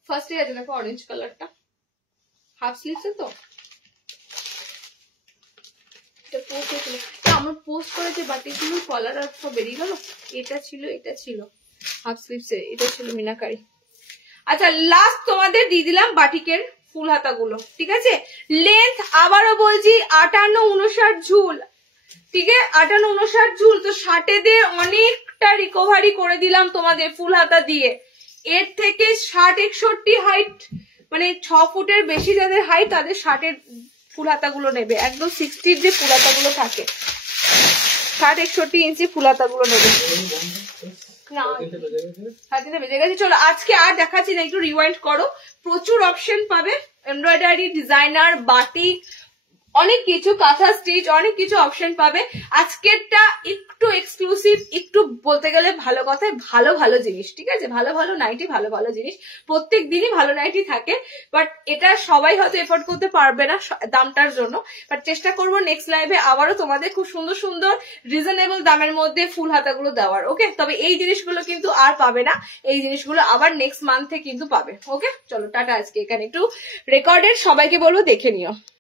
ফার্স্টে আছে দেখো অরেঞ্জ কালারটা, হাফ স্লিভস তো আমার পোস্ট করেছে বাটিগুলো কলার আর সব বেরিয়ে গেল। এটা ছিল, এটা ছিল হাফ স্লিভস, এটা ছিল মিনাকারি। আচ্ছা লাস্ট তোমাদের দিয়ে দিলাম বাটিকের ফুল হাতা গুলো, ঠিক আছে। লেন্থ আবারও বলছি 58-59 ঝুল, ঠিক আছে। 58-59 ঝুল, তো 60 অনেকটা রিকভারি করে দিলাম তোমাদের ফুল হাতা দিয়ে। এর থেকে 60-61 হাইট মানে 6 ফুটের বেশি যাদের হাইট তাদের 60 ফুল হাতা গুলো নেবে, একদম 60 যে ফুল হাতা গুলো থাকে 60-61 ইঞ্চি ফুল হাতা গুলো নেবে। বেজে গেছে। চলো আজকে আর দেখাচ্ছি না, একটু রিওয়াইন্ড করো। প্রচুর অপশন পাবে, এমব্রয়ডারি, ডিজাইনার, বাটিক, অনেক কিছু, কাঁথা স্টিচ, অনেক কিছু অপশন পাবে। আজকেরটা একটু এক্সক্লুসিভ, একটু বলতে গেলে ভালো কথায় ভালো ভালো জিনিস, ঠিক আছে। ভালো ভালো নাইটি, ভালো ভালো জিনিস, প্রত্যেক দিনই ভালো নাইটি থাকে, বাট এটা সবাই হয়তো এফোর্ড করতে পারবে না দামটার জন্য। বাট চেষ্টা করবো নেক্সট লাইভে আবারও তোমাদের খুব সুন্দর সুন্দর রিজনেবল দামের মধ্যে ফুল হাতাগুলো দেওয়ার, ওকে। তবে এই জিনিসগুলো কিন্তু আর পাবে না, এই জিনিসগুলো আবার নেক্সট মান্থে কিন্তু পাবে, ওকে। চলো টাটা, আজকে এখানে একটু রেকর্ডেড, সবাইকে বলবো দেখে নিও।